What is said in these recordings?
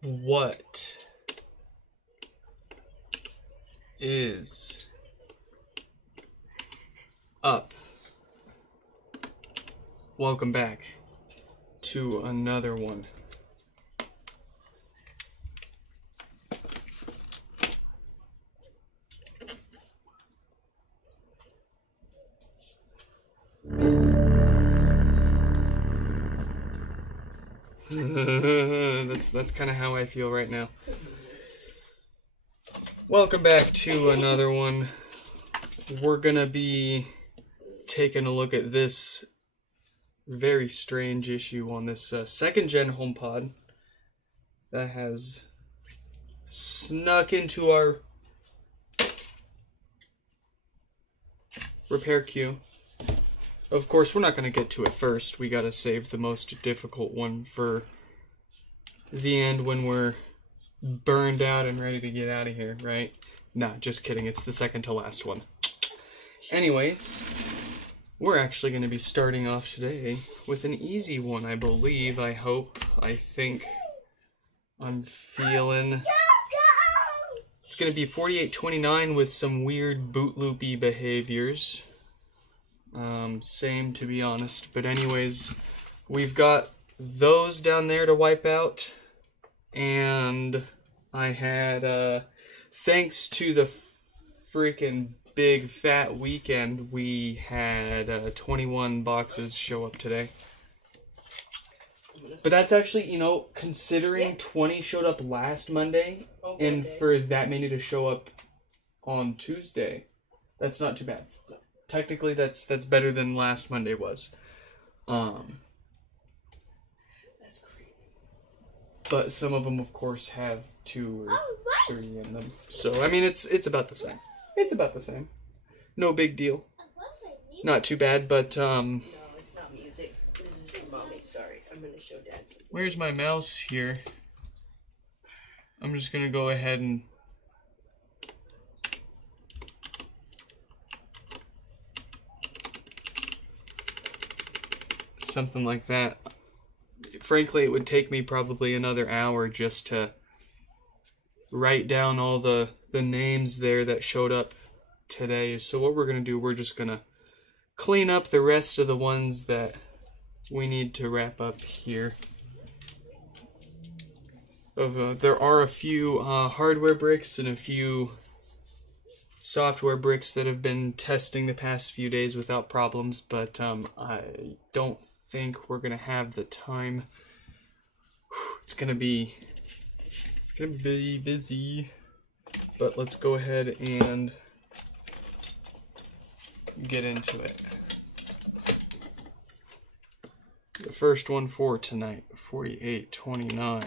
What is up? Welcome back to another one. That's kind of how I feel right now. Welcome back to another one. We're gonna be taking a look at this very strange issue on this second gen HomePod that has snuck into our repair queue. Of course, we're not going to get to it first. We got to save the most difficult one for the end when we're burned out and ready to get out of here, right? Nah, just kidding. It's the second to last one. Anyways, we're actually going to be starting off today with an easy one, I believe, I hope, I think. I'm feeling... It's going to be 4829 with some weird boot loopy behaviors. Same, to be honest. But anyways, we've got those down there to wipe out. And I had, thanks to the freaking big fat weekend, we had 21 boxes show up today. But that's actually, you know, considering 20 showed up last Monday, and for that many to show up on Tuesday, that's not too bad. Technically, that's better than last Monday was. That's crazy. But some of them, of course, have 2 or 3 in them. So, I mean, it's about the same. It's about the same. No big deal. Not too bad, but, No, it's not music. This is for Mommy. Sorry. I'm going to show Dad something. Where's my mouse here? I'm just going to go ahead and... something like that. Frankly, it would take me probably another hour just to write down all the names there that showed up today. So what we're going to do, we're just going to clean up the rest of the ones that we need to wrap up here. There are a few hardware bricks and a few software bricks that have been testing the past few days without problems, but I don't think we're gonna have the time. It's gonna be busy, but let's go ahead and get into it. The first one for tonight, 4829.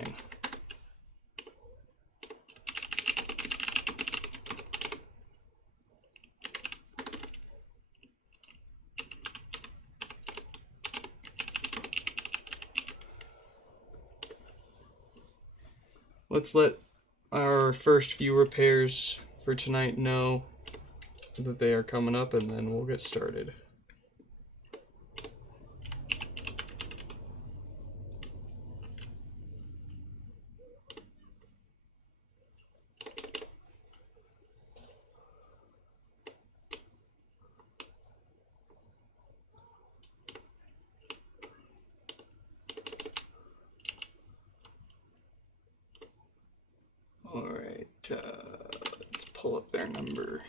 Let's let our first few repairs for tonight know that they are coming up, and then we'll get started. Alright, let's pull up their number.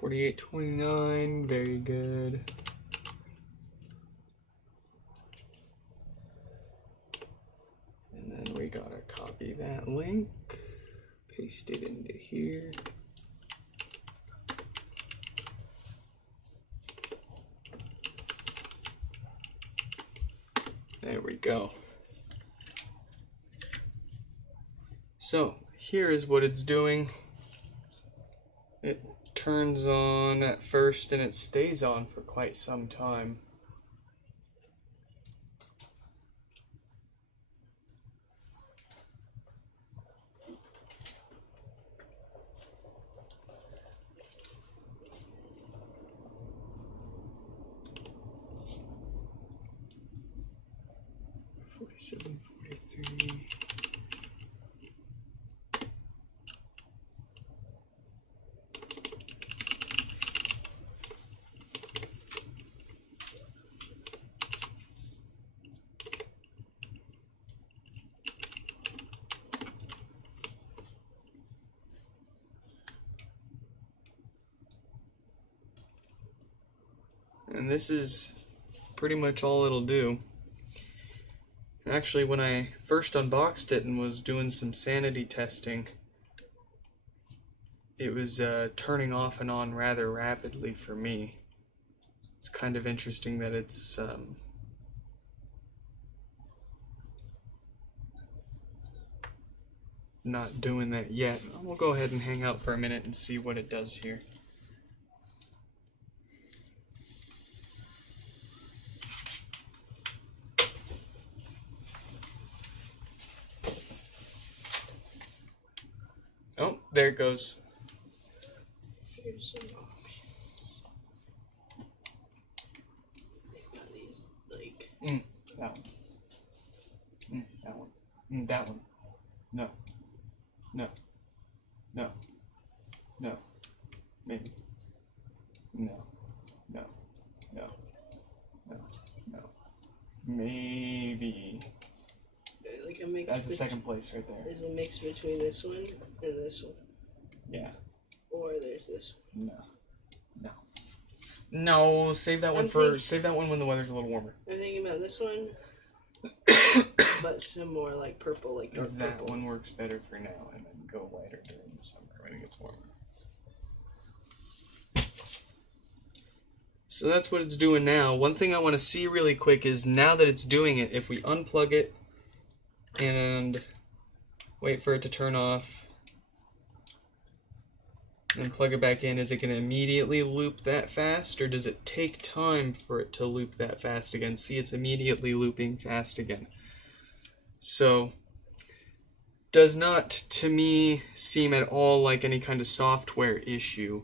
$48.29, very good. And then we gotta copy that link, paste it into here. There we go. So here is what it's doing. It turns on at first and it stays on for quite some time. 743. And this is pretty much all it'll do. Actually, when I first unboxed it and was doing some sanity testing, it was turning off and on rather rapidly for me. It's kind of interesting that it's not doing that yet. We'll go ahead and hang out for a minute and see what it does here. Oh, there it goes. Here's some options. Think about these, like. That one. That one. That one. No. No. No. No. Maybe. No. No. No. No. No. Maybe. Like a mix. That's the second place right there. There's a mix between this one and this one. Yeah. Or there's this one. No. No. No. Save that one save that one when the weather's a little warmer. I'm thinking about this one. But some more like purple, like dark that purple. one works better for now, and then go lighter during the summer when it gets warmer. So that's what it's doing now. One thing I want to see really quick is now that it's doing it, if we unplug it and wait for it to turn off and plug it back in, is it going to immediately loop that fast, or does it take time for it to loop that fast again? See, it's immediately looping fast again. So, does not, to me, seem at all like any kind of software issue.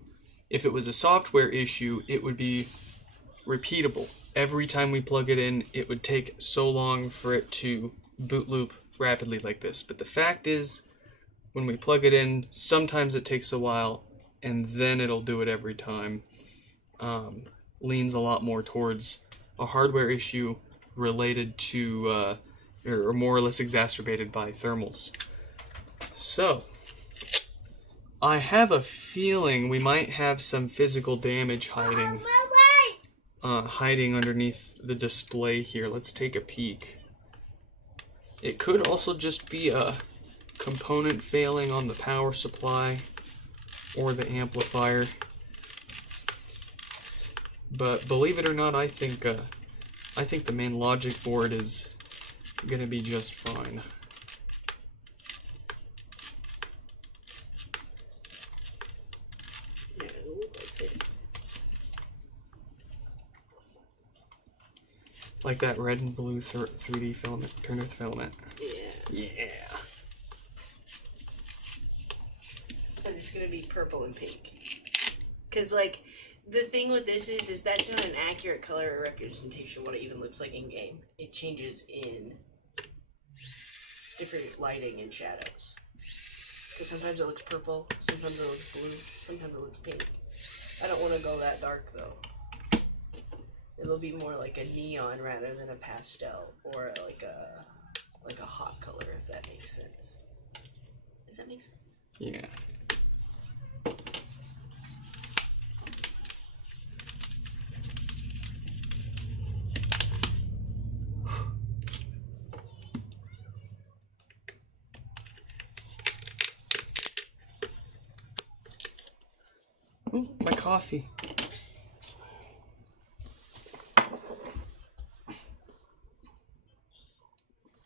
If it was a software issue, it would be repeatable. Every time we plug it in, it would take so long for it to boot loop rapidly like this. But the fact is, when we plug it in, sometimes it takes a while, and then it'll do it every time. Leans a lot more towards a hardware issue related to or more or less exacerbated by thermals. So, I have a feeling we might have some physical damage hiding underneath the display here. Let's take a peek. It could also just be a component failing on the power supply or the amplifier. But believe it or not, I think the main logic board is gonna be just fine. Yeah, it looks like it. Like that red and blue 3D filament, Turner filament. Yeah. Yeah. But it's gonna be purple and pink. Cause like the thing with this is that's not an accurate color representation of what it even looks like in game. It changes in different lighting and shadows. Because sometimes it looks purple, sometimes it looks blue, sometimes it looks pink. I don't want to go that dark though. It'll be more like a neon rather than a pastel, or like a hot color, if that makes sense. Does that make sense? Yeah. Ooh, my coffee.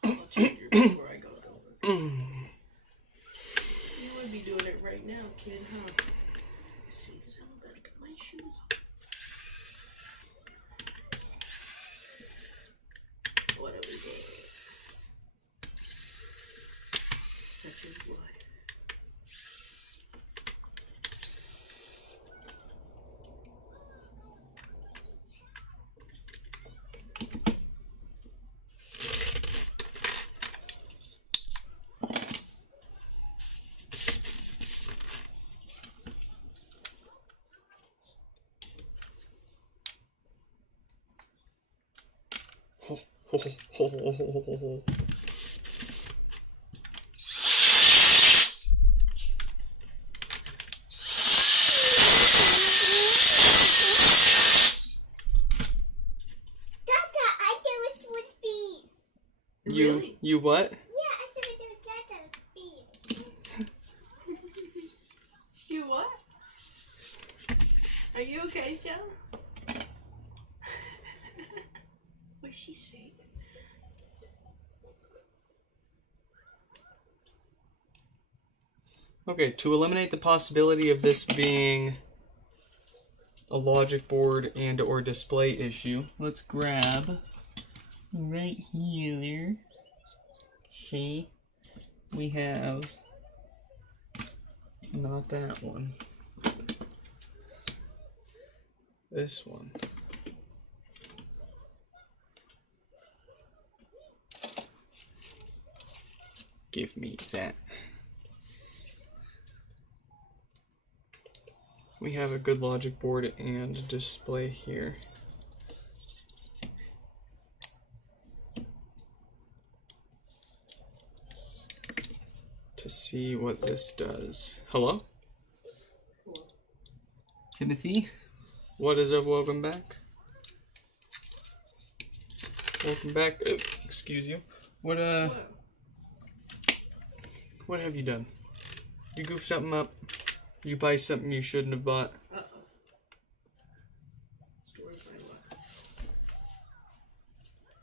I'll change it before I go over. You would be doing it right now, kid, huh? Let's see, so I'm about to put my shoes on. What are we doing? Such is life. You what? Yeah, I said it was that kind of speed. You what? Are you okay, Shell? What'd she say? Okay, to eliminate the possibility of this being a logic board and or display issue, let's grab right here. See, we have not that one. This one. Give me that. We have a good logic board and display here. To see what this does. Hello? Timothy? What is up? Welcome back. Welcome back. Excuse you. What have you done? Did you goof something up? Did you buy something you shouldn't have bought?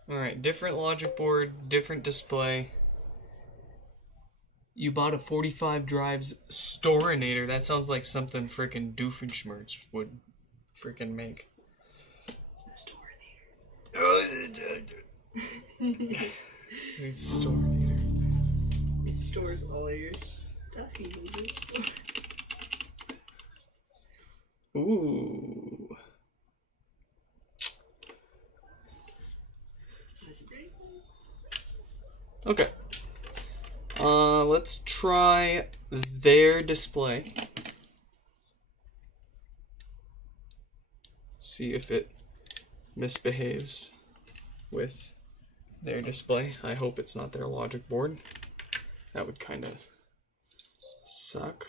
Alright, different logic board, different display. You bought a 45 drives storinator. That sounds like something frickin' Doofenshmirtz would frickin' make. It's a storinator. It stores all your stuff you need to store. Ooh. That's great. Okay. Let's try their display. See if it misbehaves with their display. I hope it's not their logic board. That would kind of suck.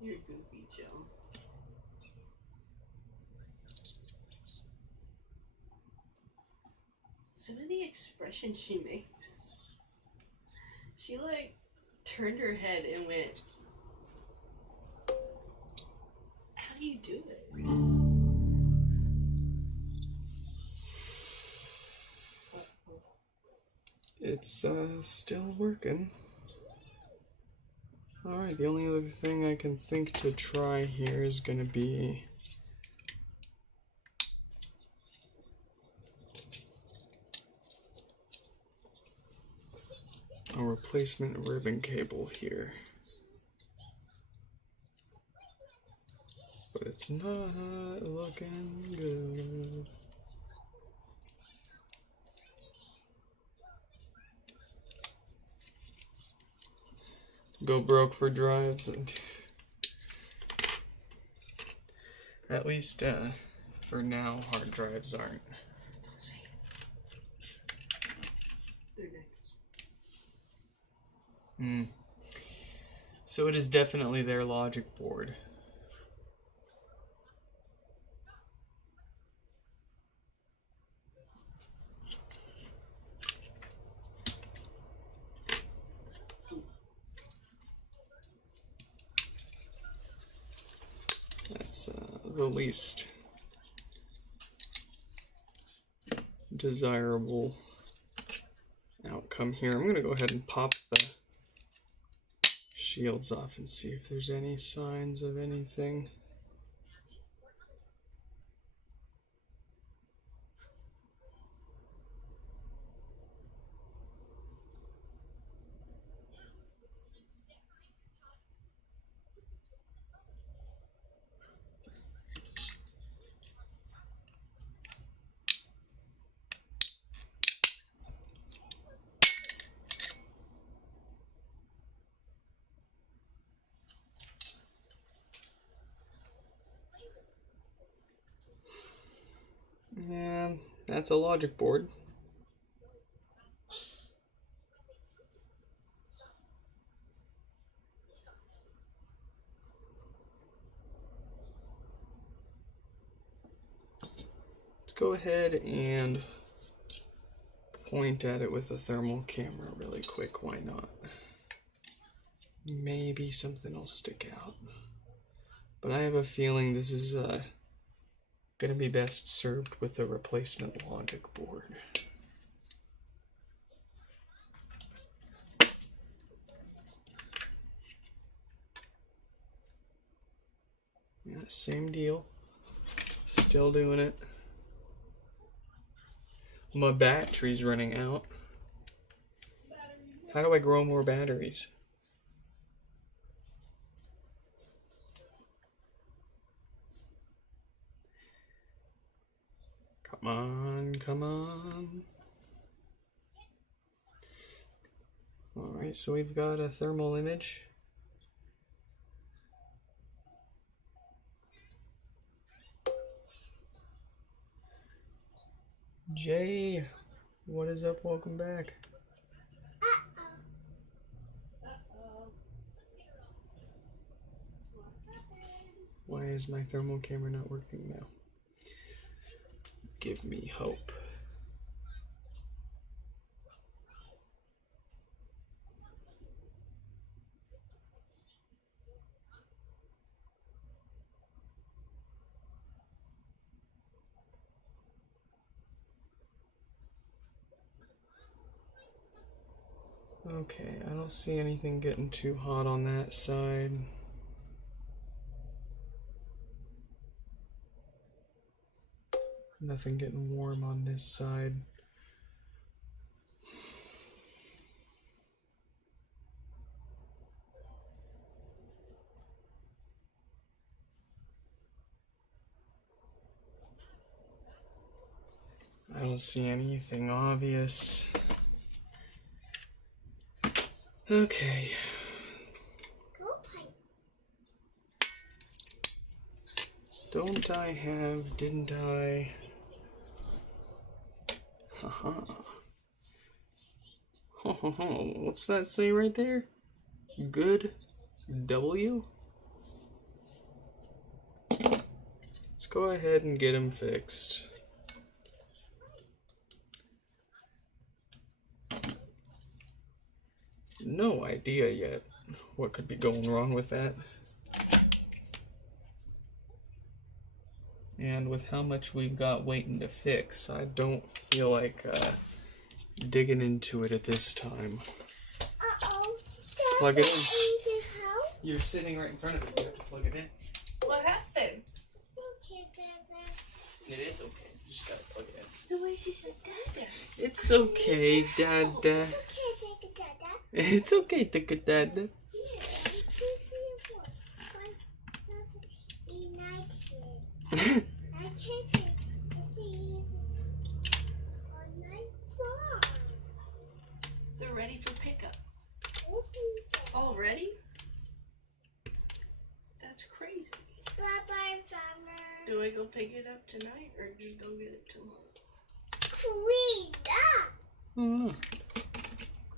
You're goofy, Joe. Some of the expressions she makes. She like turned her head and went, how do you do it? It's still working. Alright, the only other thing I can think to try here is gonna be a replacement ribbon cable here. But it's not looking good. Go broke for drives. And at least for now, hard drives aren't. So it is definitely their logic board. That's the least desirable outcome here. I'm gonna go ahead and pop the shields off and see if there's any signs of anything. That's a logic board. Let's go ahead and point at it with a thermal camera really quick. Why not? Maybe something will stick out. But I have a feeling this is going to be best served with a replacement logic board. Yeah, same deal. Still doing it. My battery's running out. How do I grow more batteries? Come on, come on. Alright, so we've got a thermal image. Jay, what is up? Welcome back. Why is my thermal camera not working now? Give me hope. Okay, I don't see anything getting too hot on that side. Nothing getting warm on this side. I don't see anything obvious. Okay. Don't I have, didn't I? Haha. What's that say right there? Good W? Let's go ahead and get him fixed. No idea yet what could be going wrong with that. And with how much we've got waiting to fix, I don't feel like digging into it at this time. Uh-oh. Plug it in. You're sitting right in front of it. You have to plug it in. What happened? Okay, Dada. It is okay. You just gotta plug it in. The way she said Dada. It's okay, Dada. Okay, take a Dada. It's okay, take a Dada. I can't take on my phone. They're ready for pickup. Okay. Already? That's crazy. Bye-bye, farmer. Do I go pick it up tonight or just go get it tomorrow? Queen up. Oh.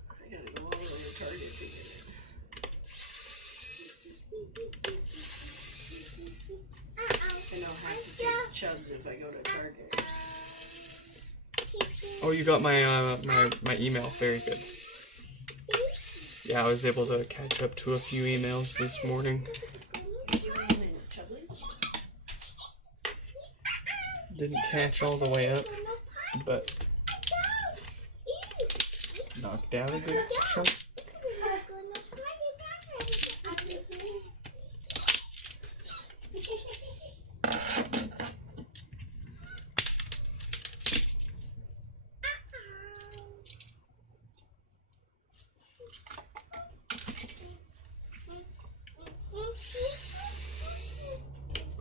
I gotta go all the way to Target to get it. And I'll have to take Chubbs if I go to Target. Oh, you got my my email. Very good. Yeah, I was able to catch up to a few emails this morning. Didn't catch all the way up, but knocked out a good chunk.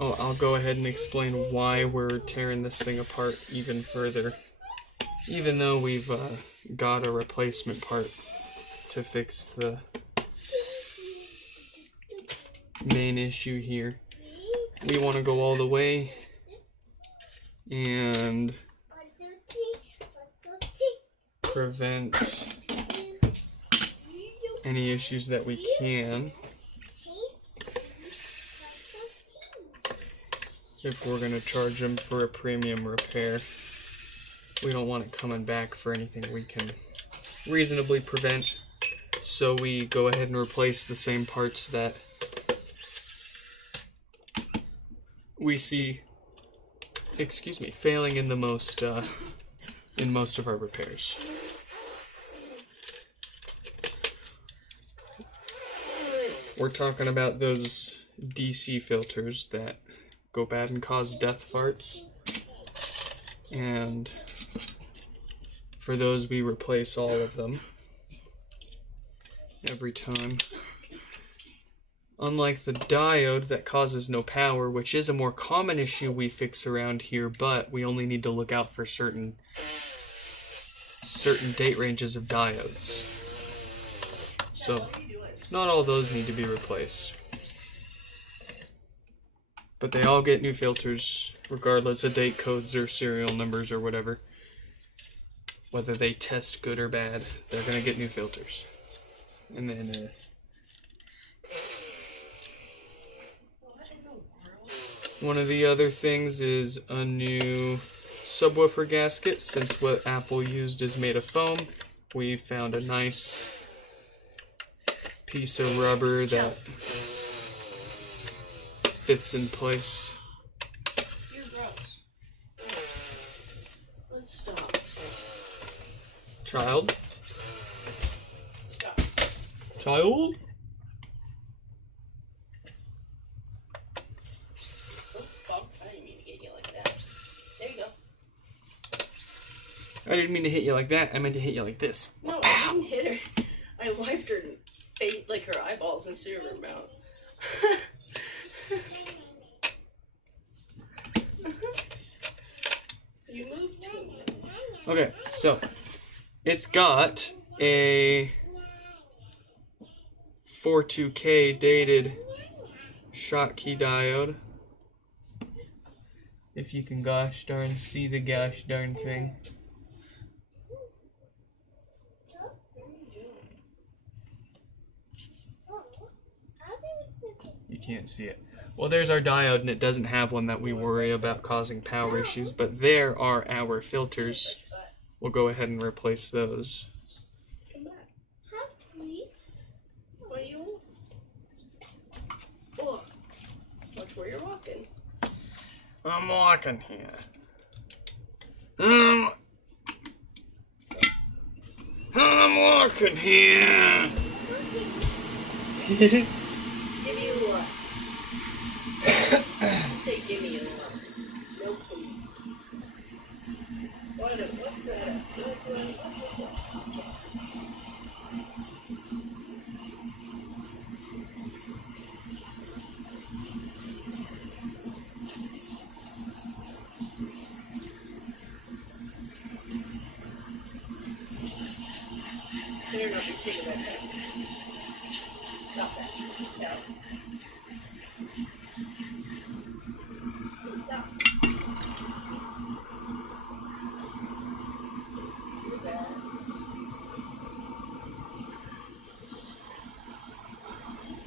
Oh, I'll go ahead and explain why we're tearing this thing apart even further. Even though we've got a replacement part to fix the main issue here. We want to go all the way and prevent any issues that we can. If we're going to charge them for a premium repair, we don't want it coming back for anything we can reasonably prevent. So we go ahead and replace the same parts that we see, failing in the most in most of our repairs. We're talking about those DC filters that go bad and cause death farts, and for those we replace all of them every time. Unlike the diode that causes no power, which is a more common issue we fix around here, but we only need to look out for certain date ranges of diodes. So not all those need to be replaced. But they all get new filters, regardless of date codes or serial numbers or whatever. Whether they test good or bad, they're going to get new filters. And then, one of the other things is a new subwoofer gasket. Since what Apple used is made of foam, we found a nice piece of rubber that fits in place. You're gross. Let's stop. Child? Stop. Child? Oh, fuck. I didn't mean to get you like that. There you go. I didn't mean to hit you like that. I meant to hit you like this. No, I didn't hit her. I wiped her and ate like her eyeballs instead of her mouth. You moved too. Okay, so it's got a 42K dated Schottky diode. If you can gosh darn see the gosh darn thing. You can't see it. Well, there's our diode, and it doesn't have one that we worry about causing power issues, but there are our filters. We'll go ahead and replace those. Come back. Hi, please. What do you want? Oh, watch where you're walking. I'm walking here. I'm walking here. Give you what? Say give me a lot. No, please. What's that? What's that? Better not be taking that back. Stop that. No. Stop. You're bad.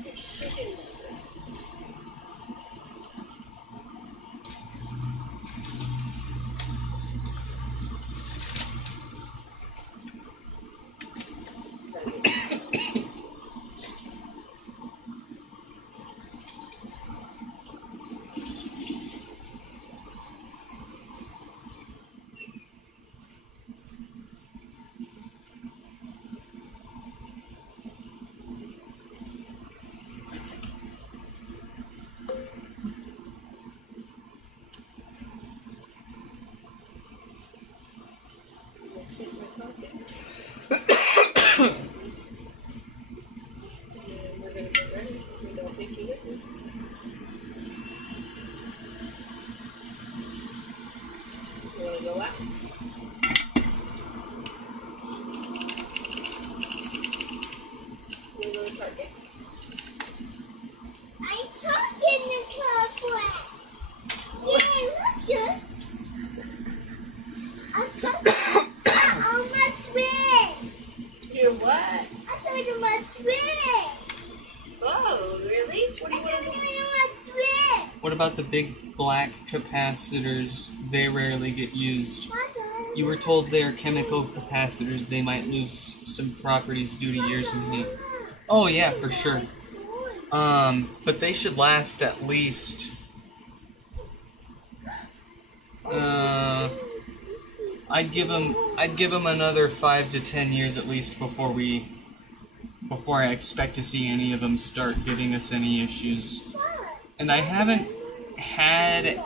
You're sitting there. Sit in my pocket. And we're gonna get ready. We don't take you with me. You wanna go out? You wanna go to Target? I talk in the carpet. Yeah, look it. I talk. Oh, my twin. about the big black capacitors. They rarely get used. You were told they are chemical capacitors. They might lose some properties due to years in heat. Oh yeah, for sure. But they should last at least... I'd give them another 5 to 10 years at least before I expect to see any of them start giving us any issues. And I haven't had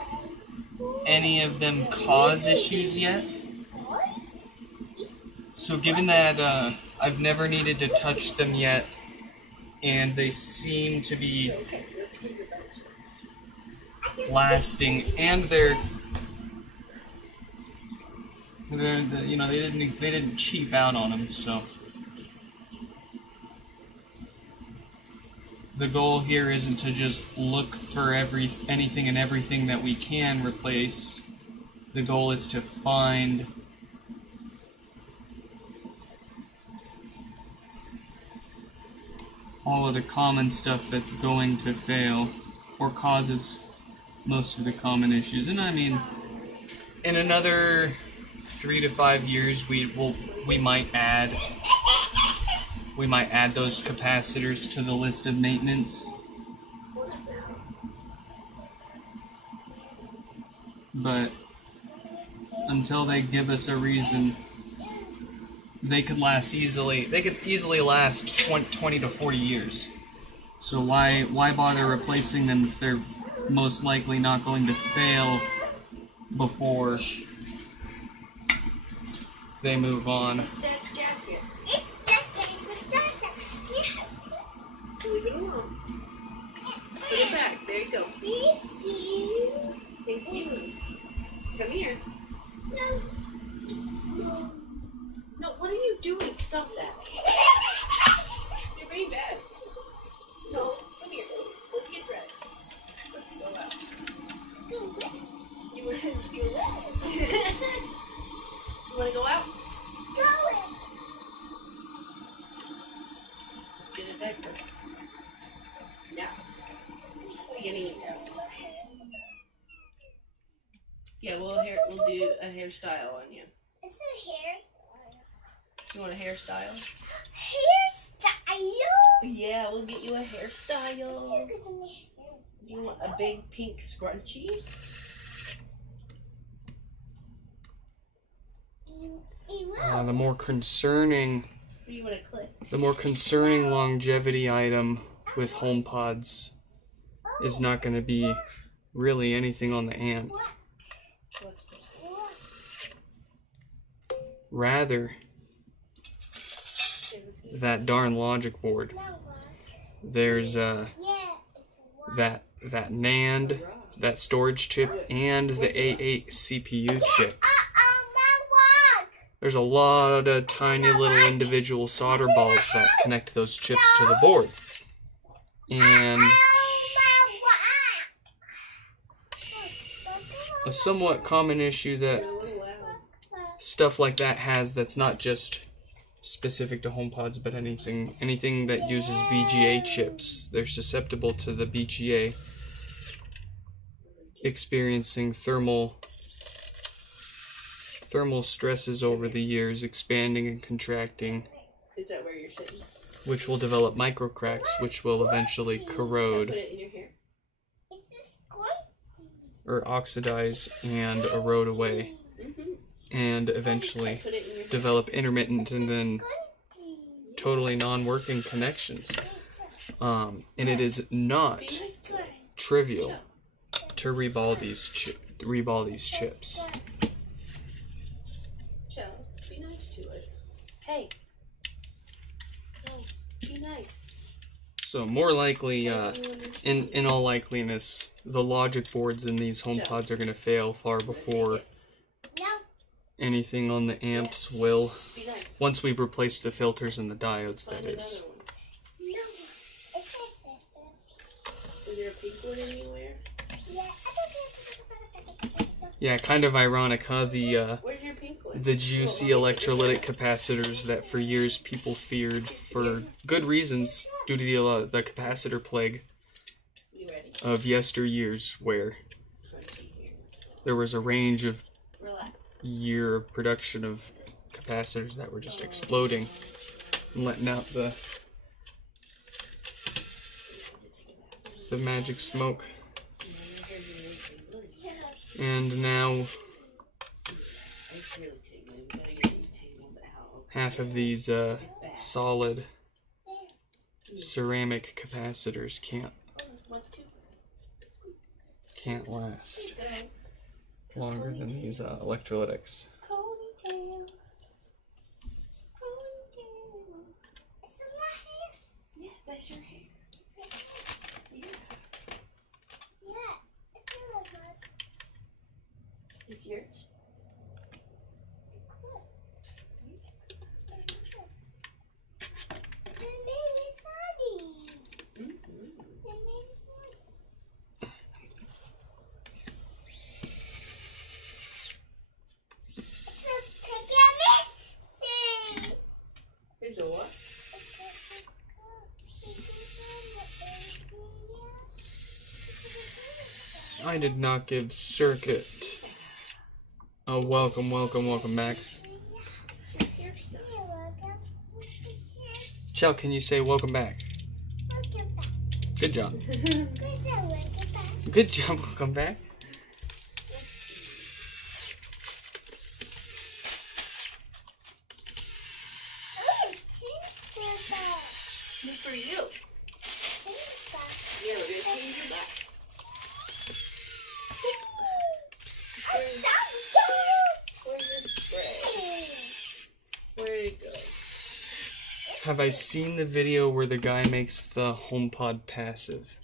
any of them cause issues yet. So given that I've never needed to touch them yet, and they seem to be lasting, and they're you know, they didn't cheap out on them, so the goal here isn't to just look for anything and everything that we can replace. The goal is to find all of the common stuff that's going to fail or causes most of the common issues. And I mean, in another 3 to 5 years, we might add those capacitors to the list of maintenance. But until they give us a reason, they could easily last 20 to 40 years. So why bother replacing them if they're most likely not going to fail before they move on? It's Dad's jacket. It's Leave it alone. Put it back. There you go. Thank you. Thank you. Come here. No. No, what are you doing? Stop that. You're very bad. No, come here. Let's get dressed. Let's go out. You want to go out? Let's get a diaper. Now, what are you gonna eat now? Yeah, we'll do a hairstyle on you. It's a hair. You want a hairstyle? Hairstyle? Yeah, we'll get you a hairstyle. Do you want a big pink scrunchie? The more concerning What do you want to clip? The more concerning longevity item with HomePods is not going to be really anything on the amp. What's Rather, that darn logic board. There's that NAND, that storage chip, and the A8 CPU chip. There's a lot of tiny little individual solder balls that connect those chips to the board. And a somewhat common issue that stuff like that has, that's not just specific to HomePods, but anything that uses BGA chips, they're susceptible to the BGA experiencing thermal stresses over the years, expanding and contracting, Is that where you're sitting? which will develop microcracks, which will eventually Put corrode it in your hair. or oxidize and erode away, and eventually Put it in your hair. develop intermittent and then totally non-working connections. And it is not Be nice to it. trivial to reball these chips. Joe, be nice to it. Hey. No, be nice. So more likely, in all likeliness, the logic boards in these HomePods are going to fail far before anything on the amps will. Be nice. Once we've replaced the filters and the diodes, that Find is. another one. Is there a pink one anywhere? Yeah, kind of ironic, huh? Where's your pink one? The juicy electrolytic capacitors that for years people feared for good reasons due to the capacitor plague. You ready? of yesteryears where 20 years. there was a range of Relax. year of production of capacitors that were just exploding and letting out the magic smoke. And now half of these solid ceramic capacitors can't last longer than these electrolytics. Yeah, that's your hair. Yeah. It's yours. Is it what? I did not give Circuit a welcome back. Chell, can you say welcome back? Good job. Good job, welcome back. Good for you. Yeah, we're gonna change your back. Where's your spray? Where'd it go? Have I seen the video where the guy makes the HomePod passive?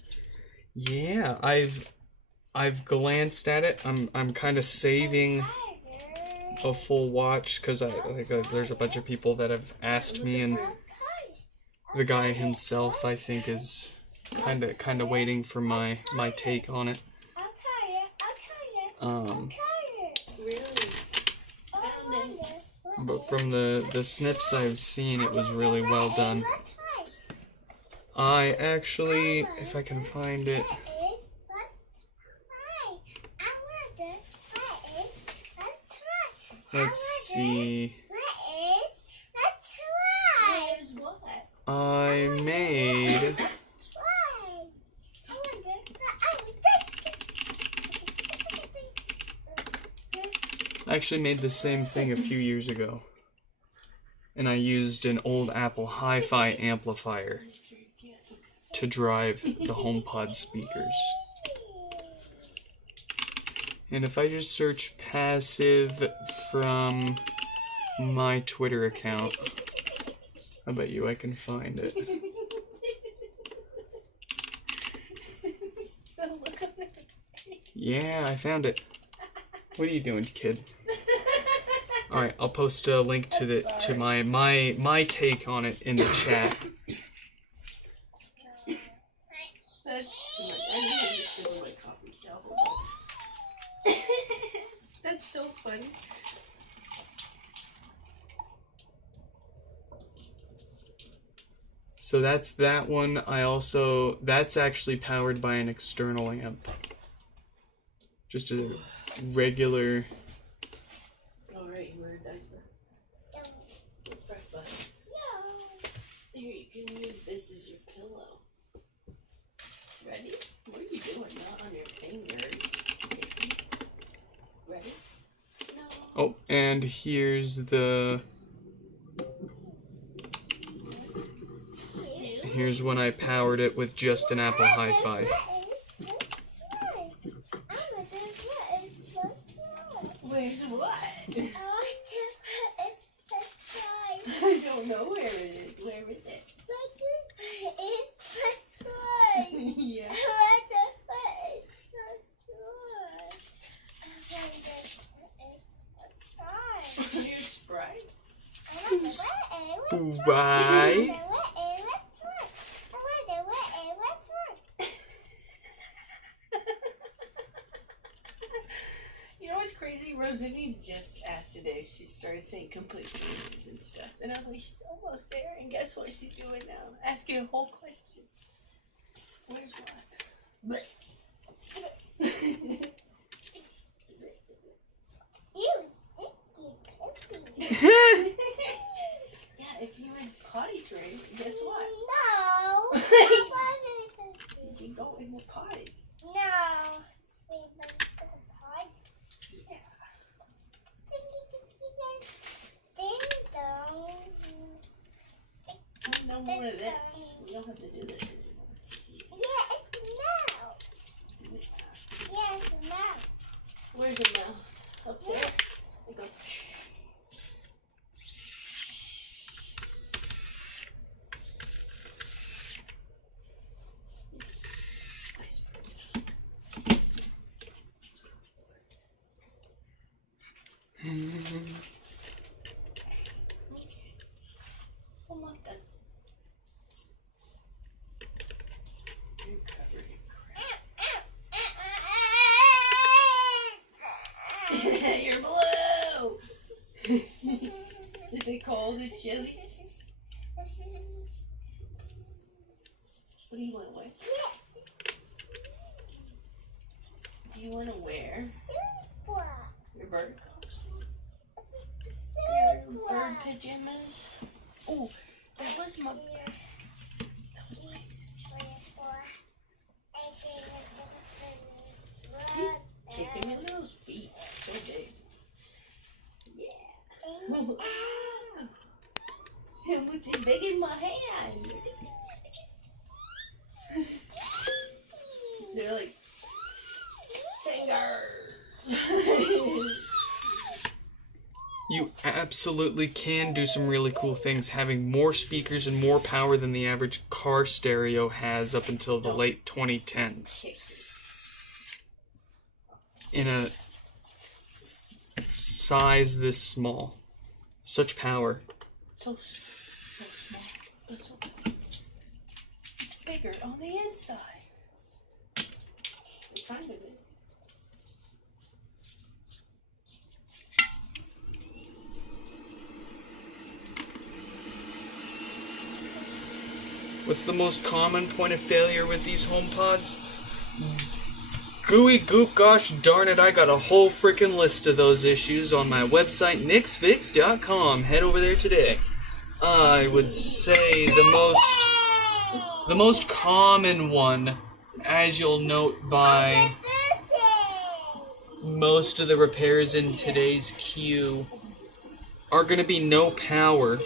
Yeah, I've glanced at it. I'm kind of saving a full watch because there's a bunch of people that have asked me, and the guy himself I think is kind of waiting for my take on it. But from the snips I've seen, it was really well done. I actually, if I can find it, let's see. I made I actually made the same thing a few years ago, and I used an old Apple Hi-Fi amplifier to drive the HomePod speakers. And if I just search passive from my Twitter account, I bet you I can find it. Yeah, I found it. What are you doing, kid? All right, I'll post a link to my take on it in the chat. That's so funny. So that's that one. That's actually powered by an external amp. Just a regular. Alright, you want a diaper? Here, you can use this as your pillow. Ready? What are you doing? Not on your finger. Ready? No. Oh, and here's the. Here's when I powered it with just an Apple Hi-Fi. Where's what? I don't know where it is. Where is it? Yeah. Your Sprite? Why? You know what's crazy? Rosie just asked today. She started saying complete sentences and stuff. And I was like, she's almost there. And guess what she's doing now? Asking whole questions. Where's what? Where's it now? Up there? I go. Almost done. You're covered in crap. You're blue! Is it cold and chilly? What do you want to wear? Do you want to wear your bird costume? Your bird pajamas? Oh, that was my... Kicking me those feet. So big. Yeah. It looks as big as my hand. They're like fingers. You absolutely can do some really cool things having more speakers and more power than the average car stereo has up until the late 2010s. In a size this small. Such power. So small, but so bigger on the inside. It's kind of big. What's the most common point of failure with these HomePods? Gooey goop, gosh darn it, I got a whole frickin' list of those issues on my website, nixfix.com. Head over there today. I would say the most common one, as you'll note by most of the repairs in today's queue, are going to be no power.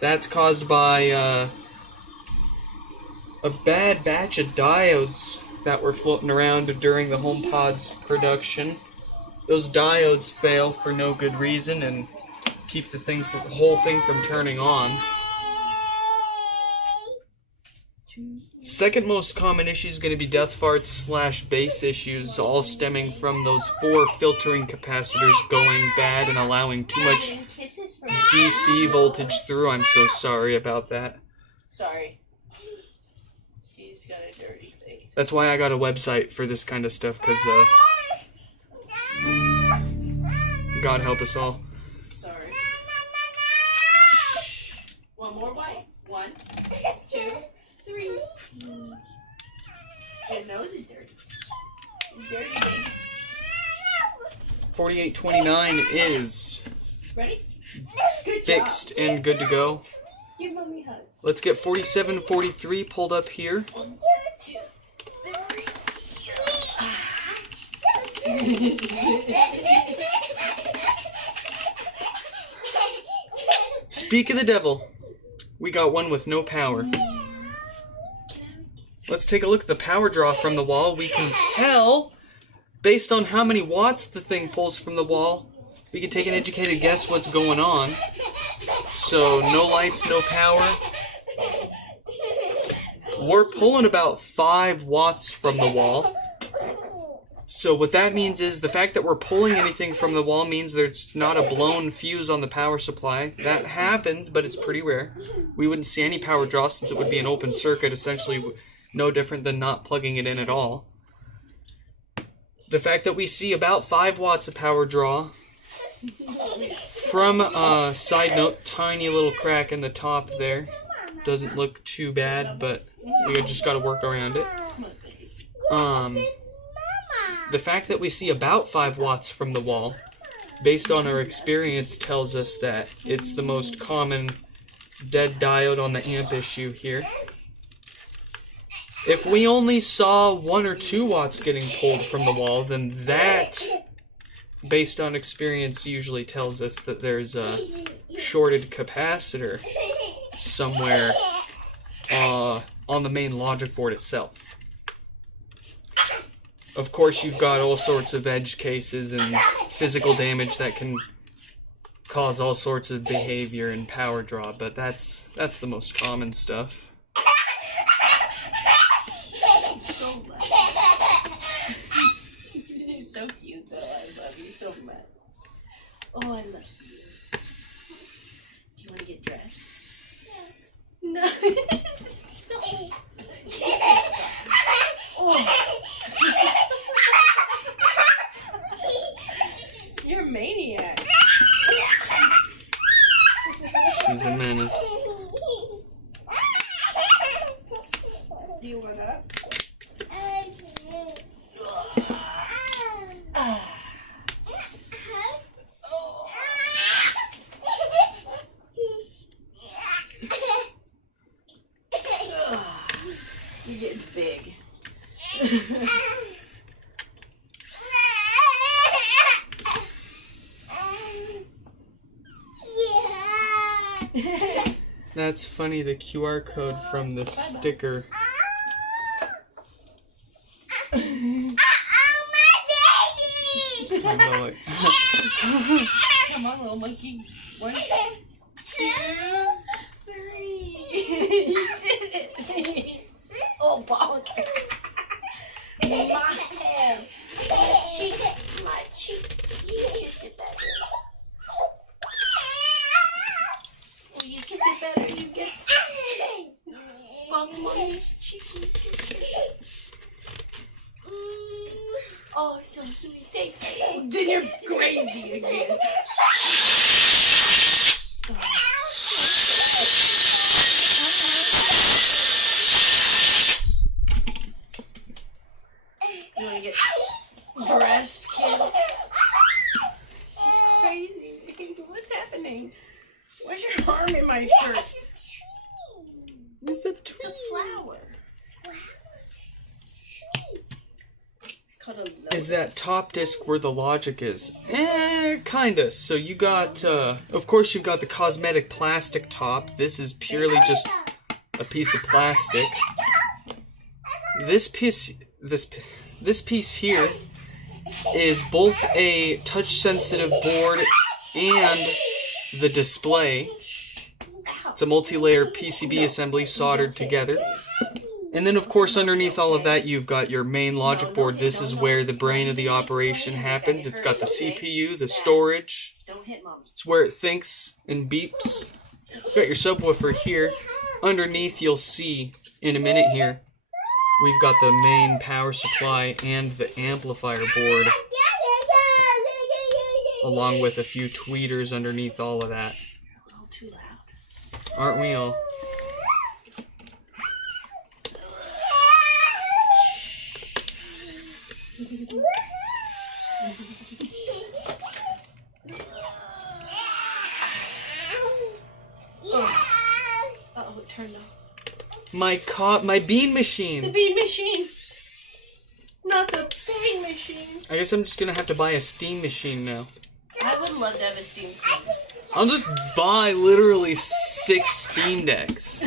That's caused by a bad batch of diodes that were floating around during the HomePod's production. Those diodes fail for no good reason and keep the whole thing from turning on. Second most common issue is going to be death farts / bass issues, all stemming from those 4 filtering capacitors going bad and allowing too much DC voltage through. I'm so sorry about that. Sorry. She's got a dirty face. That's why I got a website for this kind of stuff, because God help us all. Sorry. One more bite. 1, 2, 3. Your nose is dirty. It's dirty, baby. 4829 is Ready? fixed and good to go. Give mommy hugs. Let's get 4743 pulled up here. 1, 2, 3. Speak of the devil. We got one with no power. Let's take a look at the power draw from the wall. We can tell, based on how many watts the thing pulls from the wall, we can take an educated guess what's going on. So, no lights, no power. We're pulling about 5 watts from the wall. So what that means is the fact that we're pulling anything from the wall means there's not a blown fuse on the power supply. That happens, but it's pretty rare. We wouldn't see any power draw since it would be an open circuit, essentially no different than not plugging it in at all. The fact that we see about 5 watts of power draw from a side note, tiny little crack in the top there. Doesn't look too bad, but we just got to work around it. The fact that we see about 5 watts from the wall, based on our experience, tells us that it's the most common dead diode on the amp issue here. If we only saw 1 or 2 watts getting pulled from the wall, then that, based on experience, usually tells us that there's a shorted capacitor somewhere on the main logic board itself. Of course, you've got all sorts of edge cases and physical damage that can cause all sorts of behavior and power draw, but that's the most common stuff. So much. You're so cute, though. I love you so much. Oh, I love you. Do you want to get dressed? No. Oh. You're a maniac. She's a menace. Do you want up? You're getting big. That's funny, the QR code from the sticker. My baby! Come on, little monkey. 1, 2, 3. Oh, bonk. My head. My cheek. Kiss it better. Will you kiss it better? You get mommy's cheeky kisses. Oh, so sweet. Thank you. Then you're crazy again. You want to get dressed, kid? She's crazy. What's happening? Where's your arm in my shirt? It's a It's a flower. It's called a lotus. Is that top disc where the logic is? Kinda. So you got, of course you've got the cosmetic plastic top. This is purely just a piece of plastic. This piece here is both a touch-sensitive board and the display. It's a multi-layer PCB assembly soldered together. And then, of course, underneath all of that, you've got your main logic board. This is where the brain of the operation happens. It's got the CPU, the storage. It's where it thinks and beeps. You've got your subwoofer here. Underneath, you'll see in a minute here, we've got the main power supply and the amplifier board, along with a few tweeters underneath all of that. You're a little too loud. Aren't we all? Oh, it turned off. My bean machine. The bean machine. Not the bean machine. I guess I'm just gonna have to buy a steam machine now. I would love to have a steam cleaner. I'll just buy literally 6 Steam Decks.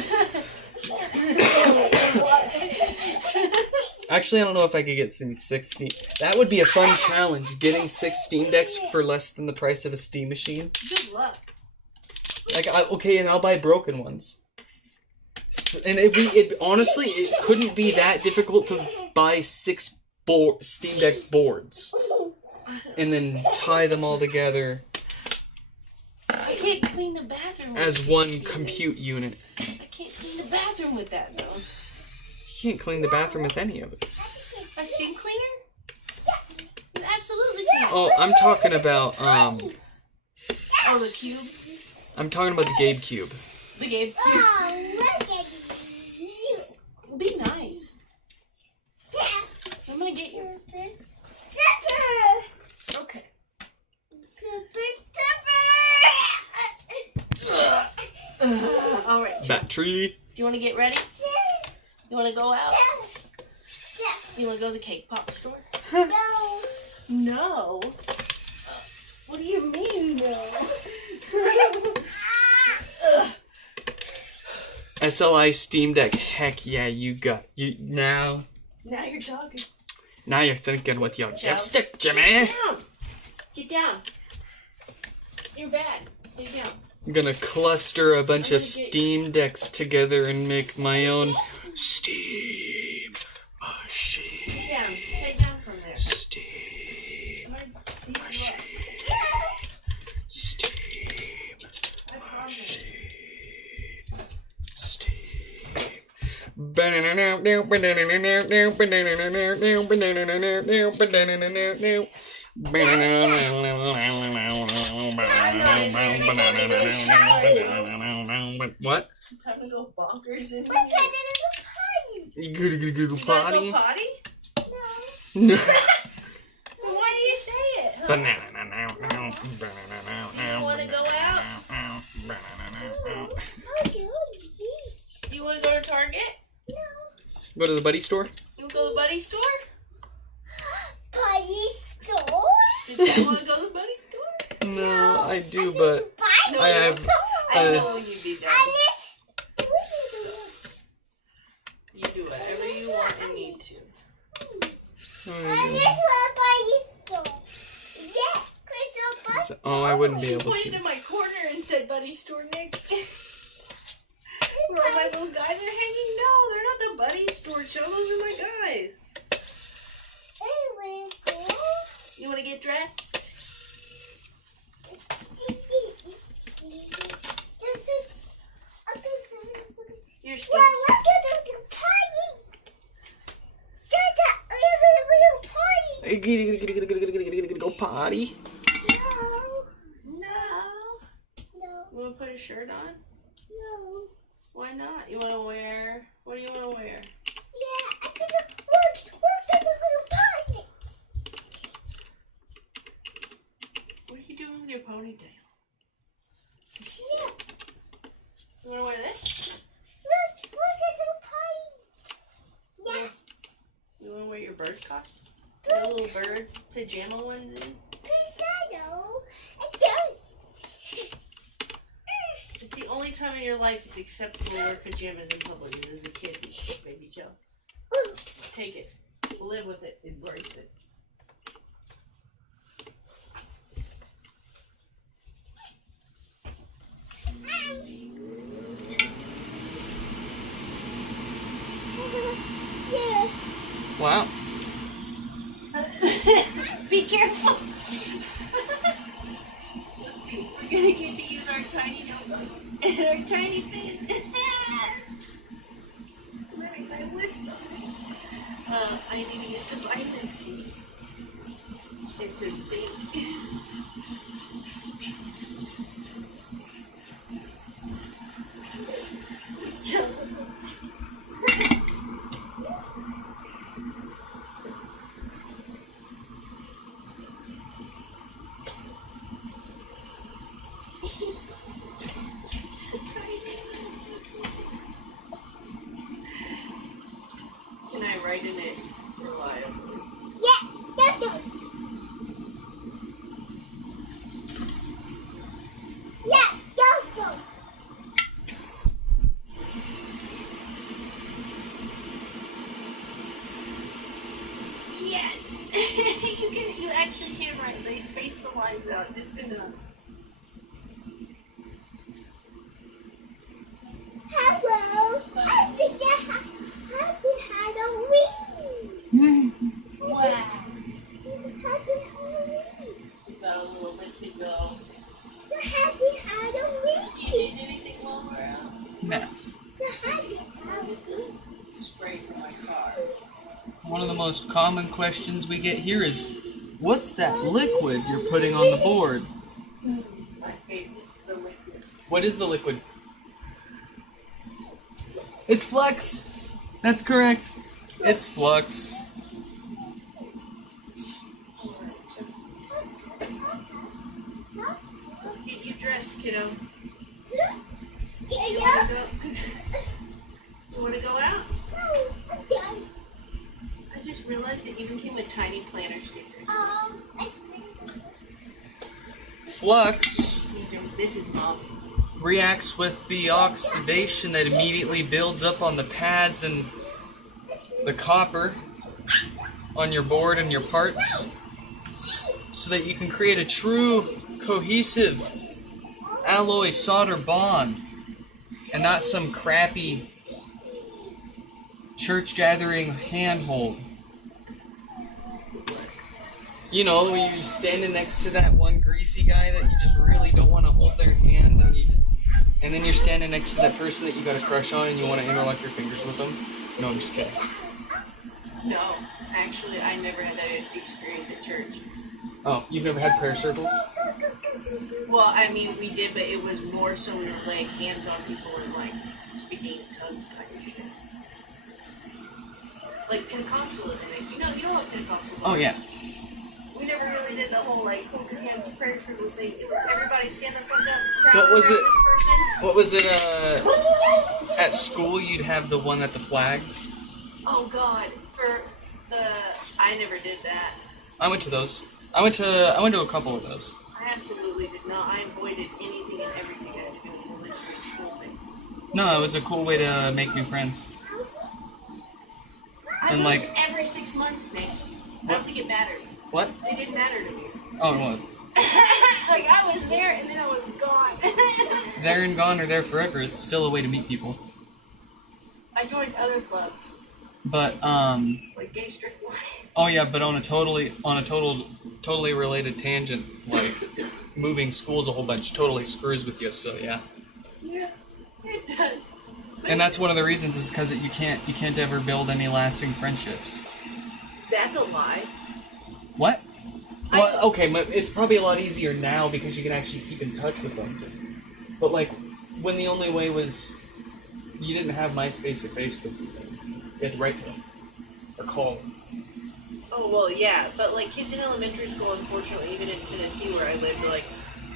Actually, I don't know if I could get 6 Steam. That would be a fun challenge, getting 6 Steam Decks for less than the price of a steam machine. Good luck. Okay, and I'll buy broken ones. And honestly, it couldn't be that difficult to buy 6 Steam Deck boards and then tie them all together I can't clean the bathroom with as one compute unit. I can't clean the bathroom with that, though. You can't clean the bathroom with any of it. A steam cleaner? You absolutely can. Oh, I'm talking about Oh, the cube? I'm talking about the Gabe Cube. The Gabe cube. Oh, look at you. Be nice. I'm gonna get you. Okay. All right. Battery. Do you want to get ready? You want to go out? You want to go to the cake pop store? No. What do you mean, no? SLI Steam Deck. Heck yeah, you now. Now you're talking. Now you're thinking with your Joe. dipstick, Jimmy. Get down. Get down. You're bad. Stay down. I'm gonna cluster a bunch I'm of gonna get- steam decks together and make my own steam machine. Stay down. Stay down from there. Steam I'm gonna beat you up. machine. Steam I promise. What? Time to go bonkers in Look at it in You gotta go You gotta potty? go potty? the pie. No. Then why do you say it? Huh? You wanna go out? Okay, You wanna go to Target? Go to the buddy store? You wanna go to the buddy store? Party store? Did you wanna go to the buddy store? No, I do, but I have. I know you do that. You do whatever you want and need to. Oh, I wouldn't be She able pointed to. in my corner and said buddy store, Nick. Where all my little guys are hanging? No, they're not the buddy store show. Those are my guys. You wanna get dressed? You're scared. Go potty. No. You wanna put a shirt on? Why not? You wanna wear? What do you wanna wear? What are you doing with your ponytail? You wanna wear this? You wanna wear your bird costume? Your little bird pajama ones in? It's the only time in your life it's acceptable to wear pajamas in public is as a kid, baby Joe. Take it. Live with it. Embrace it. Wow. Be careful. Let's see. We're gonna get to use our tiny notebook and our tiny pen. Wearing my whistle. I need to get some vitamin C. It's insane. Can I write in it reliably? Yes! You actually can write. They space the lines out just enough. Hello. Happy Halloween. Wow. Happy Halloween. You got a little bit to go. So happy Halloween. Do you need anything while we're out? No. So happy Halloween. Spray for my car. One of the most common questions we get here is, what's that liquid you're putting on the board? My favorite, the liquid. What is the liquid? It's flux. That's correct. It's flux. Let's get you dressed, kiddo. Get You up. wanna go out? Okay. I just realized that even came with tiny planner stickers. Flux This is mom. reacts with the oxidation that immediately builds up on the pads and the copper on your board and your parts so that you can create a true cohesive alloy solder bond and not some crappy church gathering handhold. You know, when you're standing next to that one greasy guy that you just really don't want to hold their hand, and then you're standing next to that person that you got a crush on and you want to interlock your fingers with them. No, I'm just kidding. No, actually, I never had that experience at church. Oh, you've never had prayer circles? Well, I mean, we did, but it was more so we were laying hands on people and, like, speaking in tongues kind of shit. Like Pentecostalism. You know what Pentecostalism? Oh, yeah. We never really did the whole, like, hold your hands prayer circle thing. It was everybody stand up, crowd What was around it? this person. What was it, at school you'd have the one at the flag? Oh, God. I never did that. I went to those. I went to a couple of those. I absolutely did not. I avoided anything and everything I had to do with religion and school thing. No, it was a cool way to make new friends. I And, moved like, every 6 months, man. I What? don't think it mattered. What? It didn't matter to me. Oh, well, Like, I was there and then I was gone. there and gone or there forever. It's still a way to meet people. I joined other clubs, But, like Gay Strict Line. oh yeah, but on a totally related tangent, like, moving schools a whole bunch totally screws with you, so yeah. Yeah, it does. And that's one of the reasons is because you can't ever build any lasting friendships. That's a lie. What? Well, okay, but it's probably a lot easier now because you can actually keep in touch with them. But, like, when the only way was you didn't have MySpace or Facebook, you had to write to them or call them. Oh, well, yeah, but, like, kids in elementary school, unfortunately, even in Tennessee where I lived, like,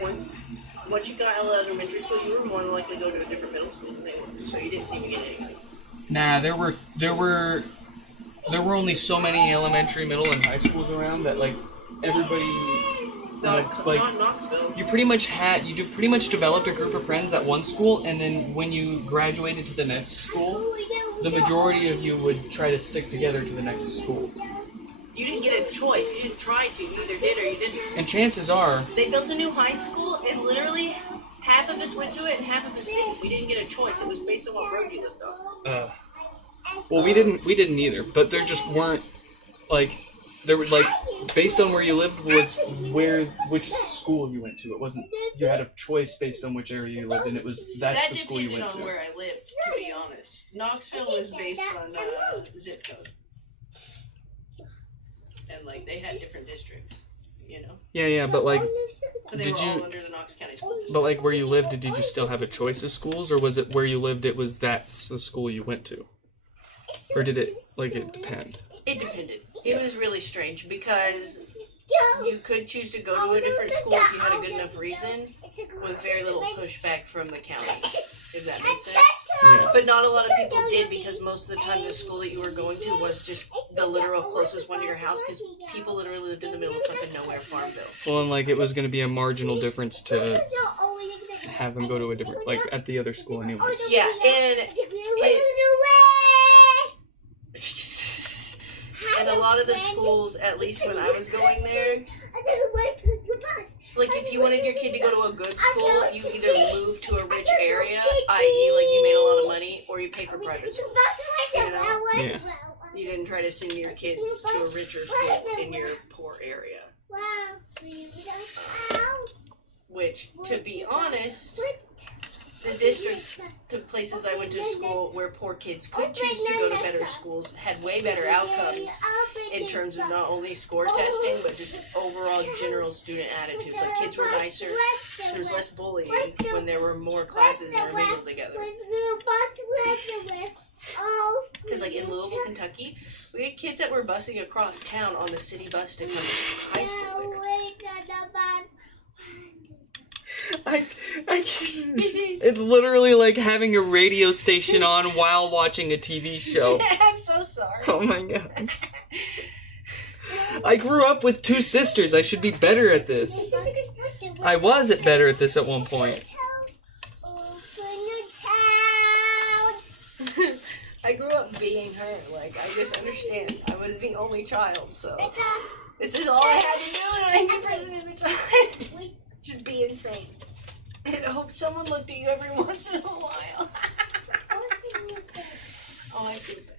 once you got out of elementary school, you were more than likely to go to a different middle school than they were, so you didn't seem to get anything. Nah, there were only so many elementary, middle, and high schools around that, like, everybody, Not Knoxville. you pretty much developed a group of friends at one school, and then when you graduated to the next school, the majority of you would try to stick together to the next school. You didn't get a choice. You didn't try to. You either did or you didn't. And chances are, They built a new high school, and literally half of us went to it and half of us didn't. We didn't get a choice. It was based on what road you lived on. well, we didn't either, but there just weren't, like, there were, like, based on where you lived was which school you went to. It wasn't, you had a choice based on which area you lived in. It was, that's the school you went to. That depended on where I lived, to be honest. Knoxville was based on zip code. And, like, they had different districts, you know? Yeah, but, like, But they were all under the Knox County School District. but, like, where you lived, did you just still have a choice of schools, or was it where you lived, that's the school you went to? Or did it, like, it depend? It depended. It was really strange because you could choose to go to a different school if you had a good enough reason with very little pushback from the county, if that makes sense. Yeah. But not a lot of people did because most of the time the school that you were going to was just the literal closest one to your house because people literally lived in the middle of fucking nowhere, Farmville. Well, and, like, it was going to be a marginal difference to have them go to a different, like, at the other school anyways. Yeah, and and a lot of the schools, at least when I was going there, like, if you wanted your kid to go to a good school, you either moved to a rich area, i.e., like, you made a lot of money, or you paid for private school. You know? Yeah. You didn't try to send your kid to a richer school in your poor area. Which, to be honest, the districts to places I went to school where poor kids could choose to go to better schools had way better outcomes in terms of not only score testing, but just overall general student attitudes. Like, kids were nicer, there was less bullying when there were more classes that were mingled together. Because, like, in Louisville, Kentucky, we had kids that were busing across town on the city bus to come to high school there. It's literally like having a radio station on while watching a TV show. I'm so sorry. Oh my god. I grew up with two sisters. I should be better at this. I was better at this at one point. I grew up being her. Like, I just understand. I was the only child, so this is all I had to do 90% of the time. Just be insane. And hope someone looked at you every once in a while. Oh, I feel bad.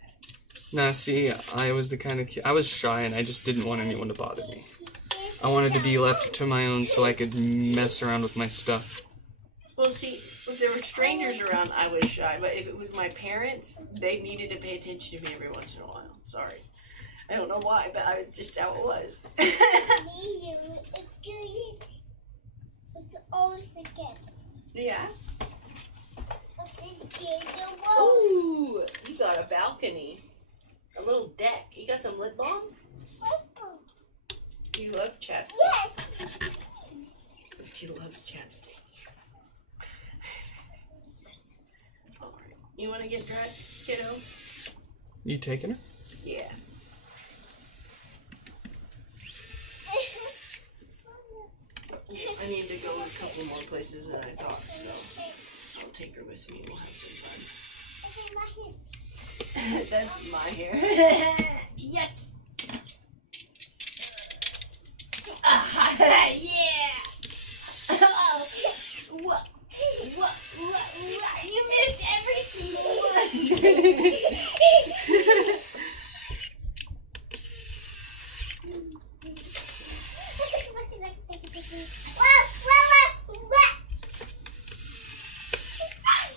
Nah, see, I was the kind of kid. I was shy and I just didn't want anyone to bother me. I wanted to be left to my own so I could mess around with my stuff. Well, see, if there were strangers around, I was shy. But if it was my parents, they needed to pay attention to me every once in a while. Sorry. I don't know why, but I was just how it was. Yeah? Ooh, you got a balcony. A little deck. You got some lip balm? You love chapstick. Yes. This kid loves chapstick. Alright. You want to get dressed, kiddo? You taking her? Yeah. I need to go a couple more places than I thought, so I'll take her with me and we'll have some fun. That's my hair. Yuck. Yeah. Oh. What? You missed every single one.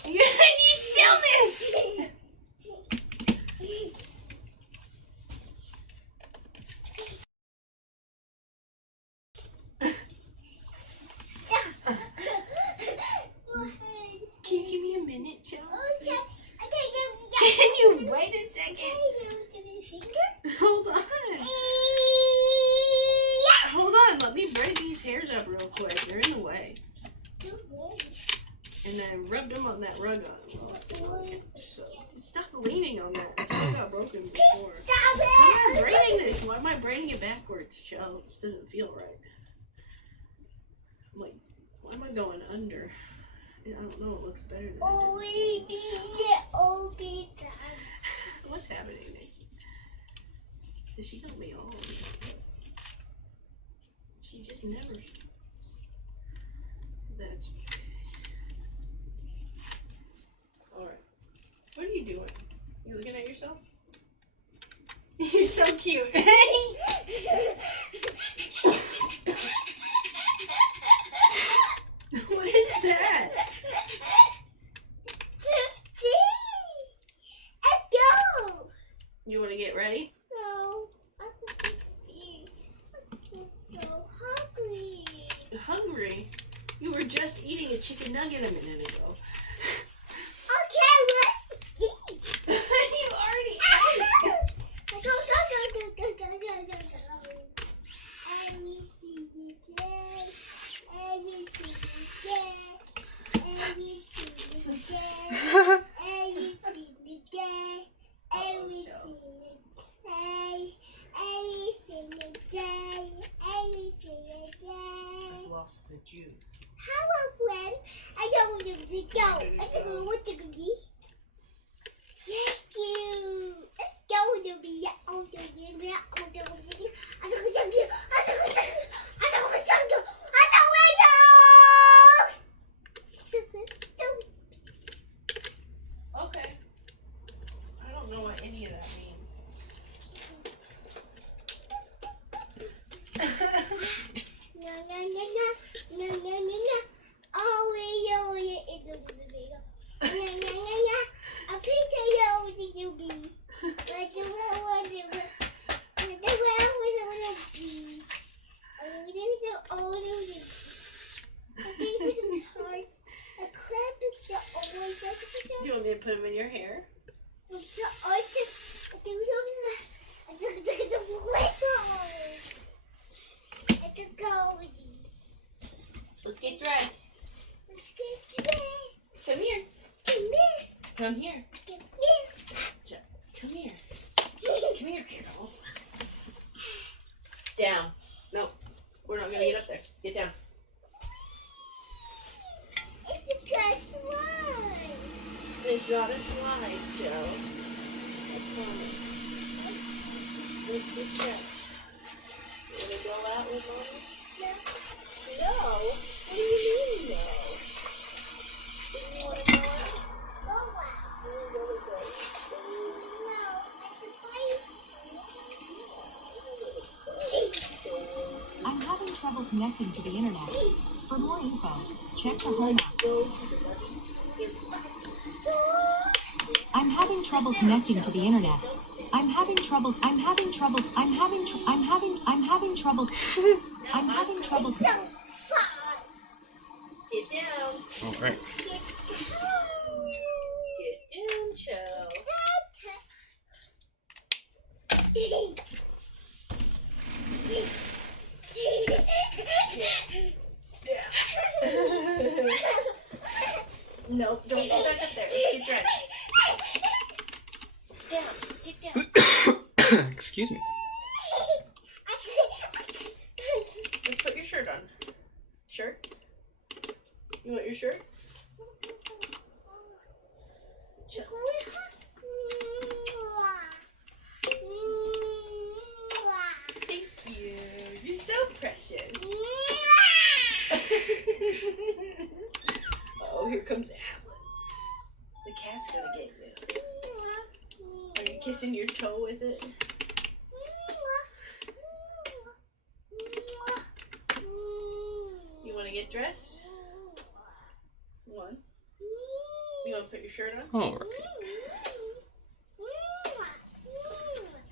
You still missed. Can you give me a minute, Joe? Can you wait a second? Hold on. Hold on. Let me braid these hairs up real quick. They're in the way. And I rubbed them on that rug so stop leaning on that. It's all got broken before. How am I braiding this? Why am I braiding it backwards, Shell? This doesn't feel right. I'm like, why am I going under? I don't know. It looks better than What's happening, Nick? Does she know me all? She just never stops. That's okay. Alright. What are you doing? You looking at yourself? You're so cute. What is that? You want to get ready? No, I'm so hungry. You're hungry? You were just eating a chicken nugget a minute ago. Okay, let's eat. You already ate. Go. I've lost the juice. How when I don't want to go. I don't want to go. Thank you. Let's go to be Okay. I don't know what any of that means. Do you want me to put them in your hair? Let's get dressed. Come here. Come here. Come here. Come here, kiddo. Down. No, we're not gonna get up there. Get down. It's a good slide. It's not a slide, Joe. Mommy. Let's get dressed. You wanna go out with Mommy? No. What do you mean no? Didn't you wanna go out? Go out. You wanna go with Daddy? I'm having trouble connecting to the internet. For more info, check the home app. I'm having trouble connecting to the internet. I'm having trouble. I'm having trouble. I'm having trouble. I'm having trouble. Get down. All right. Get down, Cho. Nope, don't go back up there. Let's get dressed. Down. Get down. Excuse me. Let's put your shirt on. Shirt? You want your shirt? Chill. Thank you. You're so precious. Oh, here comes Atlas. The cat's gonna get you. Are you kissing your toe with it? You want to get dressed? One. You want to put your shirt on? All right.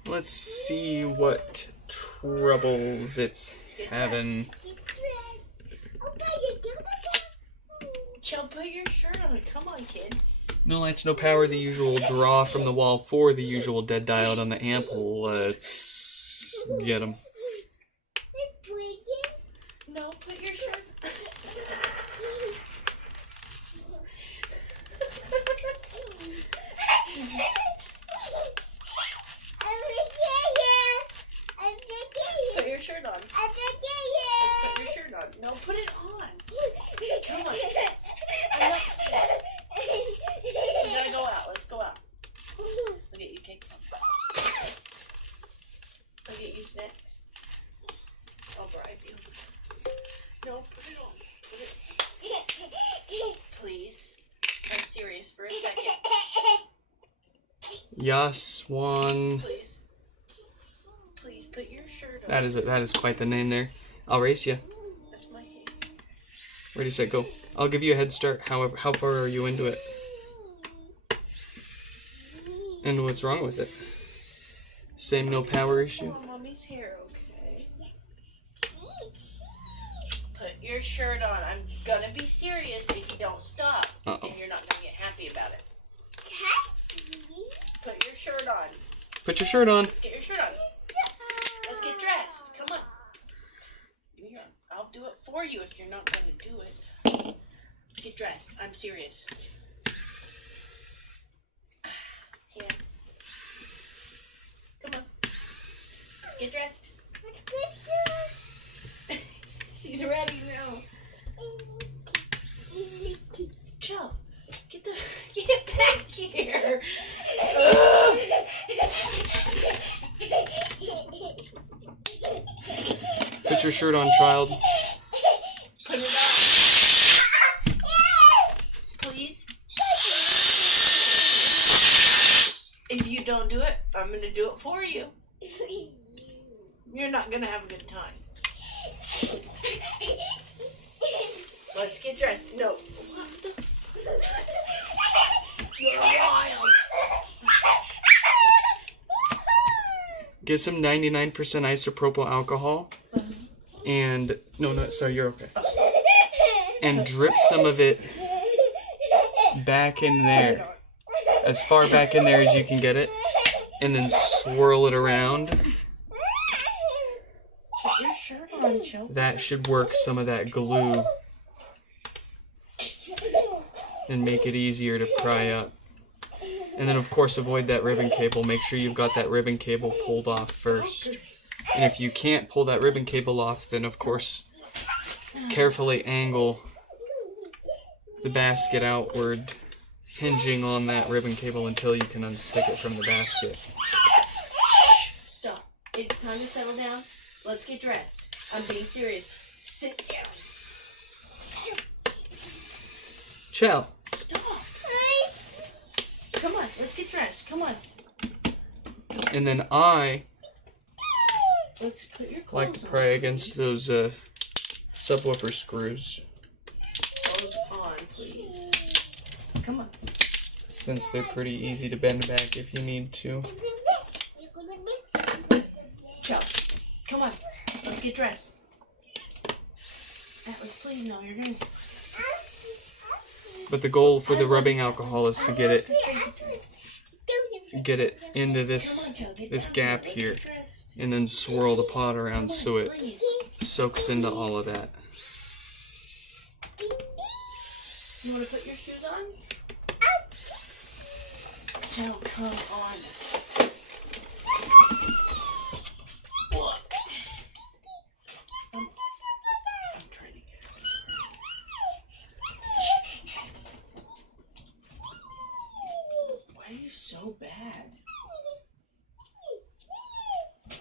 Let's see what troubles it's having. Chill, put your shirt on. Come on, kid. No lights, no power. The usual draw from the wall for the usual dead diode on the amp. Let's get them. No, put your shirt on. Put your shirt on. Let's put your shirt on. No, put it on. Come on. We gotta go out. Let's go out. Look at you, cake. I'll get you snacks. I'll bribe you. No, put it on. Put it. Please. I'm serious for a second. Yas one. Please. Please put your shirt on. That is quite the name there. I'll race you. That's my hand. Ready, set, go. I'll give you a head start. However, how far are you into it? And what's wrong with it? Same no power issue? Oh, Mommy's hair, okay? Put your shirt on. I'm gonna be serious if you don't stop. Uh-oh. And you're not gonna get happy about it. Put your shirt on. Put your shirt on. Let's get your shirt on. Let's get dressed. Come on. Give me your arm. I'll do it for you if you're not gonna do it. Let's get dressed. I'm serious. Hand. Come on. Let's get dressed. She's ready now. Chill. Get back here. Ugh. Put your shirt on, child. Put it on. Please. If you don't do it, I'm gonna do it for you. You're not gonna have a good time. Let's get dressed. No. What the? You're wild. Get some 99% isopropyl alcohol. And, no, sorry, you're okay. And drip some of it back in there. As far back in there as you can get it. And then swirl it around. Put your shirt on, Joe. That should work some of that glue. And make it easier to pry up. And then, of course, avoid that ribbon cable. Make sure you've got that ribbon cable pulled off first. And if you can't pull that ribbon cable off, then, of course, carefully angle the basket outward, hinging on that ribbon cable until you can unstick it from the basket. time to settle down. Let's get dressed. I'm being serious. Sit down. Chell. Stop. Come on, let's get dressed. Come on. And then Let's put your clothes like to on, pray please. against those subwoofer screws, Clothes on, please. Come on. since they're pretty easy to bend back if you need to. Joe, come on. Let's get dressed. Atlas, please, no, you're gonna... But the goal for the rubbing alcohol is to get it into Come this on, Joe, get this down gap Let's here, get dressed. and then swirl the pot around so it Please. soaks into all of that. You want to put your shoes on? Joe, come on. I'm trying to get this. Why are you so bad?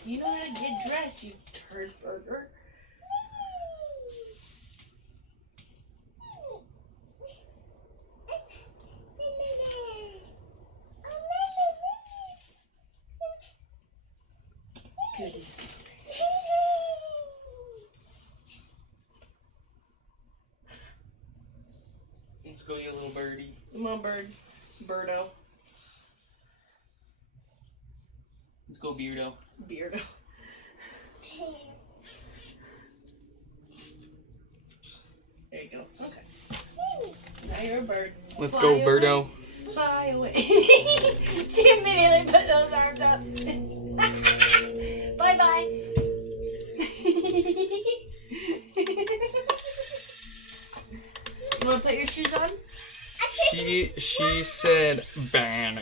You know how to get dressed, you turd burger. Goodness. Let's go, you little birdie. Come on, bird. Birdo. Let's go, Beardo. Beardo. There you go. Okay. Now you're a bird. Let's Fly go, away. Birdo. Fly away. She immediately put those arms up. Bye bye. You want to put your shoes on? She said banana.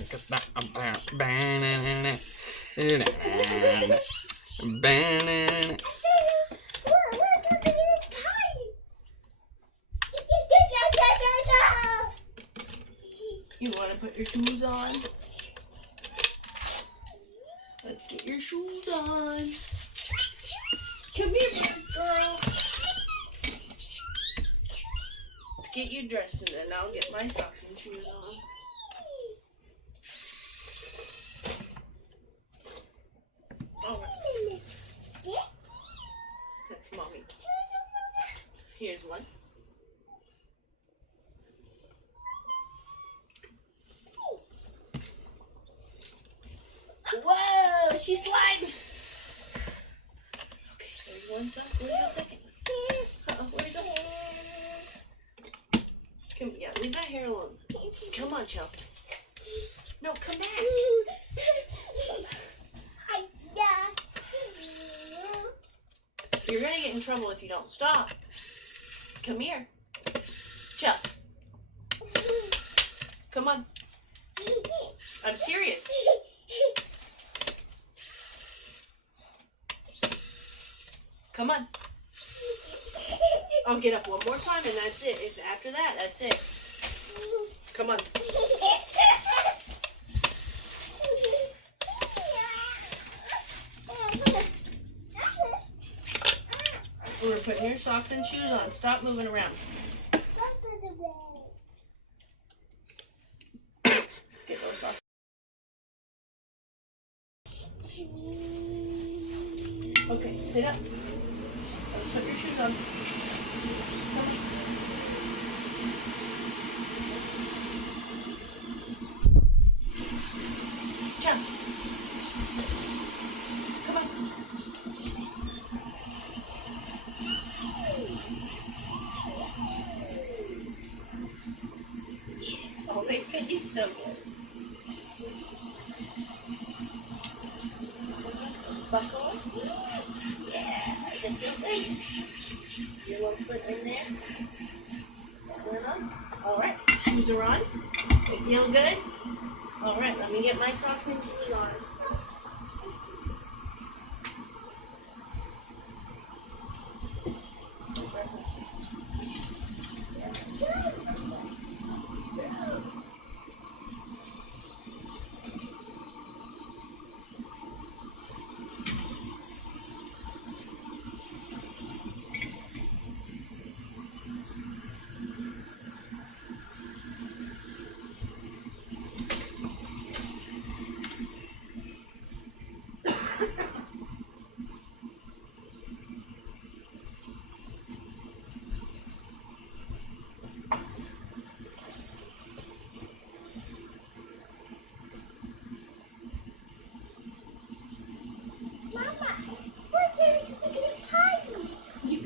You want to put your shoes on? Let's get your shoes on. Come here, girl. Let's get you dressed and then I'll get my socks and shoes on. All right. That's mommy. Here's one. Whoa, she's sliding. Okay, there's one sock. Where's the second? Uh-oh, where'd it go? Come, yeah, leave that hair alone. Come on, Chell. No, come back. You're gonna get in trouble if you don't stop. Come here. Chell. Come on. I'm serious. Come on. I'll get up one more time and that's it. If after that, that's it. Come on. We're putting your socks and shoes on. Stop moving around. Get those socks. Okay, sit up. Let's put your shoes on. Come on. Chell. Come on. Oh, they fit you so good. Buckle. Yeah, they feel great. Your one foot in there. That one on. All right, shoes are on. They feel good. All right, let me get my socks and shoes on.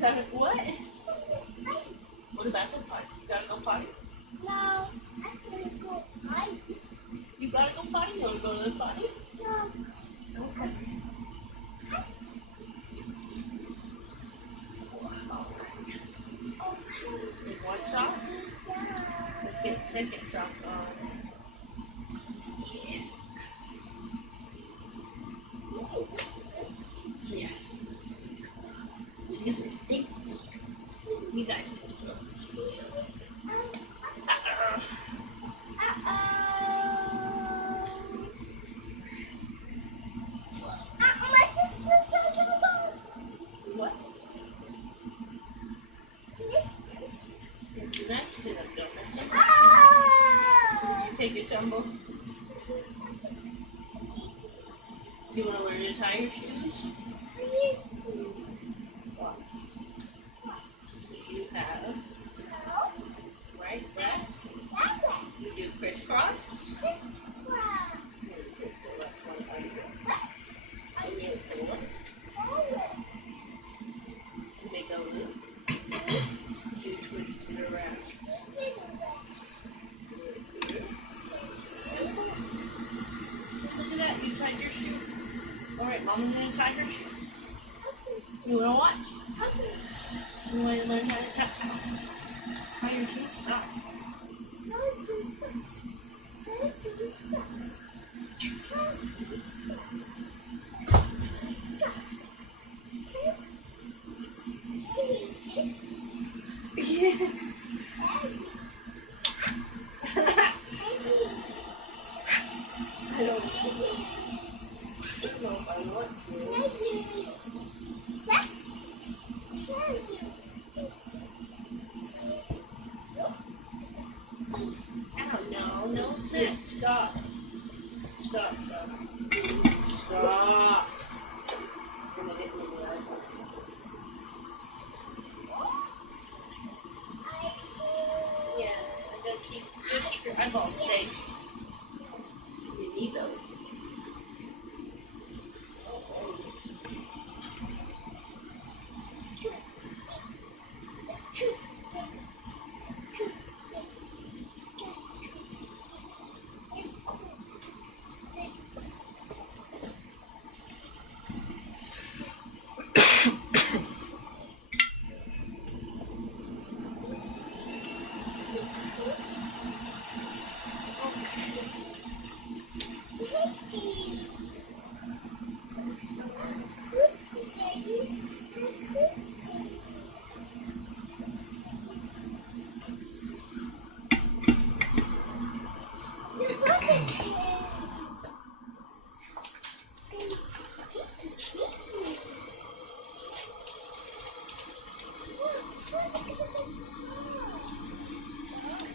gotta what? What about the potty? You gotta go potty? No, I'm gonna go potty. You gotta go potty? You wanna go to the potty? No. Okay. One sock? Let's get the second sock on. Yeah. Yes. She's stinky. You guys can do it. My sister's talking about What? You're next to them, don't mess them up. Did you take a tumble? You want to learn to tie your shoes? Watch. You have right back. You do crisscross. And you pull it. You make a loop. You twist it around. Look at that, you tied your shoe. Alright, Mama's gonna tie her shoe. You wanna watch? You wanna learn how to tie your shoe? Stop. I don't know if I want to. Ow, no snap. Stop. Stop. Stop. Gonna hit me with that. Yeah, I gotta keep your eyeballs safe. You need those.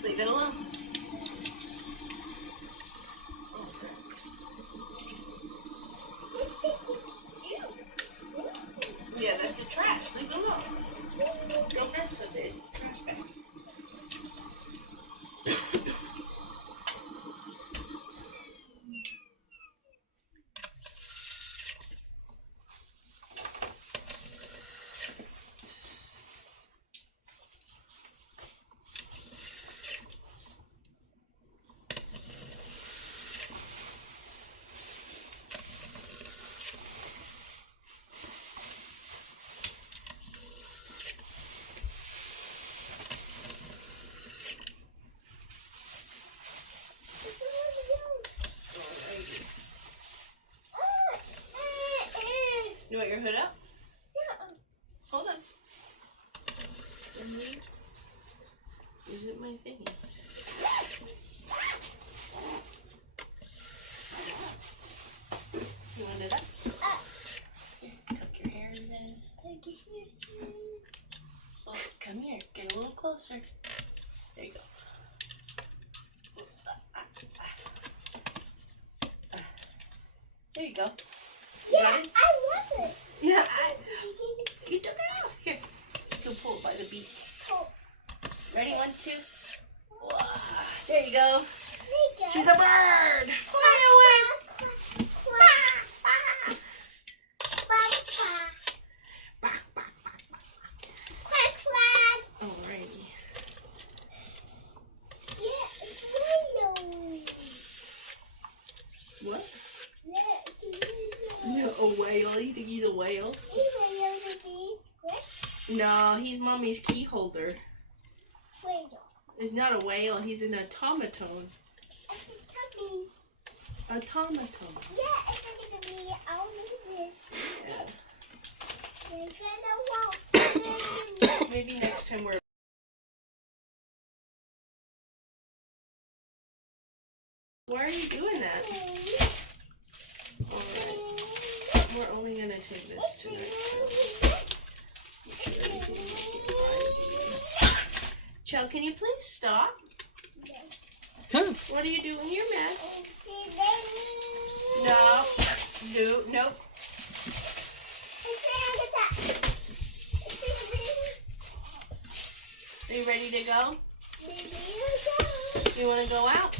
Leave it alone. Yeah, that's the trash. Leave it alone. Don't mess with this. Trash bag. You want your hood up? Yeah. Hold on. Is it my thingy? You want it up? Here, tuck your hair in there. Oh, come here. Get a little closer. There you go. There you go. You got it? I love it. Yeah, you took it off. Here, you'll pull it by the beak. Ready? 1, 2. There you go. She's a bird. Fly away. think he's a whale? He's a little bit squish. No, he's mommy's key holder. Wait. He's not a whale. He's an automaton. It's a tummy. Automaton. Yeah, it's a little bit. I'll move it. You're gonna walk. Maybe next time we're. Why are you doing that? Alright. We're only gonna take this tonight. Chell, can you please stop? Huh. What are you doing here, man? No. No. Nope. Are you ready to go? You want to go out?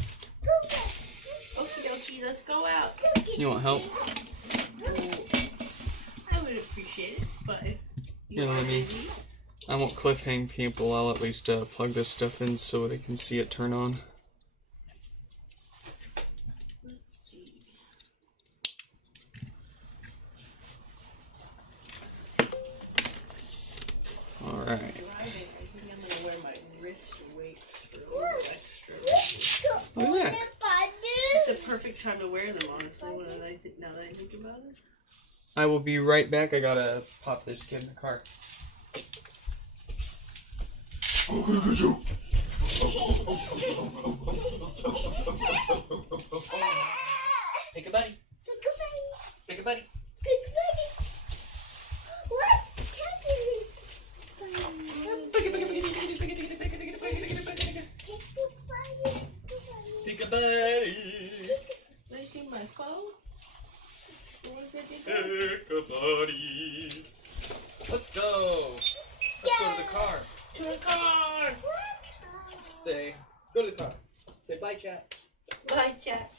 Okie dokie, let's go out. You want help? I would appreciate it, but if you Here, are let me. busy, I won't cliffhang people. I'll at least plug this stuff in so they can see it turn on. let's see. Alright. Driving, I think I'm gonna wear my wrist weights for a little extra. Look at that. It's a perfect time to wear them, honestly. Now that I think about it. I will be right back. I gotta pop this kid in the car. Pick a buddy. Pick a buddy. Pick a buddy. Let me see my phone. Pick a buddy. Let's go. Let's go to the car. To the car! Say, go to the car. Say bye, chat. Bye, chat.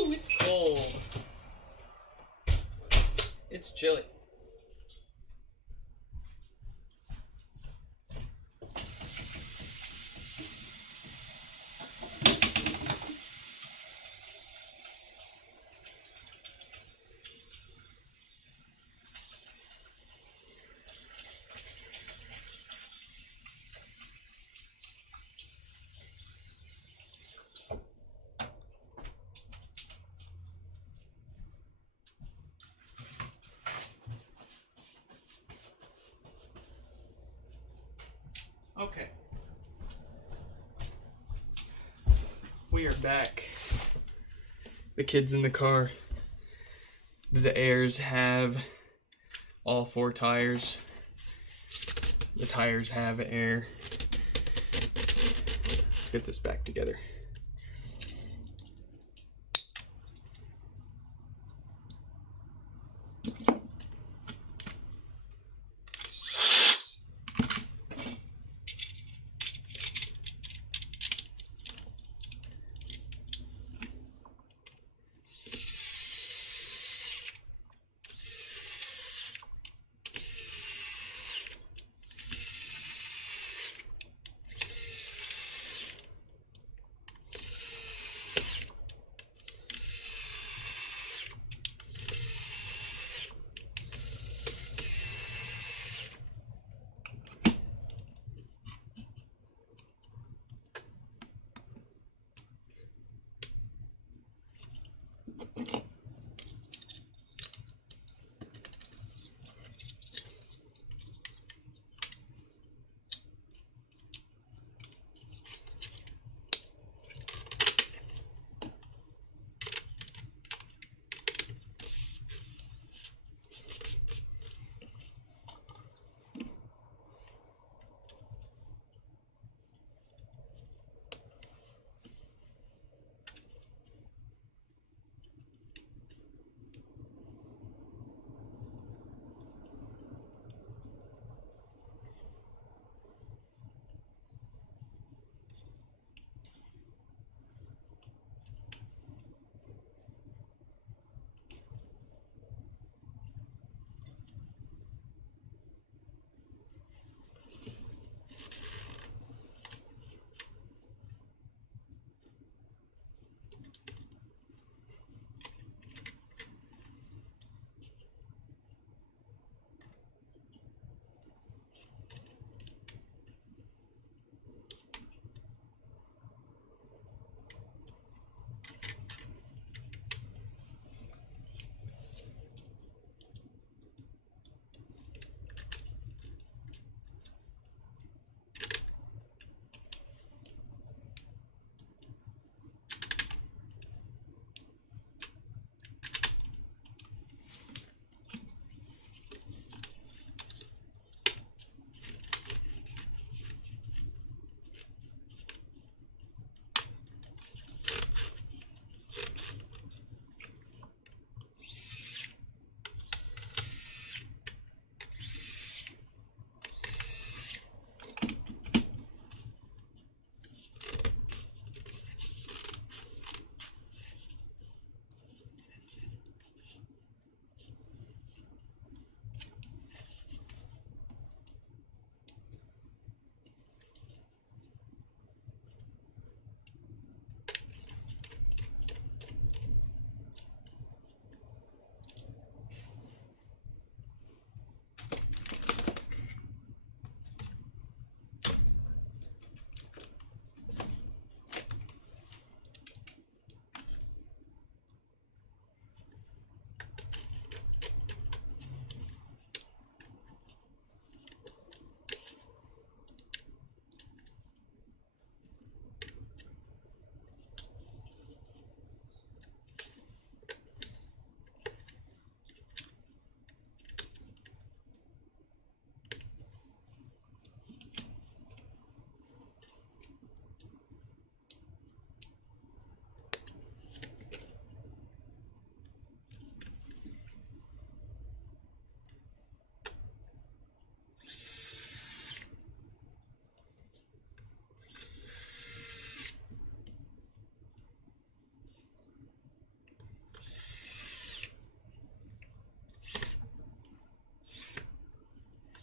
Ooh, it's cold. It's chilly. Okay. We are back. The kids in the car. The Airs have all 4 tires. The tires have air. Let's get this back together.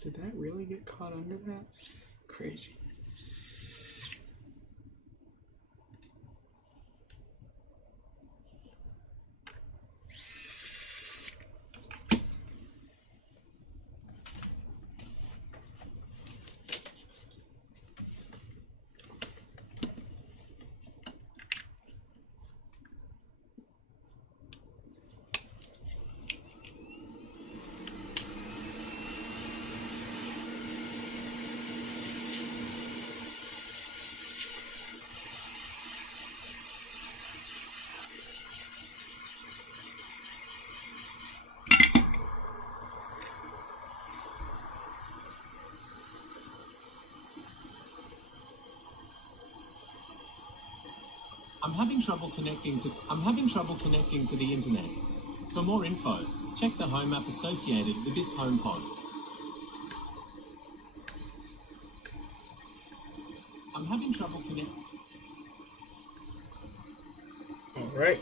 Did that really get caught under that? Crazy. I'm having trouble connecting to the internet. For more info, check the home app associated with this HomePod. I'm having trouble connecting. All right.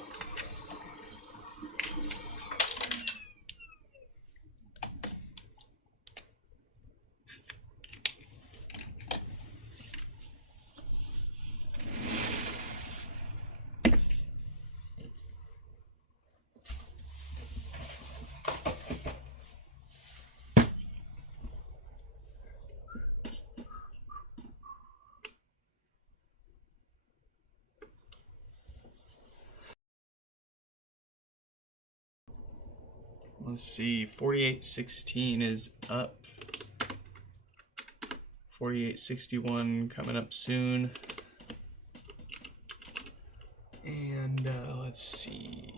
Let's see, 4816 is up. 4861 coming up soon. And let's see.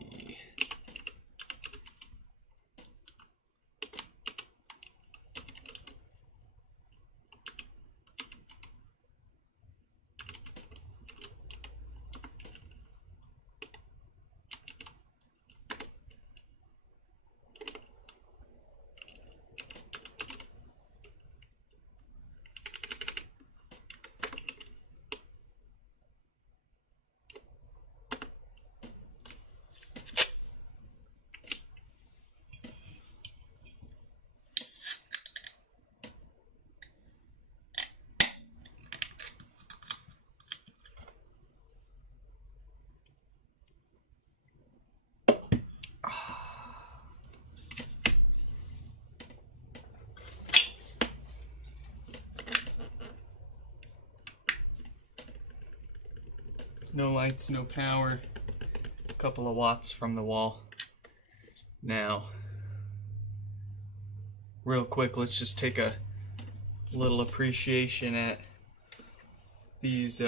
No lights, no power. A couple of watts from the wall. Now, real quick, let's just take a little appreciation at these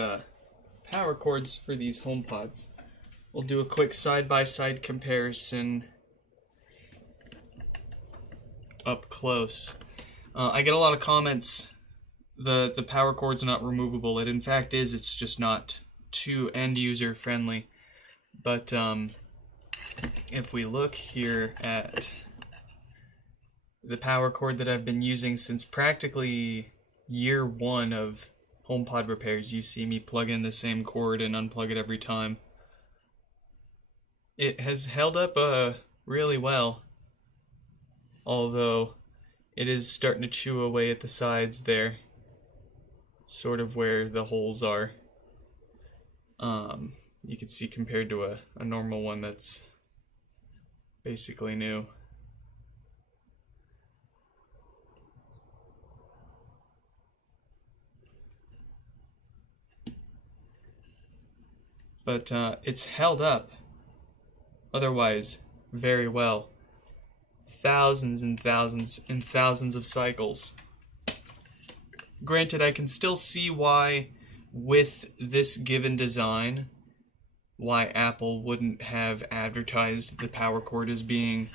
power cords for these HomePods. We'll do a quick side-by-side comparison up close. I get a lot of comments. The power cord's not removable. It in fact is. It's just not too end-user friendly. But if we look here at the power cord that I've been using since practically year one of HomePod repairs, you see me plug in the same cord and unplug it every time. It has held up really well, although it is starting to chew away at the sides there, sort of where the holes are. You can see compared to a normal one that's basically new. But it's held up otherwise very well. Thousands and thousands and thousands of cycles. Granted, I can still see why, with this given design, why Apple wouldn't have advertised the power cord as being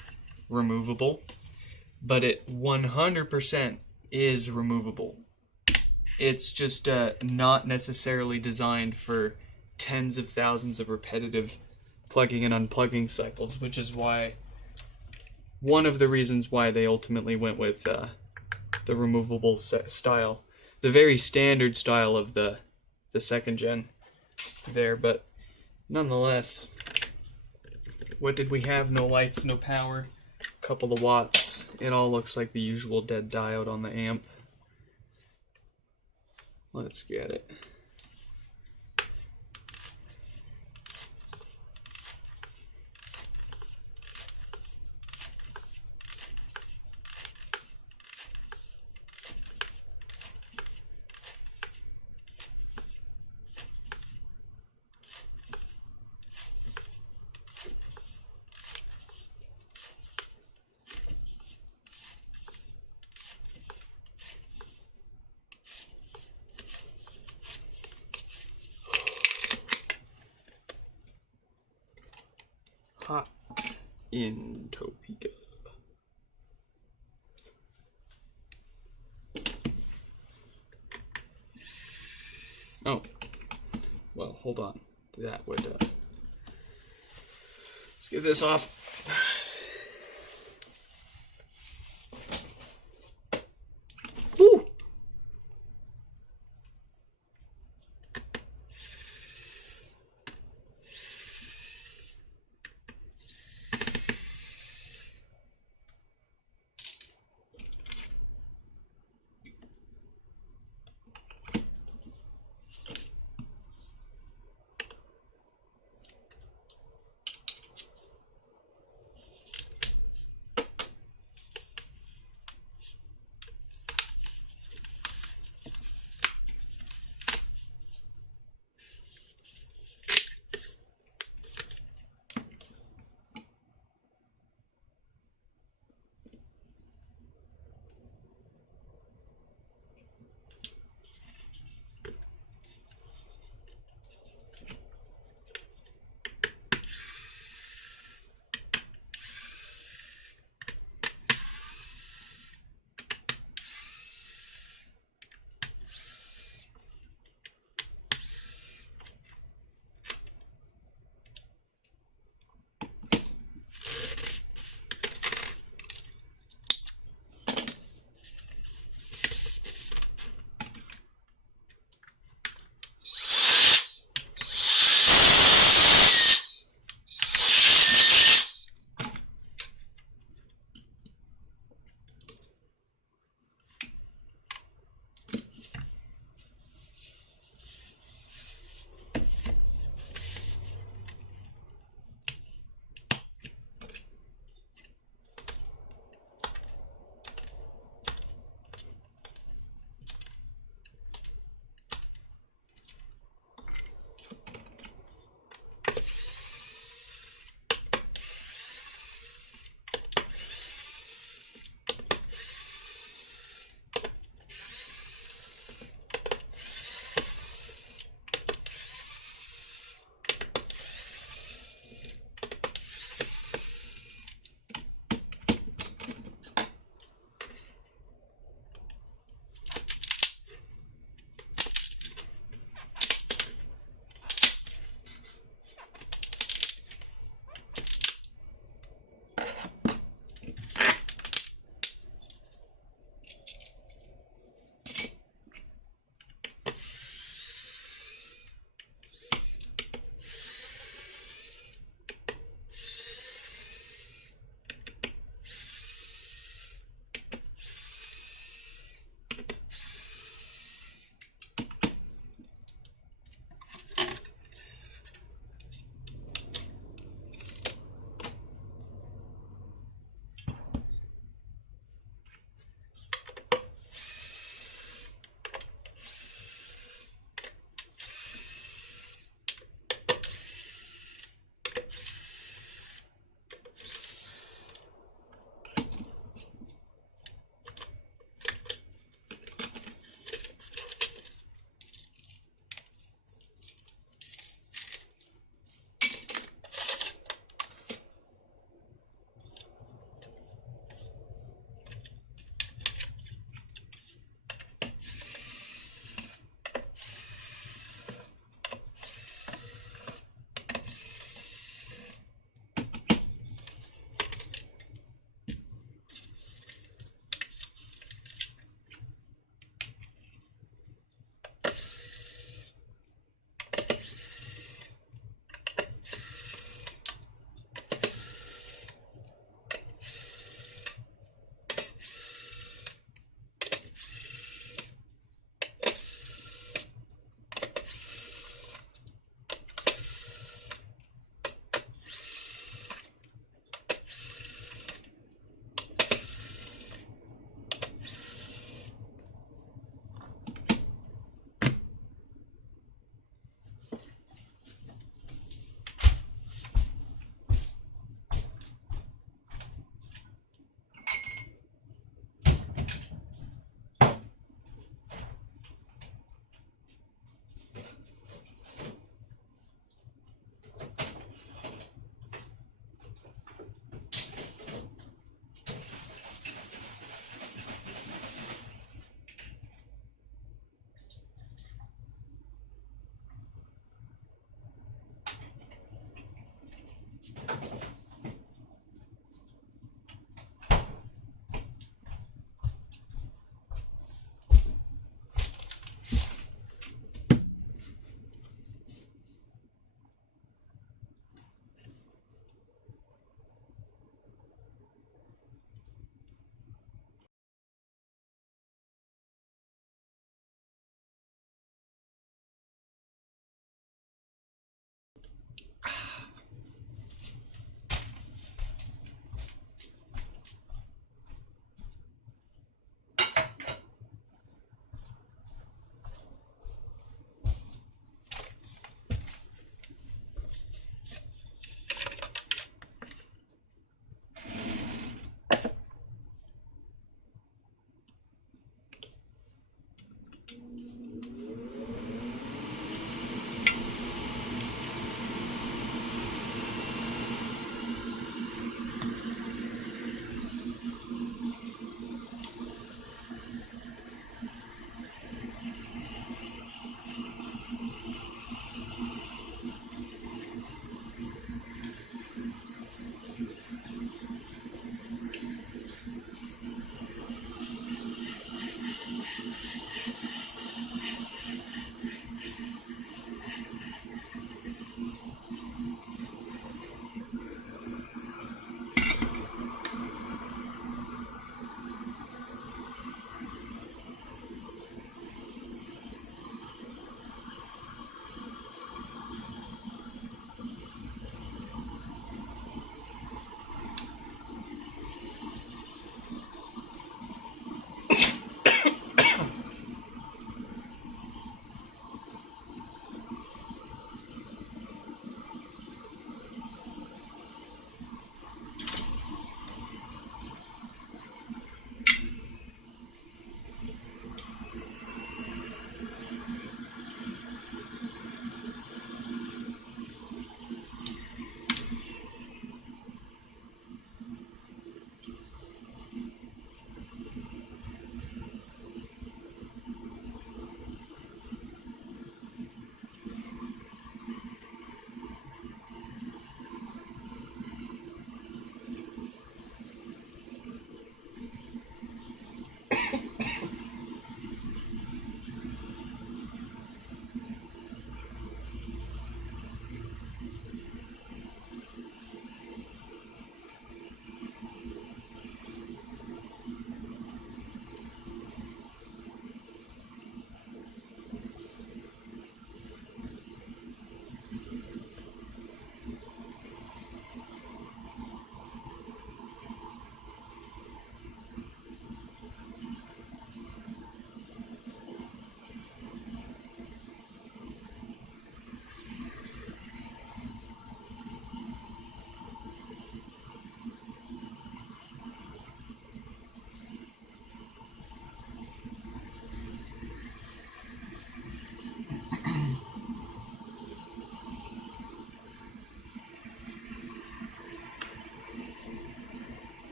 removable, but it 100% is removable. It's just not necessarily designed for tens of thousands of repetitive plugging and unplugging cycles, which is why, one of the reasons why they ultimately went with the removable style, the very standard style of the second gen there. But nonetheless, what did we have? No lights, no power, couple of watts. it all looks like the usual dead diode on the amp. Let's get it. Hot in Topeka. Oh, well, hold on. That would, let's get this off. Woo!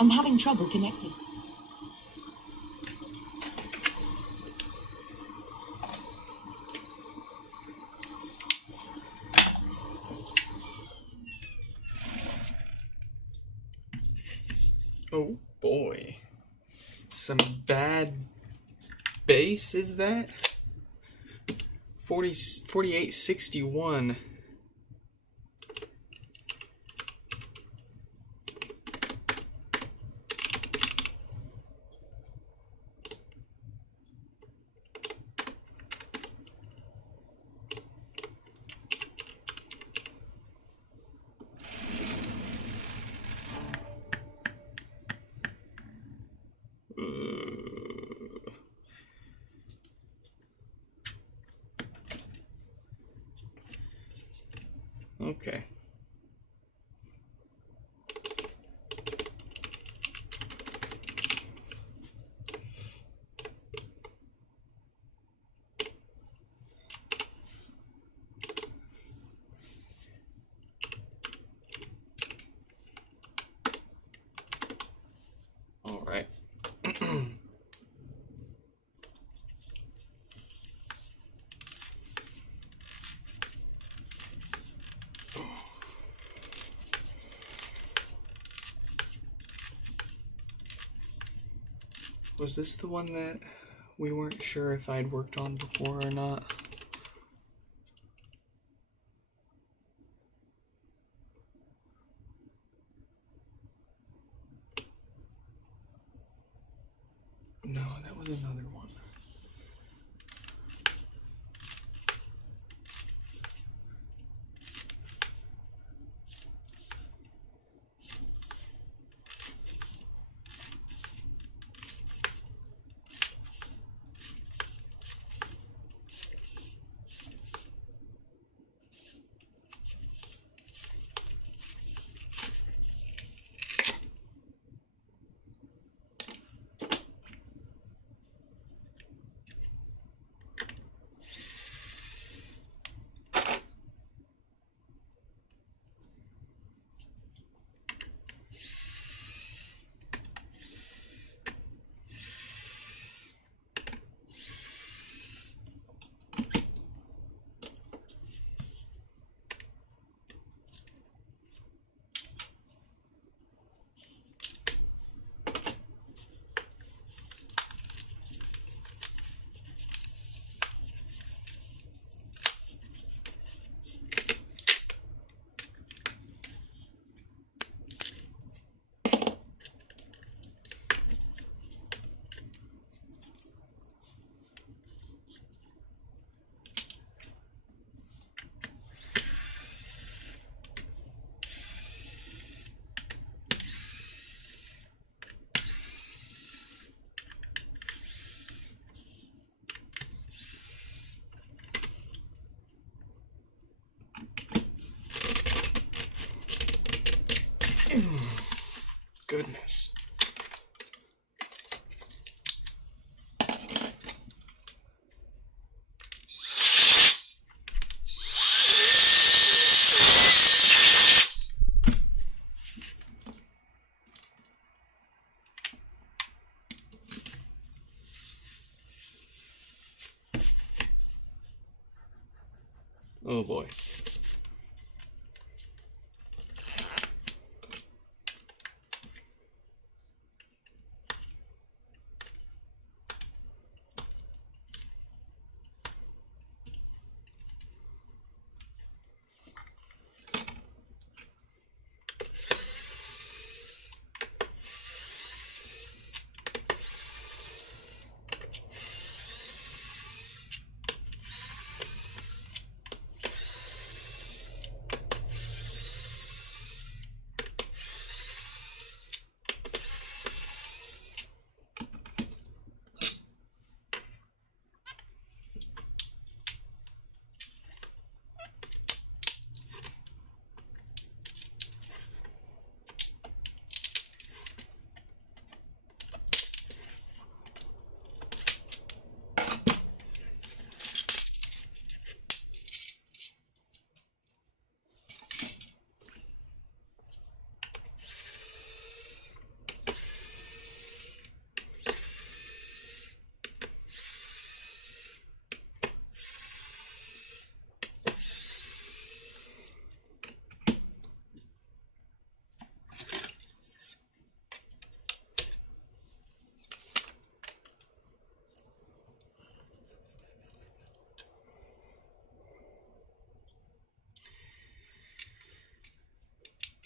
I'm having trouble connecting. Oh boy. Some bad bass, is that? 4861. Okay. All right. Was this the one that we weren't sure if I'd worked on before or not? No, that was another one. Goodness. Oh boy.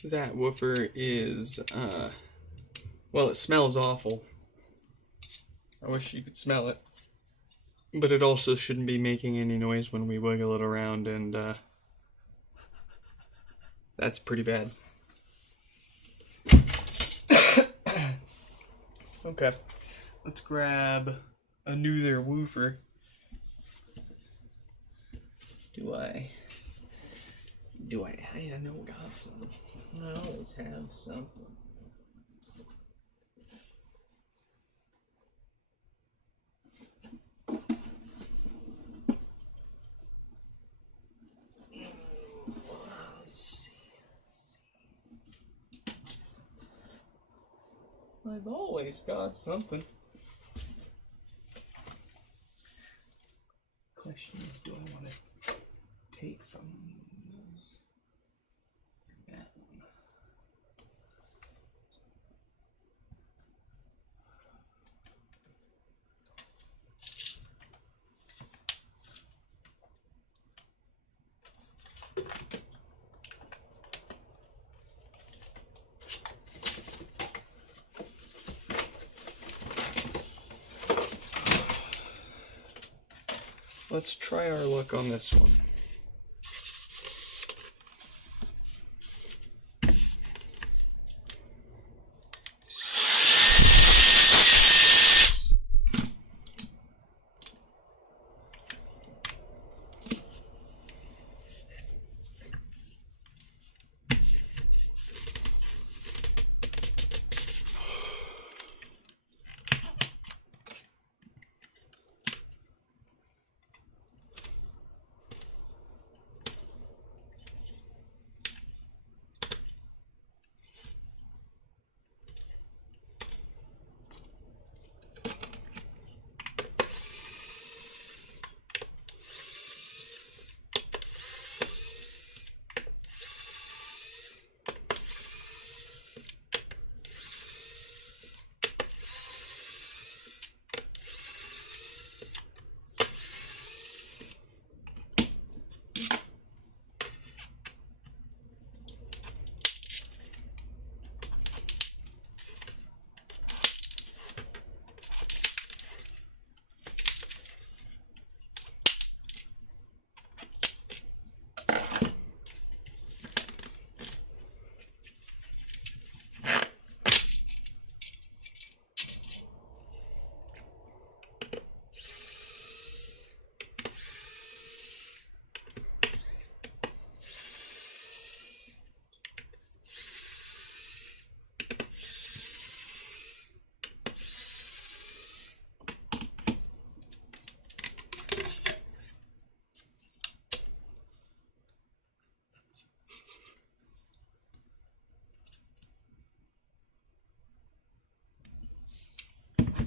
that woofer is, well, it smells awful. I wish you could smell it. But it also shouldn't be making any noise when we wiggle it around, and that's pretty bad. Okay, let's grab another woofer. Do I know I got some. I always have some. Let's see. I've always got something. Question is, do I want to take from those? That one. Let's try our luck on this one.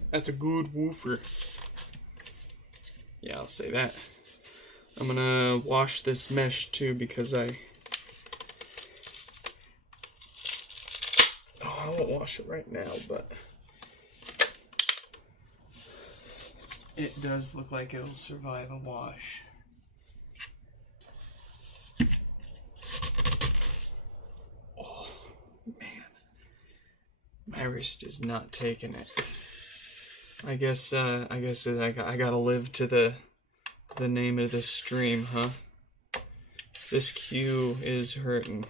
That's a good woofer. Yeah, I'll say that. I'm gonna wash this mesh too because I won't wash it right now, but it does look like it'll survive a wash. Oh, man. My wrist is not taking it. I guess I gotta live to the name of this stream, huh? This cue is hurting.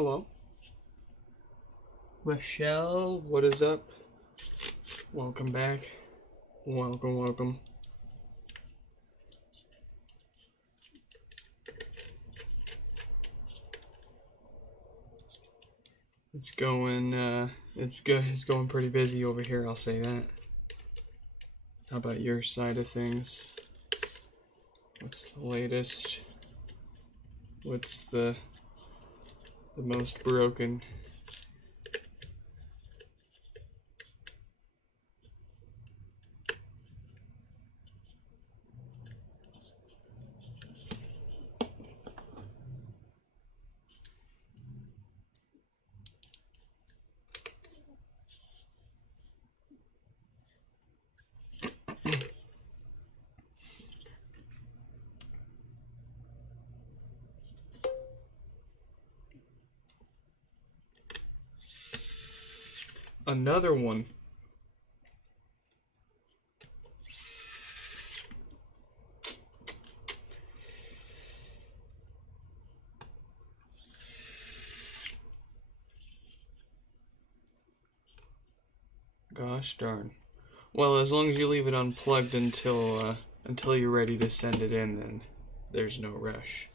Hello. Michelle, what is up? Welcome back. Welcome, welcome. It's going, it's good. It's going pretty busy over here, I'll say that. How about your side of things? What's the latest? What's the most broken? Another one. Gosh darn. Well, as long as you leave it unplugged until you're ready to send it in, then there's no rush.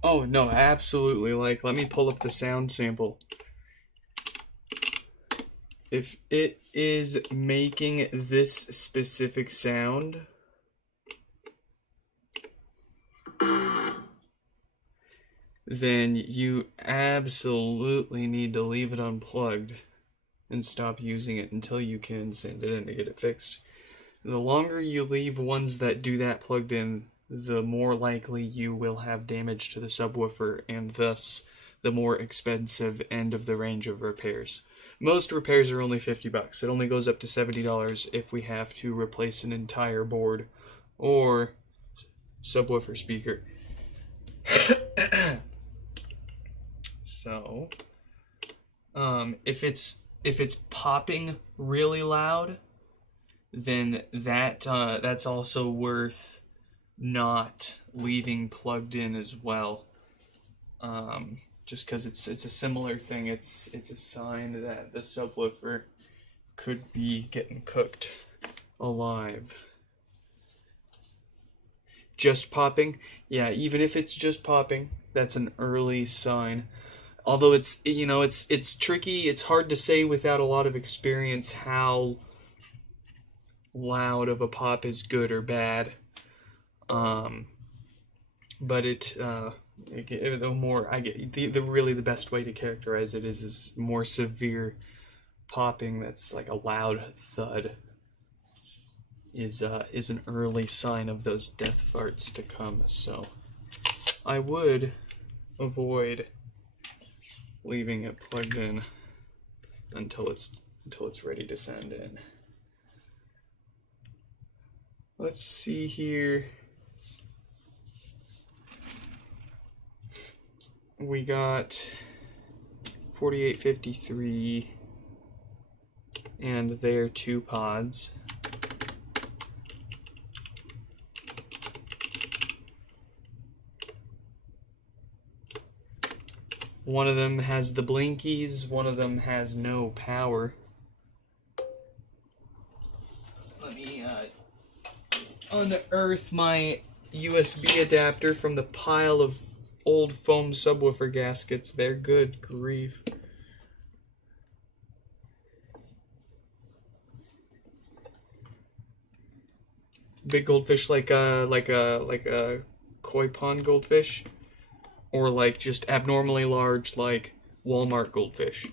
Oh, no, absolutely. Like, let me pull up the sound sample. If it is making this specific sound, then you absolutely need to leave it unplugged and stop using it until you can send it in to get it fixed. The longer you leave ones that do that plugged in, the more likely you will have damage to the subwoofer, and thus the more expensive end of the range of repairs. Most repairs are only $50. It only goes up to $70 if we have to replace an entire board or subwoofer speaker. So, if it's popping really loud, then that's also worth not leaving plugged in as well. Just because it's a similar thing. It's a sign that the subwoofer could be getting cooked alive. Just popping, yeah. Even if it's just popping, that's an early sign. Although it's tricky. It's hard to say without a lot of experience how loud of a pop is good or bad. But the more I get, the best way to characterize it is more severe popping. That's like a loud thud. Is an early sign of those death farts to come. So I would avoid leaving it plugged in until it's ready to send in. Let's see here. We got 4853 and their 2 pods. One of them has the blinkies, one of them has no power. Let me unearth my USB adapter from the pile of old foam subwoofer gaskets. They're good grief. Big goldfish like a koi pond goldfish, or like just abnormally large like Walmart goldfish.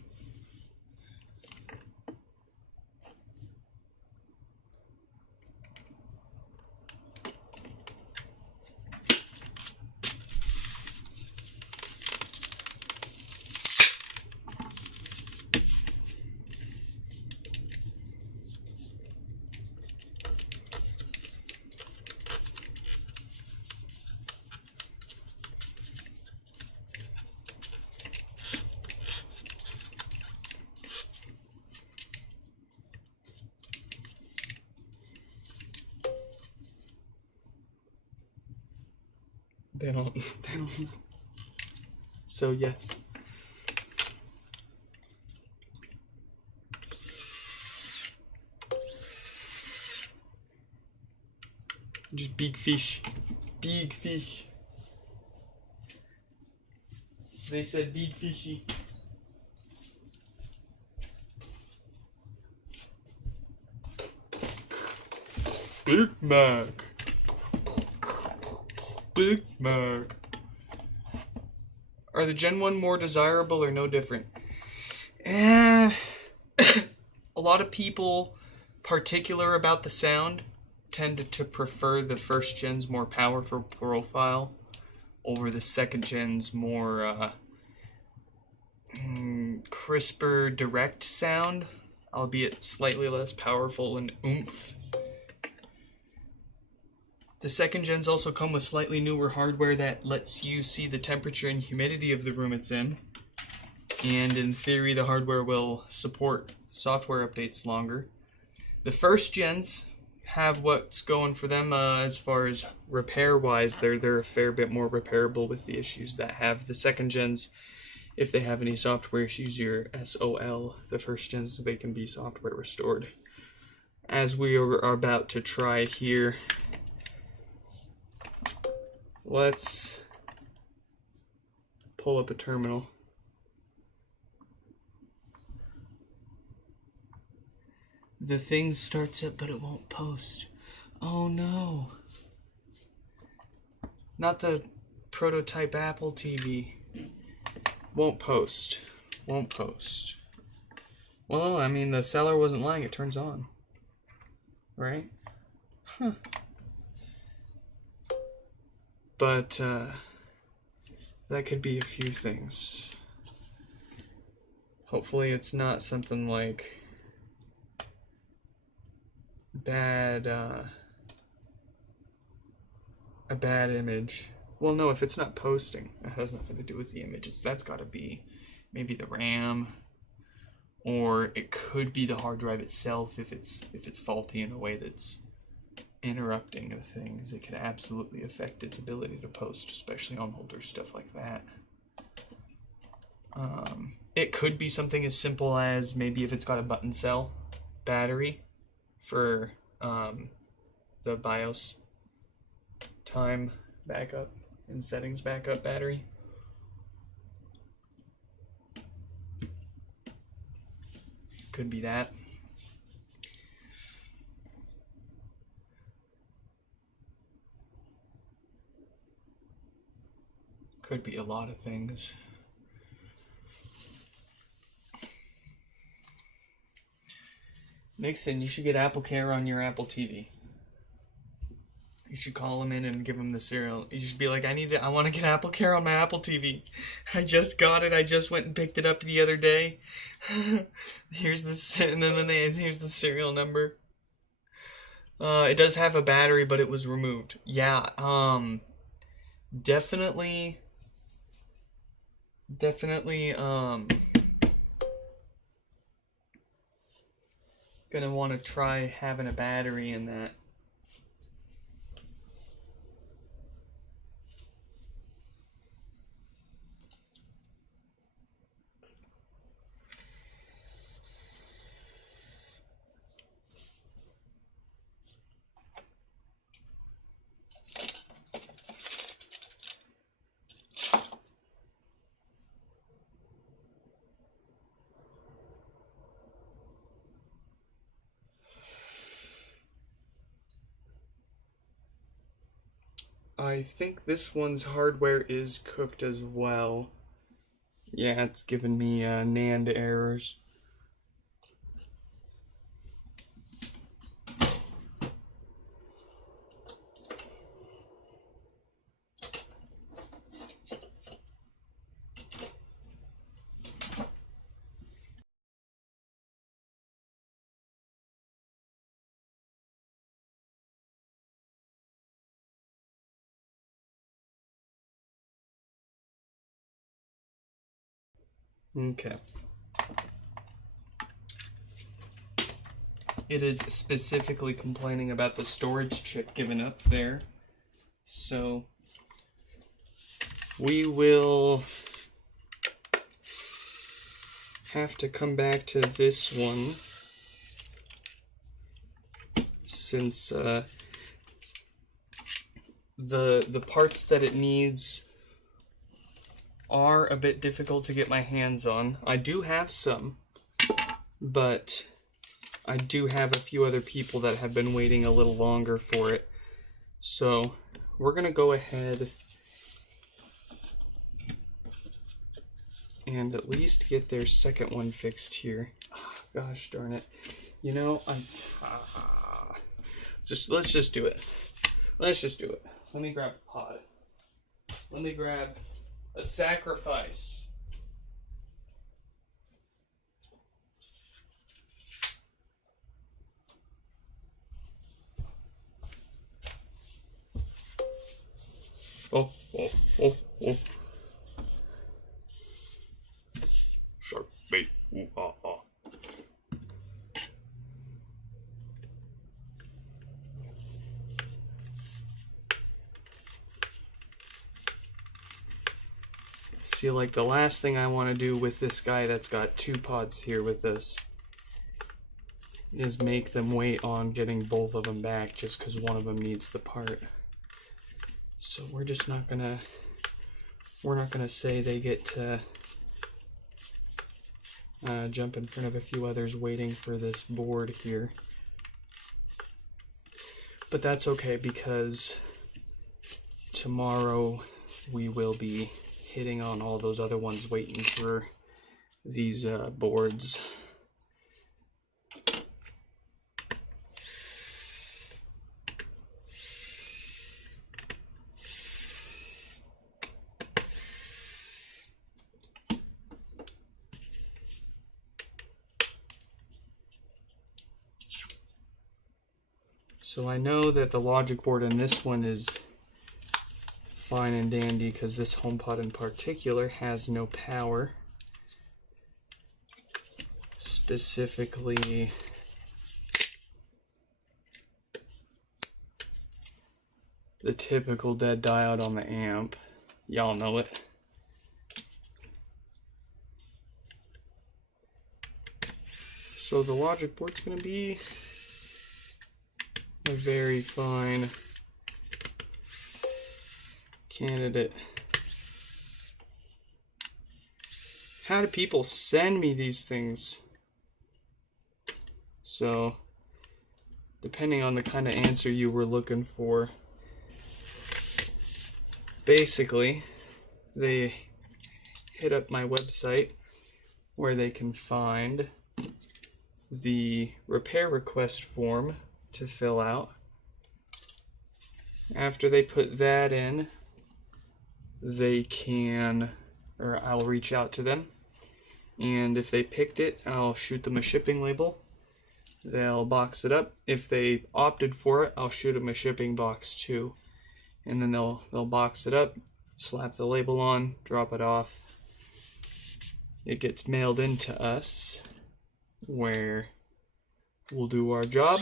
They don't. So yes. Just big fish. Big fish. They said big fishy. Big Mac. Big Mac. Are the Gen 1 more desirable or no different? A lot of people particular about the sound tended to prefer the first gen's more powerful profile over the second gen's more crisper, direct sound, albeit slightly less powerful and oomph. The second gens also come with slightly newer hardware that lets you see the temperature and humidity of the room it's in. And in theory, the hardware will support software updates longer. The first gens have what's going for them as far as repair-wise. They're a fair bit more repairable with the issues that have. The second gens, if they have any software issues, your SOL. The first gens, they can be software restored. As we are about to try here, let's pull up a terminal. The thing starts up, but it won't post. Oh no. Not the prototype Apple TV. Won't post. Won't post. Well, I mean, the seller wasn't lying. It turns on. Right? Huh. But that could be a few things. Hopefully it's not something like a bad image. Well, no, if it's not posting, it has nothing to do with the images. That's got to be maybe the RAM, or it could be the hard drive itself if it's faulty in a way that's interrupting the things. It could absolutely affect its ability to post, especially on older stuff like that. It could be something as simple as maybe if it's got a button cell battery for the BIOS time backup and settings backup battery. Could be that. Could be a lot of things. Nixon, you should get Apple Care on your Apple TV. You should call them in and give them the serial. You should be like, I want to get Apple Care on my Apple TV. I just got it. I just went and picked it up the other day. Here's this, and then here's the serial number. It does have a battery, but it was removed. Yeah. Definitely. Gonna want to try having a battery in that. I think this one's hardware is cooked as well. Yeah, it's giving me NAND errors. Okay. It is specifically complaining about the storage chip giving up there. So we will have to come back to this one since the parts that it needs are a bit difficult to get my hands on. I do have some, but I do have a few other people that have been waiting a little longer for it. So we're gonna go ahead and at least get their second one fixed here. Oh, gosh darn it. You know, let's just do it. Let's just do it. Let me grab a pod. Let me grab a sacrifice. Oh. Shark bait. Ooh, ah. See, like the last thing I want to do with this guy that's got 2 pods here with us is make them wait on getting both of them back just because one of them needs the part. So we're just not gonna say they get to jump in front of a few others waiting for this board here. But that's okay because tomorrow we will be hitting on all those other ones waiting for these boards. So I know that the logic board in this one is fine and dandy because this HomePod in particular has no power. Specifically, the typical dead diode on the amp. Y'all know it. So the logic board's going to be a very fine candidate. How do people send me these things? So, depending on the kind of answer you were looking for, basically, they hit up my website where they can find the repair request form to fill out. After they put that in, they can, or I'll reach out to them, and if they picked it, I'll shoot them a shipping label. They'll box it up. If they opted for it, I'll shoot them a shipping box too, and then they'll box it up, slap the label on, drop it off. It gets mailed into us, where we'll do our job.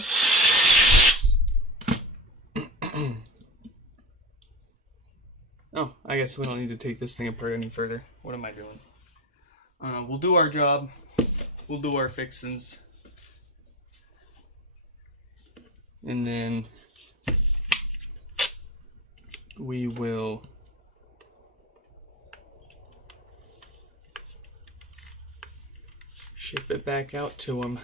Oh, I guess we don't need to take this thing apart any further. What am I doing? We'll do our job. We'll do our fixins. And then we will ship it back out to them.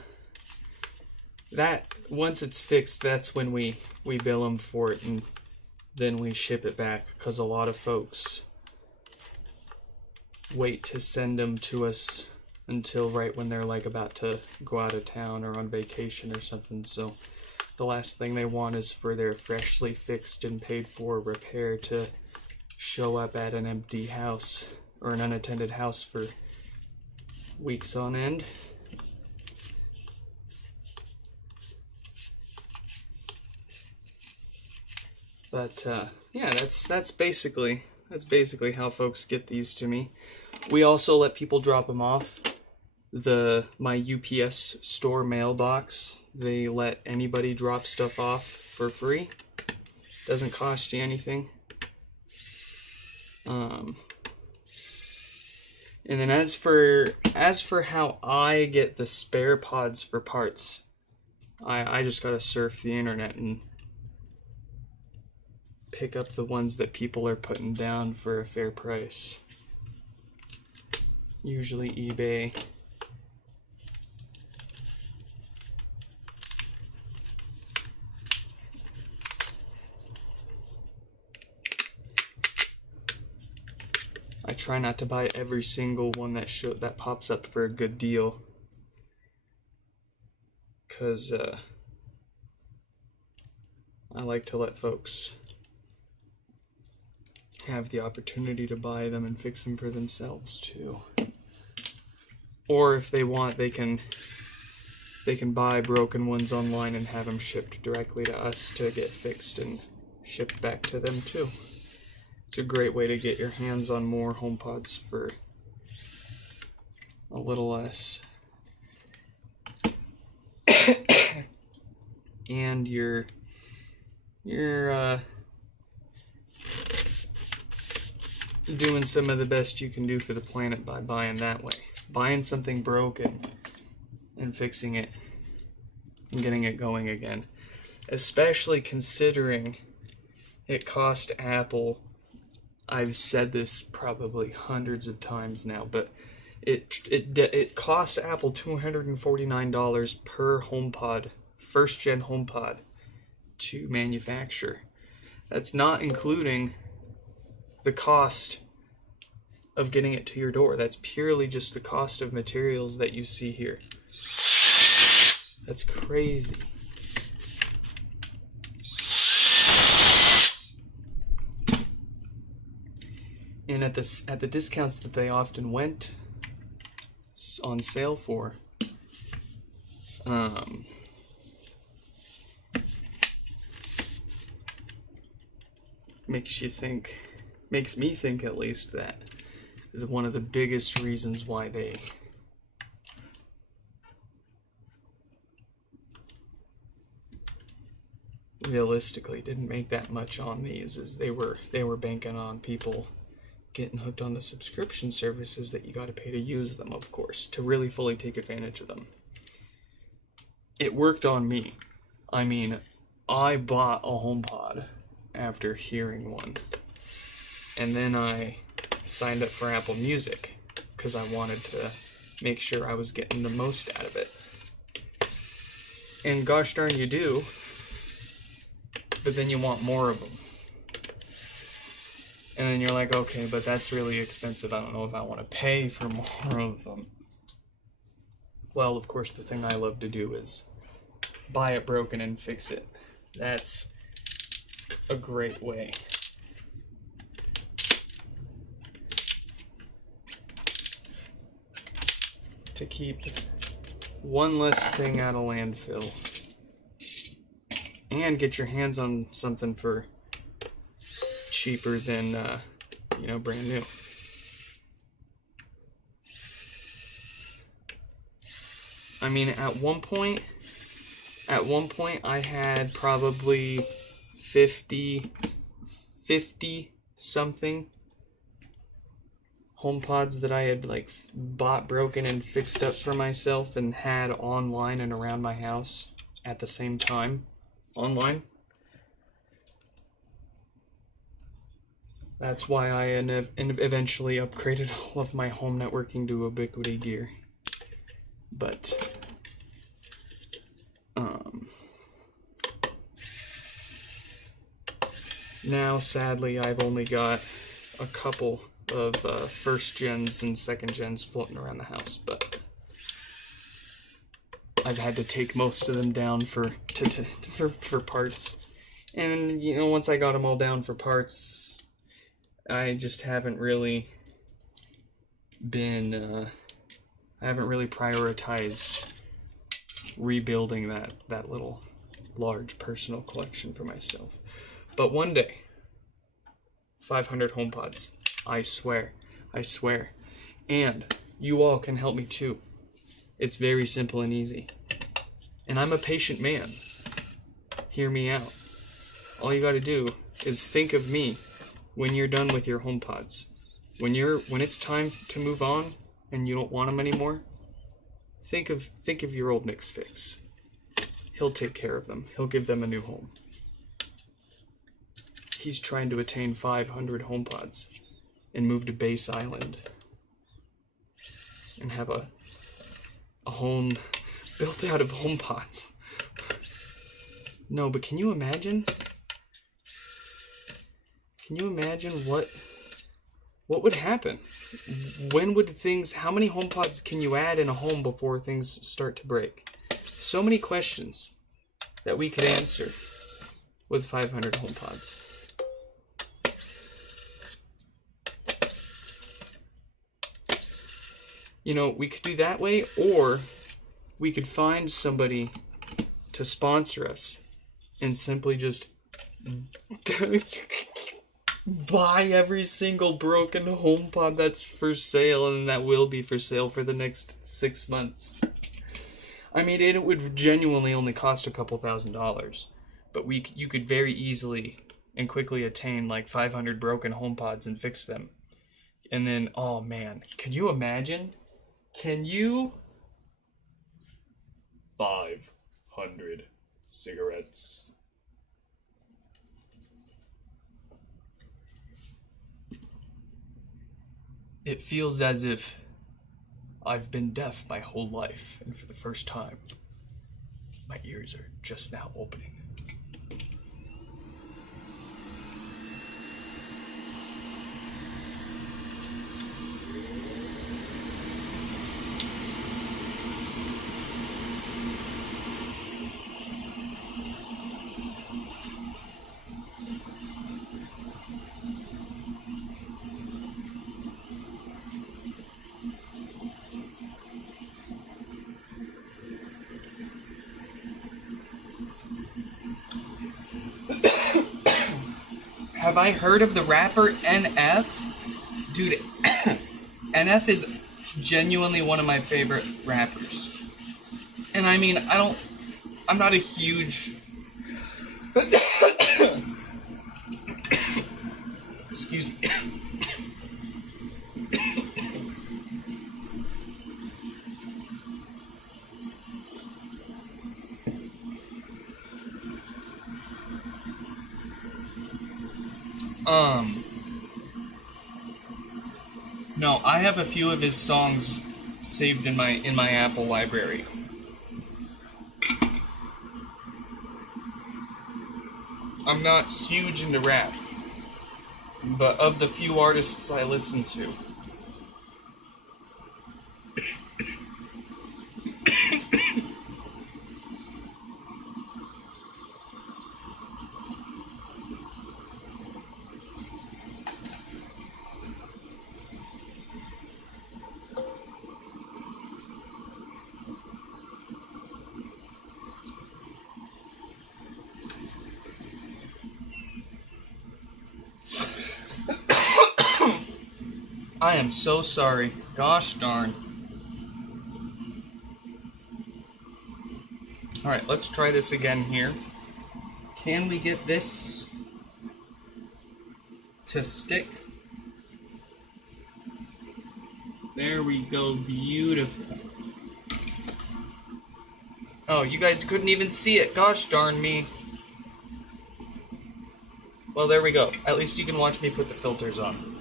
That, once it's fixed, that's when we bill them for it and then we ship it back, because a lot of folks wait to send them to us until right when they're like about to go out of town or on vacation or something. So the last thing they want is for their freshly fixed and paid for repair to show up at an empty house or an unattended house for weeks on end. But yeah, that's basically how folks get these to me. We also let people drop them off. My UPS store mailbox, they let anybody drop stuff off for free. Doesn't cost you anything. And then as for how I get the spare pods for parts, I just gotta surf the internet and pick up the ones that people are putting down for a fair price. Usually eBay. I try not to buy every single one that pops up for a good deal, because I like to let folks have the opportunity to buy them and fix them for themselves too. Or if they want, they can buy broken ones online and have them shipped directly to us to get fixed and shipped back to them too. It's a great way to get your hands on more HomePods for a little less. And you're doing some of the best you can do for the planet by buying that way. Buying something broken and fixing it and getting it going again. Especially considering it cost Apple, I've said this probably hundreds of times now, but it cost Apple $249 per HomePod, first gen HomePod, to manufacture. That's not including the cost of getting it to your door. That's purely just the cost of materials that you see here. That's crazy. And at the discounts that they often went on sale for, makes me think at least that one of the biggest reasons why they realistically didn't make that much on these is they were banking on people getting hooked on the subscription services that you got to pay to use them, of course, to really fully take advantage of them. It worked on me. I mean, I bought a HomePod after hearing one, and then I signed up for Apple Music because I wanted to make sure I was getting the most out of it. And gosh darn you do, but then you want more of them. And then you're like, okay, but that's really expensive. I don't know if I want to pay for more of them. Well, of course, the thing I love to do is buy it broken and fix it. That's a great way. To keep one less thing out of landfill. And get your hands on something for cheaper than, brand new. I mean, at one point I had probably 50 something HomePods that I had bought broken and fixed up for myself and had online and around my house at the same time. Online. That's why I eventually upgraded all of my home networking to Ubiquiti gear. But, Now, sadly, I've only got a couple of first gens and second gens floating around the house, but I've had to take most of them down for parts. And, you know, once I got them all down for parts, I just haven't really been, I haven't really prioritized rebuilding that little large personal collection for myself. But one day, 500 HomePods. I swear. I swear. And you all can help me too. It's very simple and easy. And I'm a patient man. Hear me out. All you gotta do is think of me when you're done with your HomePods. When it's time to move on and you don't want them anymore, think of your old Mix Fix. He'll take care of them. He'll give them a new home. He's trying to attain 500 HomePods and move to Base Island and have a home built out of HomePods. No, but can you imagine? Can you imagine what would happen? When would how many HomePods can you add in a home before things start to break? So many questions that we could answer with 500 HomePods. You know, we could do that way, or we could find somebody to sponsor us and simply just buy every single broken HomePod that's for sale, and that will be for sale for the next 6 months. I mean, it would genuinely only cost a couple $1,000s, but you could very easily and quickly attain like 500 broken HomePods and fix them. And then, oh man, can you imagine? Can you? 500 cigarettes. It feels as if I've been deaf my whole life, and for the first time, my ears are just now opening. Have I heard of the rapper NF? Dude, NF is genuinely one of my favorite rappers. And I mean, I'm not a huge... Excuse me. No, I have a few of his songs saved in my Apple library. I'm not huge into rap, but of the few artists I listen to, I am so sorry. Gosh darn. Alright, let's try this again here. Can we get this to stick? There we go. Beautiful. Oh, you guys couldn't even see it. Gosh darn me. Well, there we go. At least you can watch me put the filters on.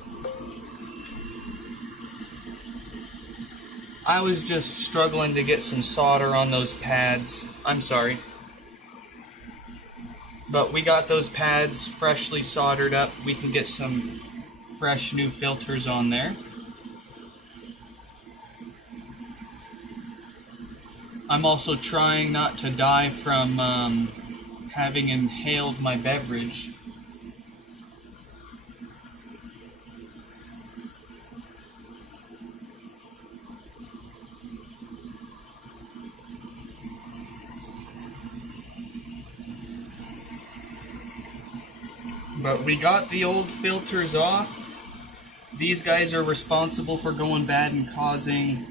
I was just struggling to get some solder on those pads. I'm sorry. But we got those pads freshly soldered up. We can get some fresh new filters on there. I'm also trying not to die from having inhaled my beverage. But we got the old filters off. These guys are responsible for going bad and causing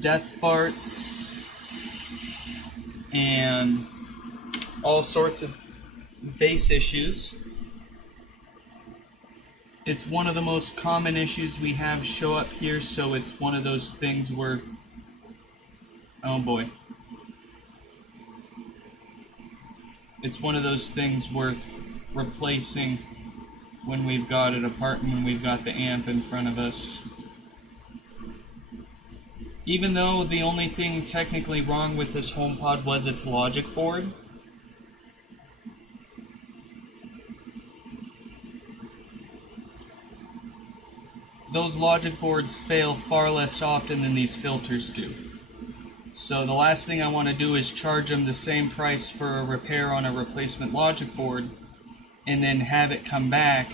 death farts and all sorts of bass issues. It's one of the most common issues we have show up here, so it's one of those things worth... Oh boy. It's one of those things worth replacing when we've got it apart and when we've got the amp in front of us. Even though the only thing technically wrong with this HomePod was its logic board, those logic boards fail far less often than these filters do. So the last thing I want to do is charge them the same price for a repair on a replacement logic board and then have it come back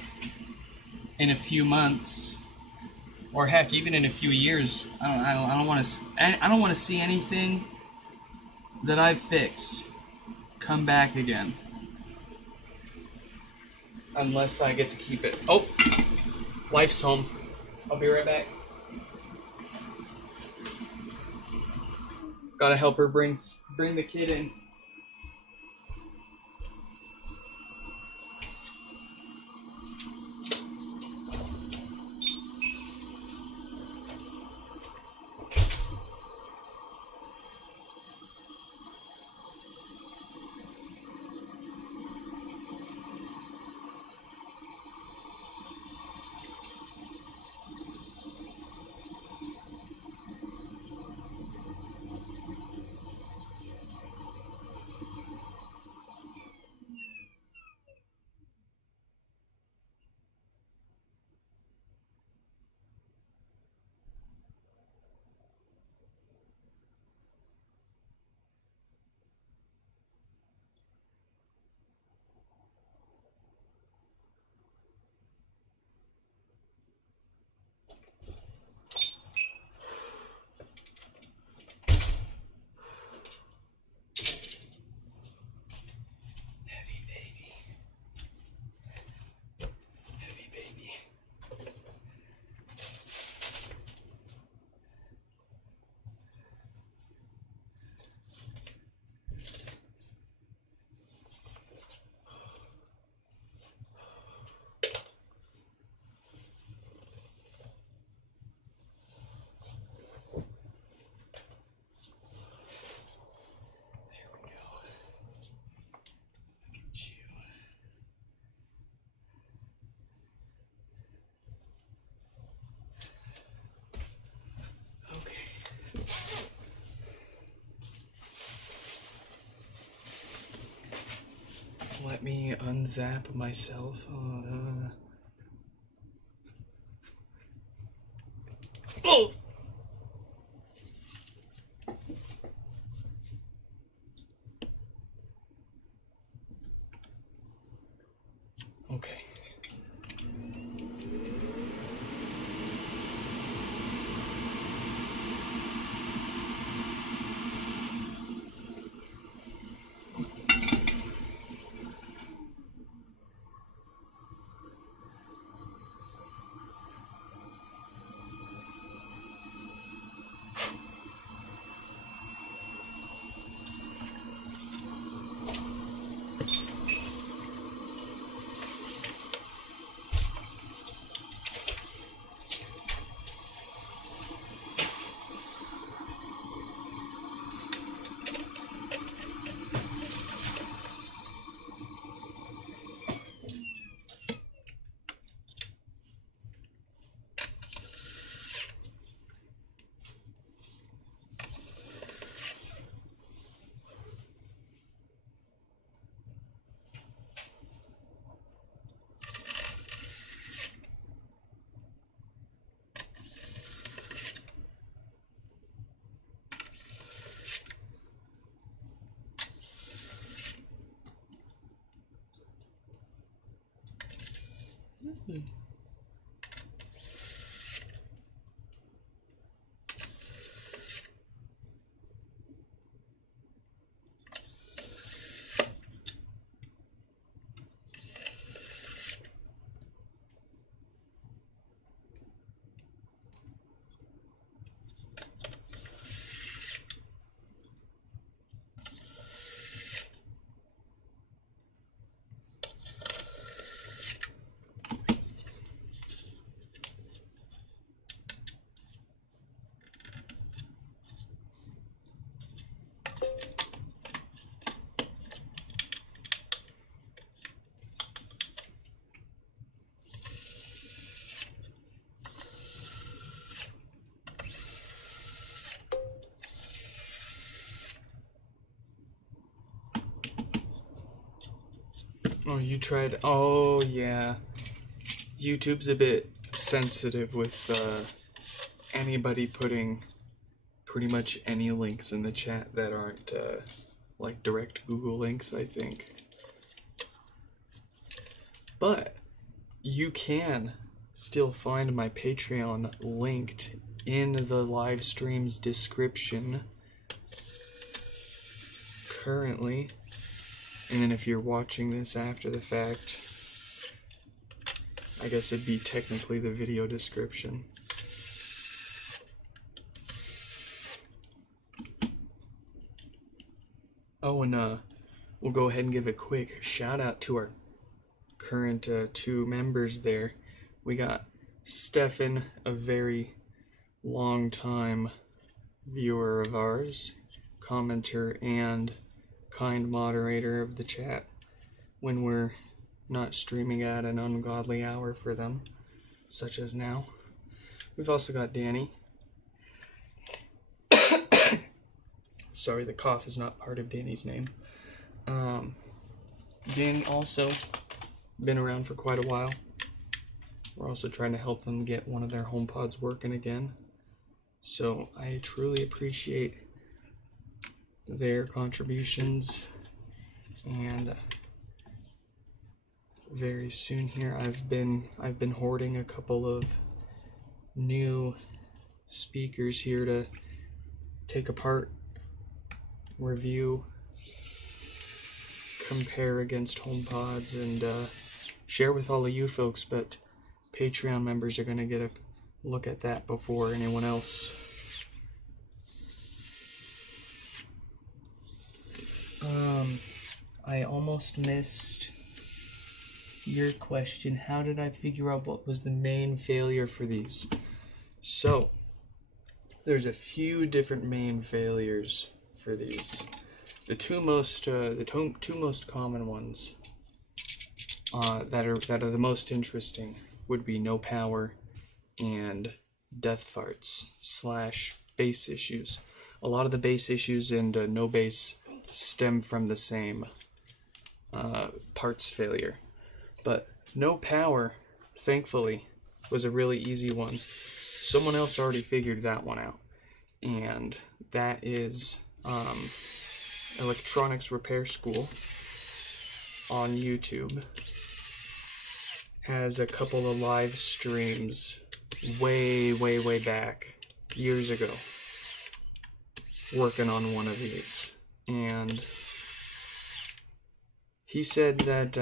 in a few months, or heck, even in a few years. I don't want to see anything that I've fixed come back again, unless I get to keep it. Oh, wife's home. I'll be right back. Gotta help her bring the kid in. Let me unzap myself. Oh! Okay. Oh, you tried. Oh, yeah. YouTube's a bit sensitive with anybody putting pretty much any links in the chat that aren't like direct Google links, I think. But you can still find my Patreon linked in the live stream's description currently. And then if you're watching this after the fact, I guess it'd be technically the video description. Oh, and we'll go ahead and give a quick shout out to our current 2 members there. We got Stefan, a very long time viewer of ours, commenter, and kind moderator of the chat when we're not streaming at an ungodly hour for them, such as now. We've also got Danny. Sorry, the cough is not part of Danny's name. Danny also been around for quite a while. We're also trying to help them get one of their HomePods working again. So I truly appreciate their contributions, and very soon here I've been hoarding a couple of new speakers here to take apart, review, compare against HomePods, and share with all of you folks. But Patreon members are gonna get a look at that before anyone else. I almost missed your question. How did I figure out what was the main failure for these? So, there's a few different main failures for these. The two most common ones that are the most interesting would be no power and death farts / bass issues. A lot of the bass issues and no bass stem from the same parts failure. But no power, thankfully, was a really easy one. Someone else already figured that one out, and that is Electronics Repair School on YouTube has a couple of live streams way back, years ago, working on one of these. And he said that,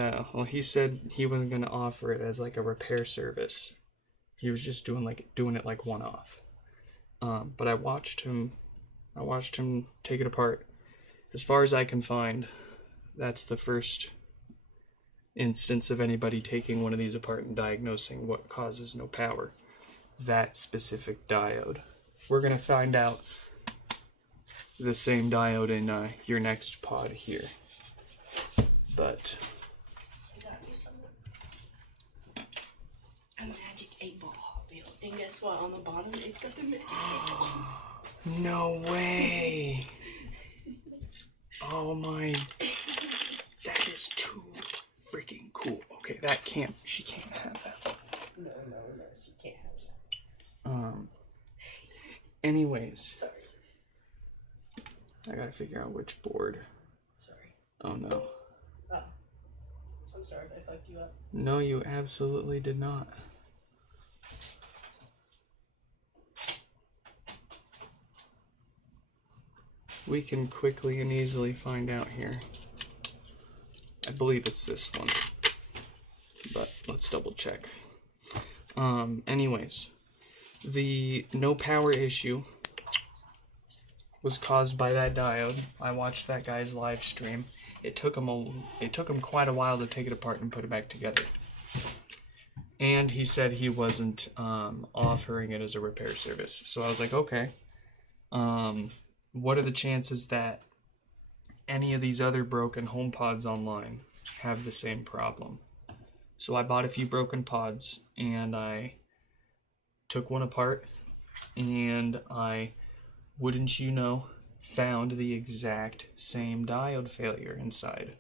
he said he wasn't going to offer it as like a repair service. He was just doing it like one-off. But I watched him take it apart. As far as I can find, that's the first instance of anybody taking one of these apart and diagnosing what causes no power. That specific diode. We're going to find out the same diode in your next pod here. But a magic 8-ball Hot Wheel. And guess what? On the bottom, it's got the magic 8 no way! Oh my, that is too freaking cool. Okay, she can't have that. No, she can't have that. Anyways. Sorry. I gotta figure out which board. Sorry. Oh no. Oh. I'm sorry if I fucked you up. No, you absolutely did not. We can quickly and easily find out here. I believe it's this one, but let's double check. Anyways, the no power issue was caused by that diode. I watched that guy's live stream. It took him quite a while to take it apart and put it back together. And he said he wasn't offering it as a repair service. So I was like, okay. What are the chances that any of these other broken HomePods online have the same problem? So I bought a few broken pods and I took one apart and I, wouldn't you know, found the exact same diode failure inside.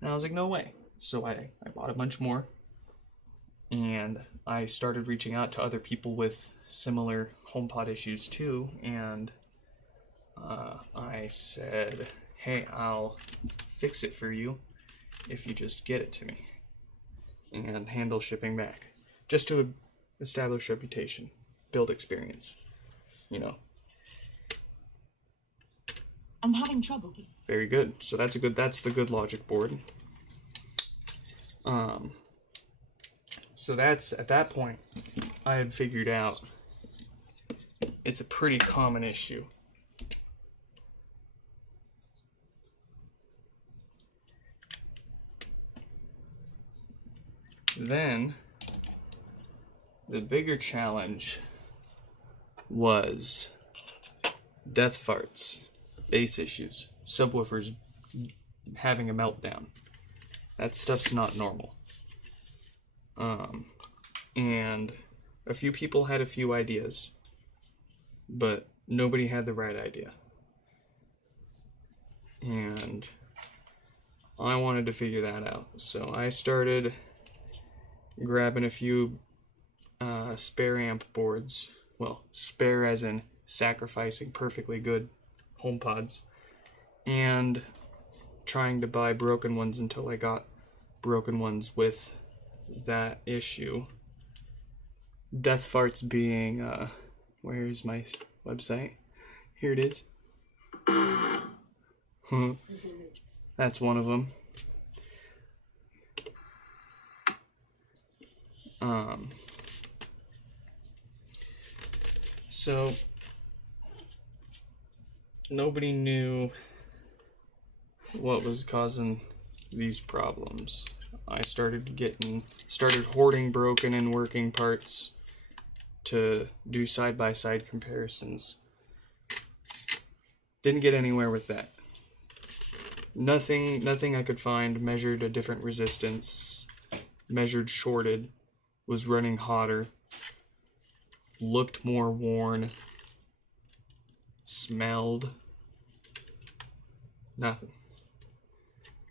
And I was like, no way. So I bought a bunch more and I started reaching out to other people with similar HomePod issues too, and I said, hey, I'll fix it for you if you just get it to me and handle shipping back, just to establish reputation, build experience, you know. I'm having trouble. Very good. So that's the good logic board. So that's, at that point, I had figured out it's a pretty common issue. Then, the bigger challenge was death farts, bass issues, subwoofers having a meltdown. That stuff's not normal. And a few people had a few ideas, but nobody had the right idea. And I wanted to figure that out. So I started grabbing a few spare amp boards. Well, spare as in sacrificing perfectly good HomePods, and trying to buy broken ones until I got broken ones with that issue. Death farts being, where's my website? Here it is. That's one of them. So nobody knew what was causing these problems. I started hoarding broken and working parts to do side-by-side comparisons. Didn't get anywhere with that. Nothing I could find measured a different resistance, measured shorted, was running hotter, looked more worn, smelled. Nothing.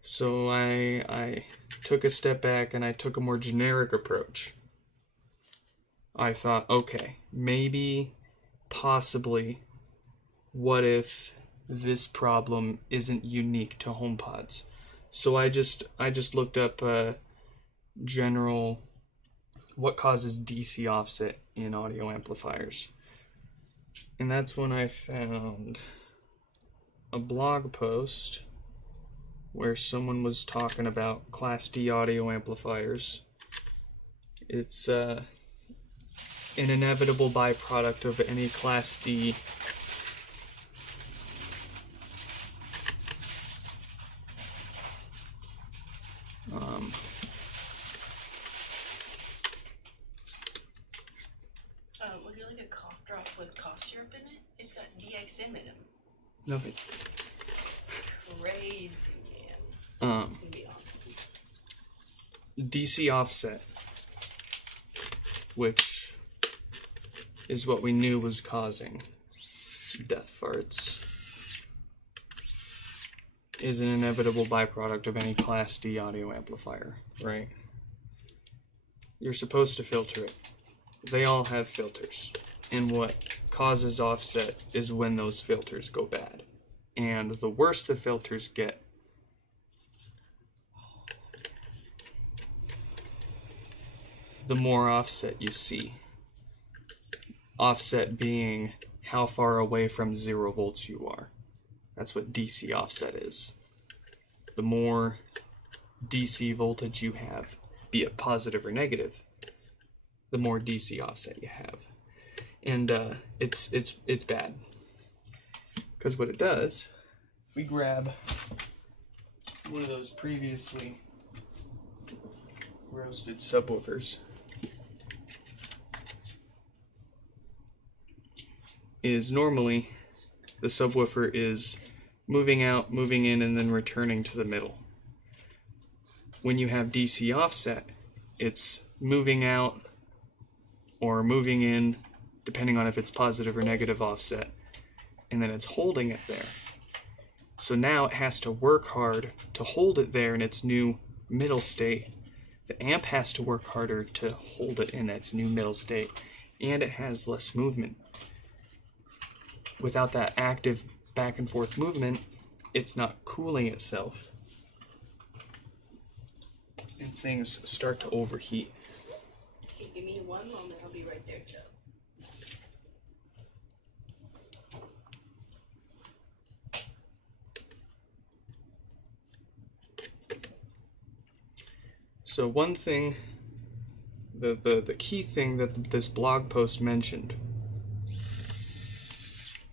So I took a step back and I took a more generic approach. I thought, okay, maybe, possibly, what if this problem isn't unique to HomePods? So I just looked up general what causes DC offset in audio amplifiers. And that's when I found a blog post where someone was talking about Class D audio amplifiers. It's an inevitable byproduct of any Class D would you like a cough drop with cough syrup in it? It's got DXM in it. nothing. Crazy, man. It's gonna be awesome. DC offset, which is what we knew was causing death farts, is an inevitable byproduct of any Class D audio amplifier, right? You're supposed to filter it. They all have filters, and what causes offset is when those filters go bad. And the worse the filters get, the more offset you see. Offset being how far away from 0 volts you are. That's what DC offset is. The more DC voltage you have, be it positive or negative, the more DC offset you have. And it's bad. Because what it does, if we grab one of those previously roasted subwoofers, is normally the subwoofer is moving out, moving in, and then returning to the middle. When you have DC offset, it's moving out or moving in, depending on if it's positive or negative offset, and then it's holding it there. So now it has to work hard to hold it there in its new middle state. The amp has to work harder to hold it in its new middle state, and it has less movement. Without that active back and forth movement, it's not cooling itself, and things start to overheat. Okay, give me one moment. I'll be right there, Joe. So one thing, the key thing that this blog post mentioned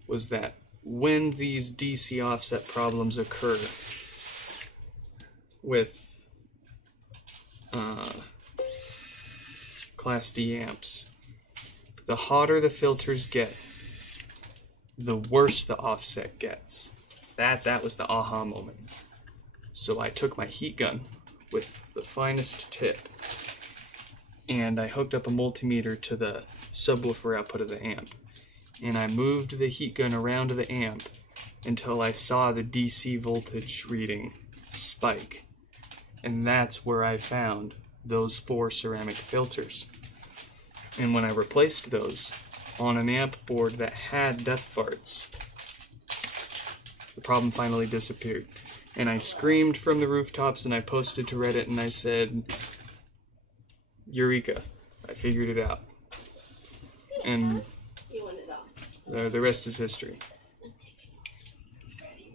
was that when these DC offset problems occur with Class D amps, the hotter the filters get, the worse the offset gets. That was the aha moment. So I took my heat gun with the finest tip, and I hooked up a multimeter to the subwoofer output of the amp, and I moved the heat gun around the amp until I saw the DC voltage reading spike, and that's where I found those 4 ceramic filters. And when I replaced those on an amp board that had death farts, the problem finally disappeared. And I screamed from the rooftops, and I posted to Reddit, and I said, Eureka, I figured it out. And You want it off. the rest is history. Let's take it off. Ready?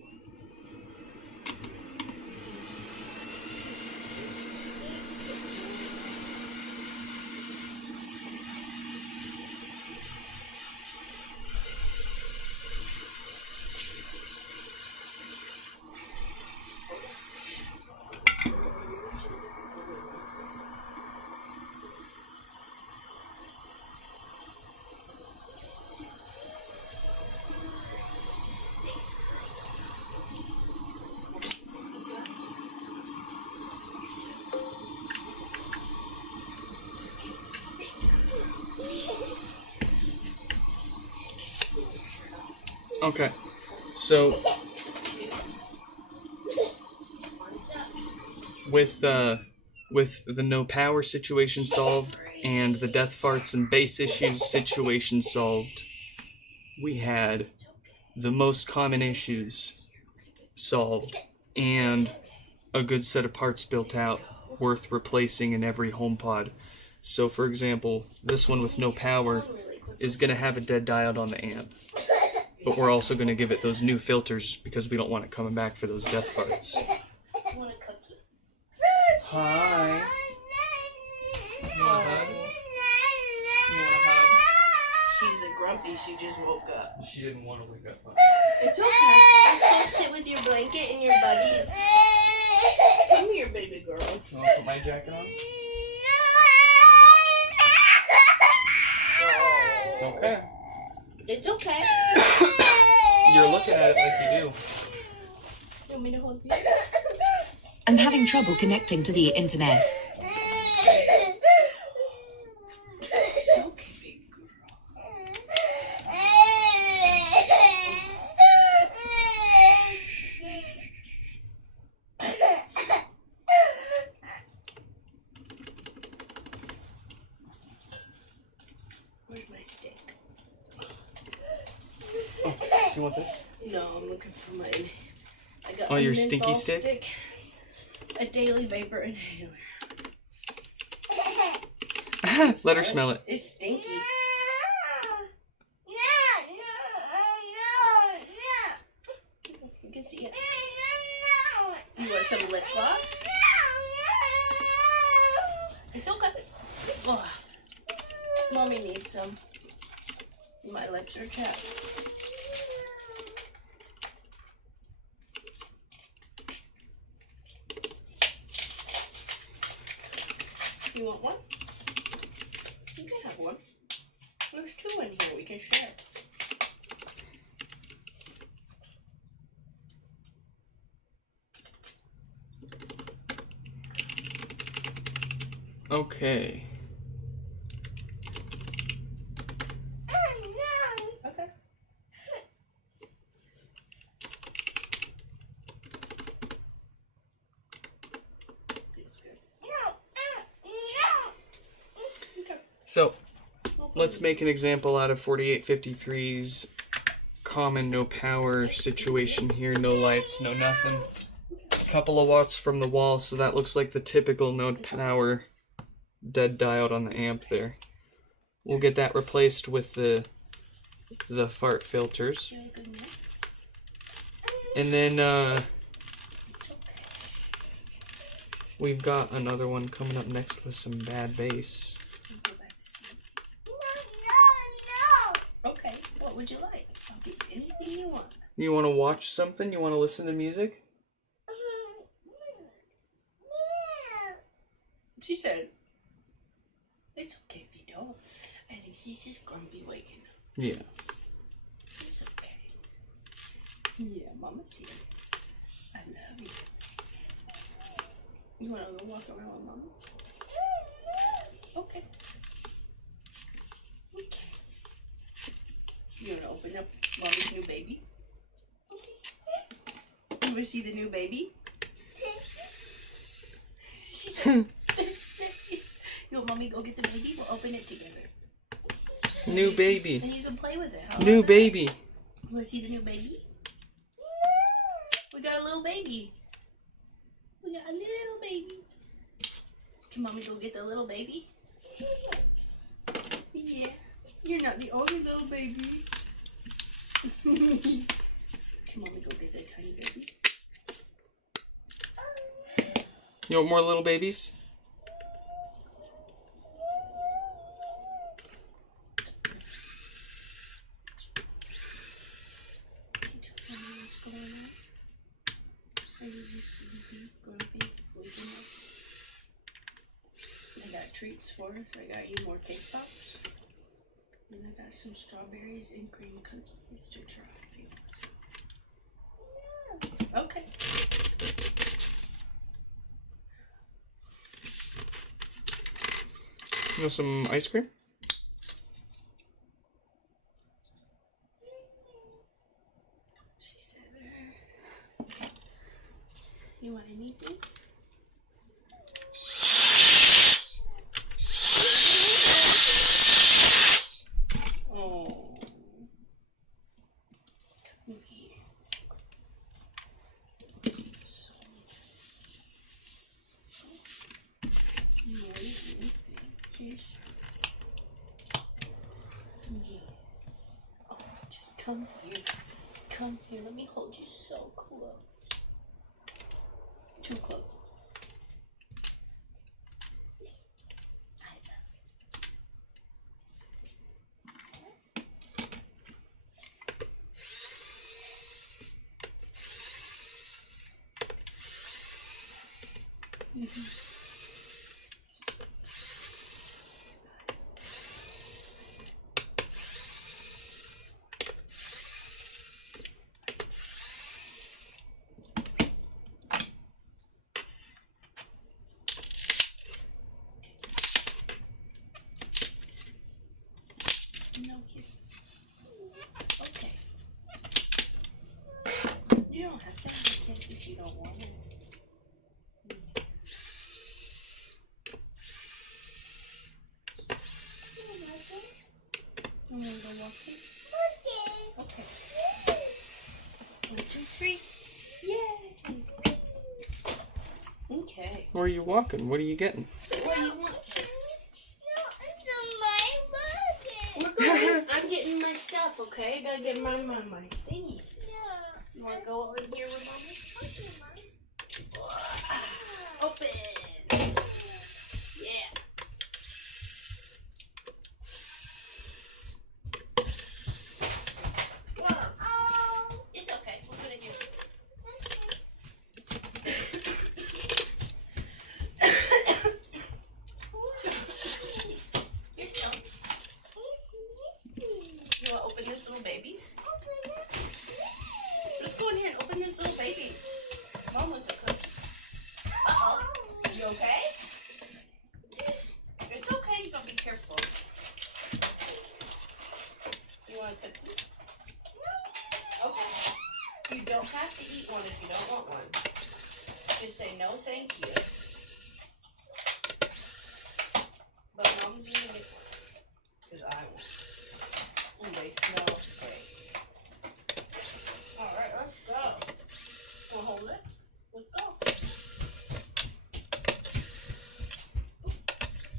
Okay, so with the no power situation solved and the death farts and bass issues situation solved, we had the most common issues solved and a good set of parts built out worth replacing in every HomePod. So for example, this one with no power is going to have a dead diode on the amp. But we're also going to give it those new filters because we don't want it coming back for those death farts. You want a cookie? Hi. You want a hug? You want a hug? She's a grumpy. She just woke up. She didn't want to wake up. Huh? It's okay. Let's go sit with your blanket and your buddies. Come here, baby girl. You want to put my jacket on? It's okay. It's okay. You're looking at it like you do. You want me to hold you? I'm having trouble connecting to the internet. It's okay, big girl. Where's my stick? Oh, you want this? No, I'm looking for mine. I got Oh, a your menthol stinky stick? A daily vapor inhaler. Let her smell it. It's stinky. You can see it. You want some lip gloss? It's okay. Oh, Mommy needs some. My lips are chapped. You want one? You can have one. There's 2 in here. We can share. Okay. Okay. Feels good. Okay. So, let's make an example out of 4853's common no power situation here. No lights, no nothing. Couple of watts from the wall, so that looks like the typical no power dead diode on the amp there. We'll get that replaced with the fart filters. You want a good meal? And then It's okay. we've got another one coming up next with some bad bass. We'll go back to sleep. Okay. What would you like? I'll get you anything you want. You want to watch something? You want to listen to music? She said, it's okay if you don't. I think she's just gonna be waking up. Yeah. It's okay. Yeah, Mama's here. I love you. You wanna go walk around with Mama? Okay. Okay. You wanna open up Mommy's new baby? You wanna see the new baby? She said, you want Mommy to go get the baby? We'll open it together. New baby. And you can play with it. How New about that? baby. You want to see the new baby? We got a little baby. We got a little baby. Can Mommy go get the little baby? Yeah. You're not the only little baby. Can Mommy go get that tiny baby? You want more little babies? Can you tell Mommy what's going on? Are you just sleepy, grumpy, waking up? I got treats for us. I got you more cake pops. And I got some strawberries and cream cookies to try if you want some. Okay. You want some ice cream? She said, you want anything? Oh. Come here. You want anything? Yes. Oh, just come here. Come here. Let me hold you so close. Too close. I love you. No kisses. Okay. You don't have to have a kiss if you don't want it. You want to go walking? Okay. 1, 2, 3. Yay! Okay. Where are you walking? What are you getting? What do you want? stuff, okay? Gotta get my thingy. Yeah. You wanna go over here with mommy? Okay, Mom. Open! Yeah. Oh. It's okay. We'll put it here. Here you go. You wanna open this little baby? Let's go in here and open this little baby. Mom wants a cookie. Uh-oh. You okay? It's okay. You gotta be careful. You want a cookie? Okay. You don't have to eat one if you don't want one. Just say no thank you. But Mom's gonna get one. Because I won't. And they smell great. Alright, let's go. Wanna hold it? Let's go.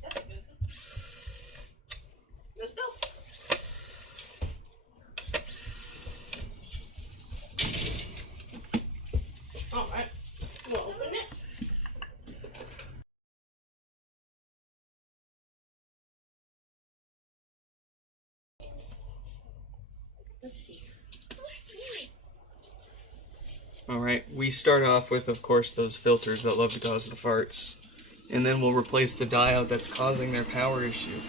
That's a good cookie. Let's go. Alright. You wanna open it? Let's see. Alright, we start off with, of course, those filters that love to cause the farts. And then we'll replace the diode that's causing their power issue.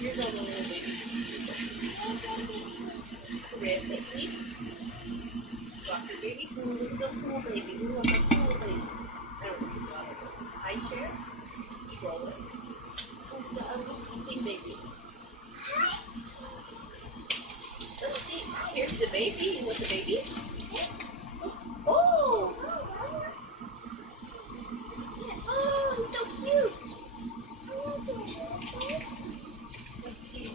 Here's all the little baby. Red baby. Rocker baby. Ooh, look at the cool baby. Ooh, look at the cool baby. I don't think about it. High chair. Stroller. Ooh, the other sleeping baby. Let's see. Here's the baby. You want the baby? Oh! Oh, he's so cute. Let's see.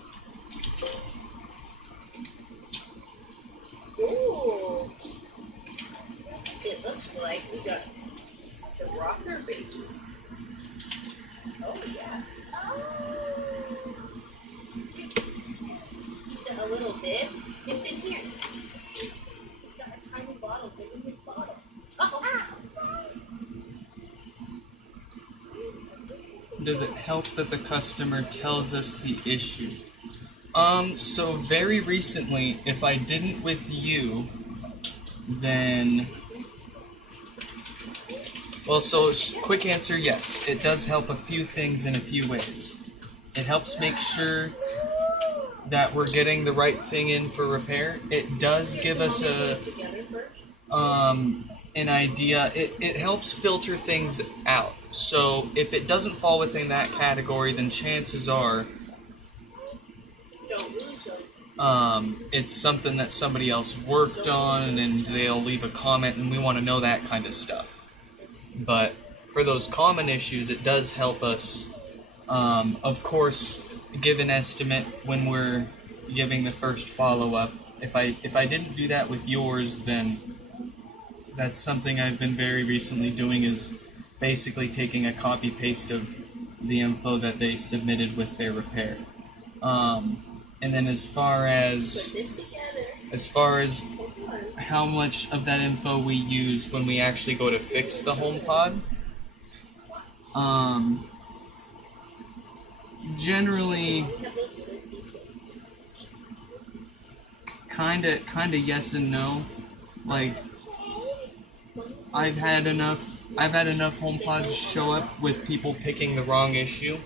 Ooh. It looks like we got the rocker baby. Oh, yeah. He's got a little bib. It's in here. He's got a tiny bottle. Give him his bottle. Uh-oh. Does it help that the customer tells us the issue? So very recently, if I didn't with you, then... Well, so quick answer, yes. It does help a few things in a few ways. It helps make sure that we're getting the right thing in for repair. It does give us an idea. It helps filter things out. So if it doesn't fall within that category, then chances are it's something that somebody else worked on, and they'll leave a comment, and we want to know that kind of stuff. But for those common issues, it does help us, of course, give an estimate when we're giving the first follow-up. If I didn't do that with yours, then that's something I've been very recently doing, is basically taking a copy-paste of the info that they submitted with their repair. And then as far as how much of that info we use when we actually go to fix the HomePod, generally kinda yes and no. Like, I've had enough HomePods show up with people picking the wrong issue.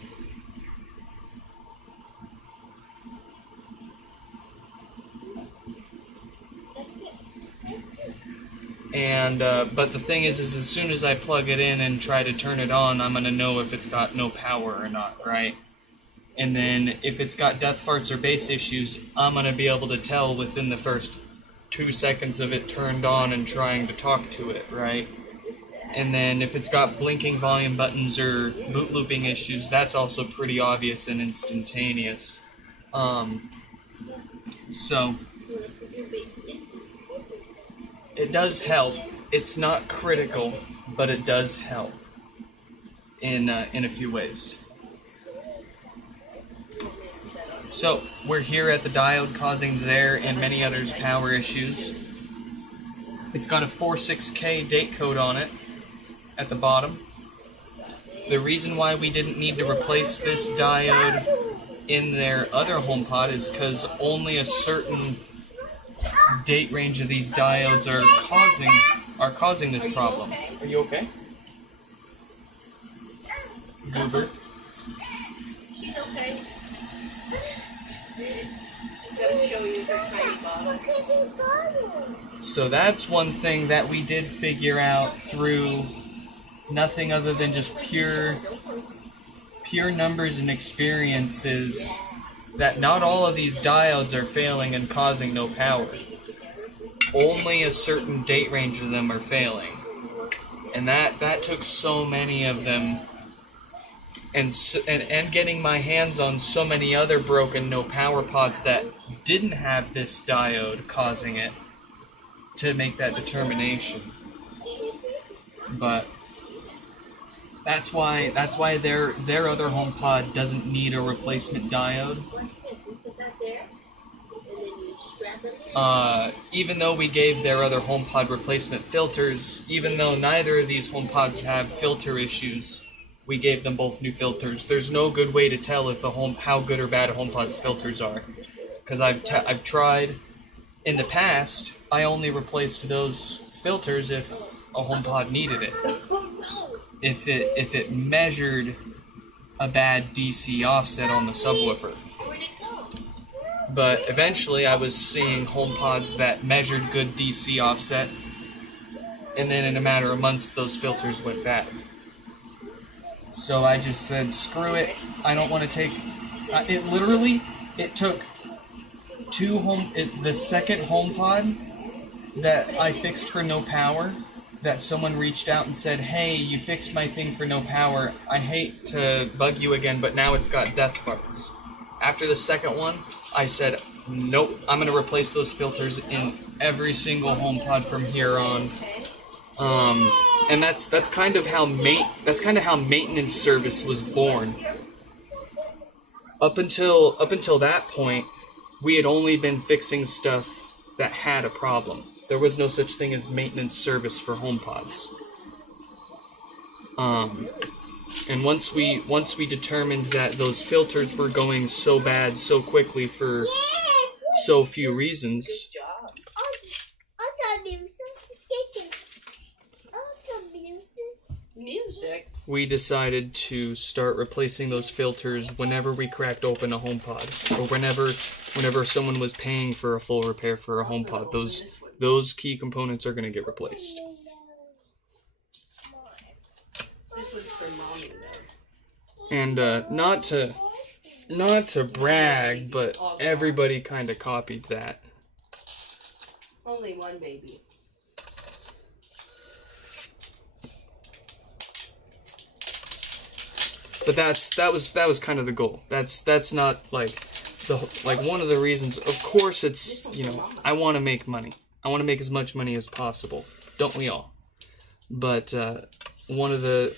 And but the thing is as soon as I plug it in and try to turn it on, I'm gonna know if it's got no power or not, right? And then if it's got death farts or bass issues, I'm gonna be able to tell within the first 2 seconds of it turned on and trying to talk to it, right? And then if it's got blinking volume buttons or boot looping issues, that's also pretty obvious and instantaneous. So it does help. It's not critical, but it does help in a few ways. So we're here at the diode causing their and many others power issues. It's got a 46K date code on it at the bottom. The reason why we didn't need to replace this diode in their other HomePod is because only a certain date range of these diodes are causing this problem. Are you okay? Goober. She's okay. She's gonna show you her tiny bottle. So that's one thing that we did figure out through nothing other than just pure numbers and experiences, that not all of these diodes are failing and causing no power. Only a certain date range of them are failing. And that took so many of them, and getting my hands on so many other broken no power pods that didn't have this diode causing it, to make that determination. But that's why their other HomePod doesn't need a replacement diode. Even though we gave their other HomePod replacement filters, even though neither of these HomePods have filter issues, we gave them both new filters. There's no good way to tell if how good or bad a HomePod's filters are, because I've tried in the past. I only replaced those filters if a HomePod needed it. If it measured a bad DC offset on the subwoofer. But eventually I was seeing HomePods that measured good DC offset, and then in a matter of months those filters went bad. So I just said, screw it, I don't want to take... It took the second HomePod that I fixed for no power, that someone reached out and said, hey, you fixed my thing for no power, I hate to bug you again, but now it's got death farts. After the second one, I said, nope, I'm going to replace those filters in every single HomePod from here on. And that's kind of how maintenance service was born. Up until that point, we had only been fixing stuff that had a problem. There was no such thing as maintenance service for HomePods. And once we determined that those filters were going so bad so quickly for so few reasons, Music. we decided to start replacing those filters whenever we cracked open a HomePod, or whenever someone was paying for a full repair for a HomePod. Those key components are going to get replaced. This one's for mommy, though. And not to brag, but everybody kind of copied that. Only one baby. But that was kind of the goal. That's not like one of the reasons. Of course, it's, I want to make money. I want to make as much money as possible. Don't we all? But one of the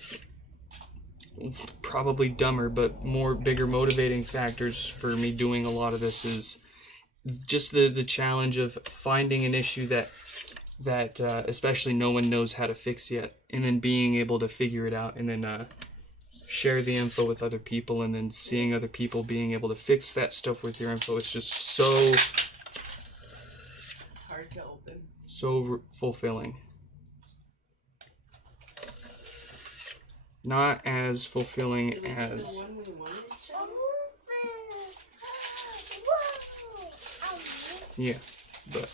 probably dumber but bigger motivating factors for me doing a lot of this is just the challenge of finding an issue that especially no one knows how to fix yet, and then being able to figure it out, and then share the info with other people, and then seeing other people being able to fix that stuff with your info. It's just so Hard to open. So fulfilling. Not as fulfilling as... Yeah, but...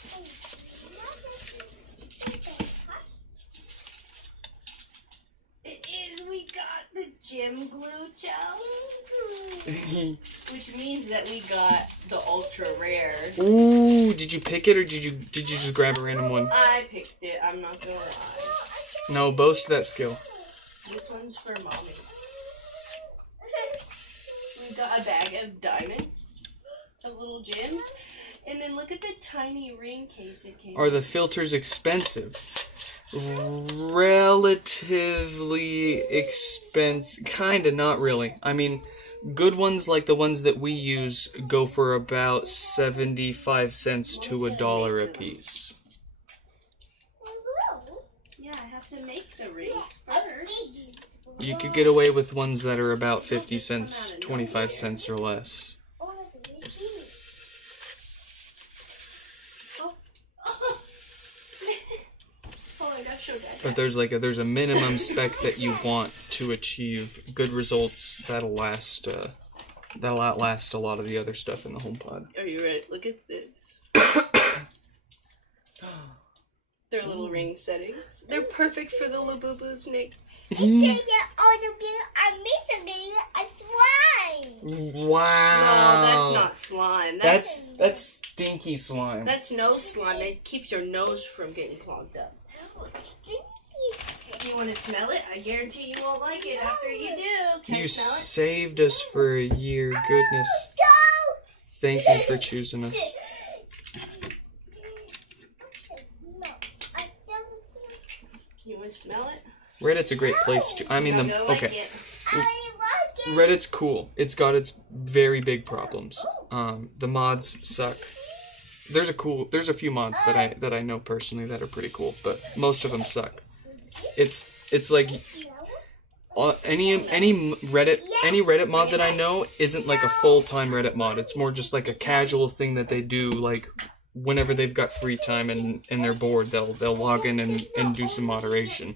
It is, we got the gym glue gel. Which means that we got the ultra rare. Ooh, did you pick it or did you just grab a random one? I picked it, I'm not gonna lie. No, boast that skill. This one's for mommy. We got a bag of diamonds, of little gems, and then look at the tiny ring case it came Are the filters expensive? Relatively expensive. Kinda, not really. I mean, good ones like the ones that we use go for about 75 cents to $1 a piece. Yeah, I have to make the rings first. You could get away with ones that are about 50 cents, 25 cents or less. But there's a minimum spec that you want to achieve good results that'll outlast a lot of the other stuff in the HomePod. Are you ready? Look at this. Their little ring settings. They're perfect for the Labubu's, Nick. Wow. No, that's not slime. That's stinky slime. That's nose slime. It keeps your nose from getting clogged up. You want to smell it? I guarantee you won't like it after you do. Can You I smell saved us for a year. Goodness. Thank you for choosing us. it? You want to smell it? Reddit's a great place to. I mean, Not gonna like okay. it. Reddit's cool. It's got its very big problems. The mods suck. There's a few mods that I know personally that are pretty cool, but most of them suck. It's like any Reddit mod that I know isn't like a full-time Reddit mod. It's more just like a casual thing that they do like whenever they've got free time and they're bored, they'll log in and do some moderation.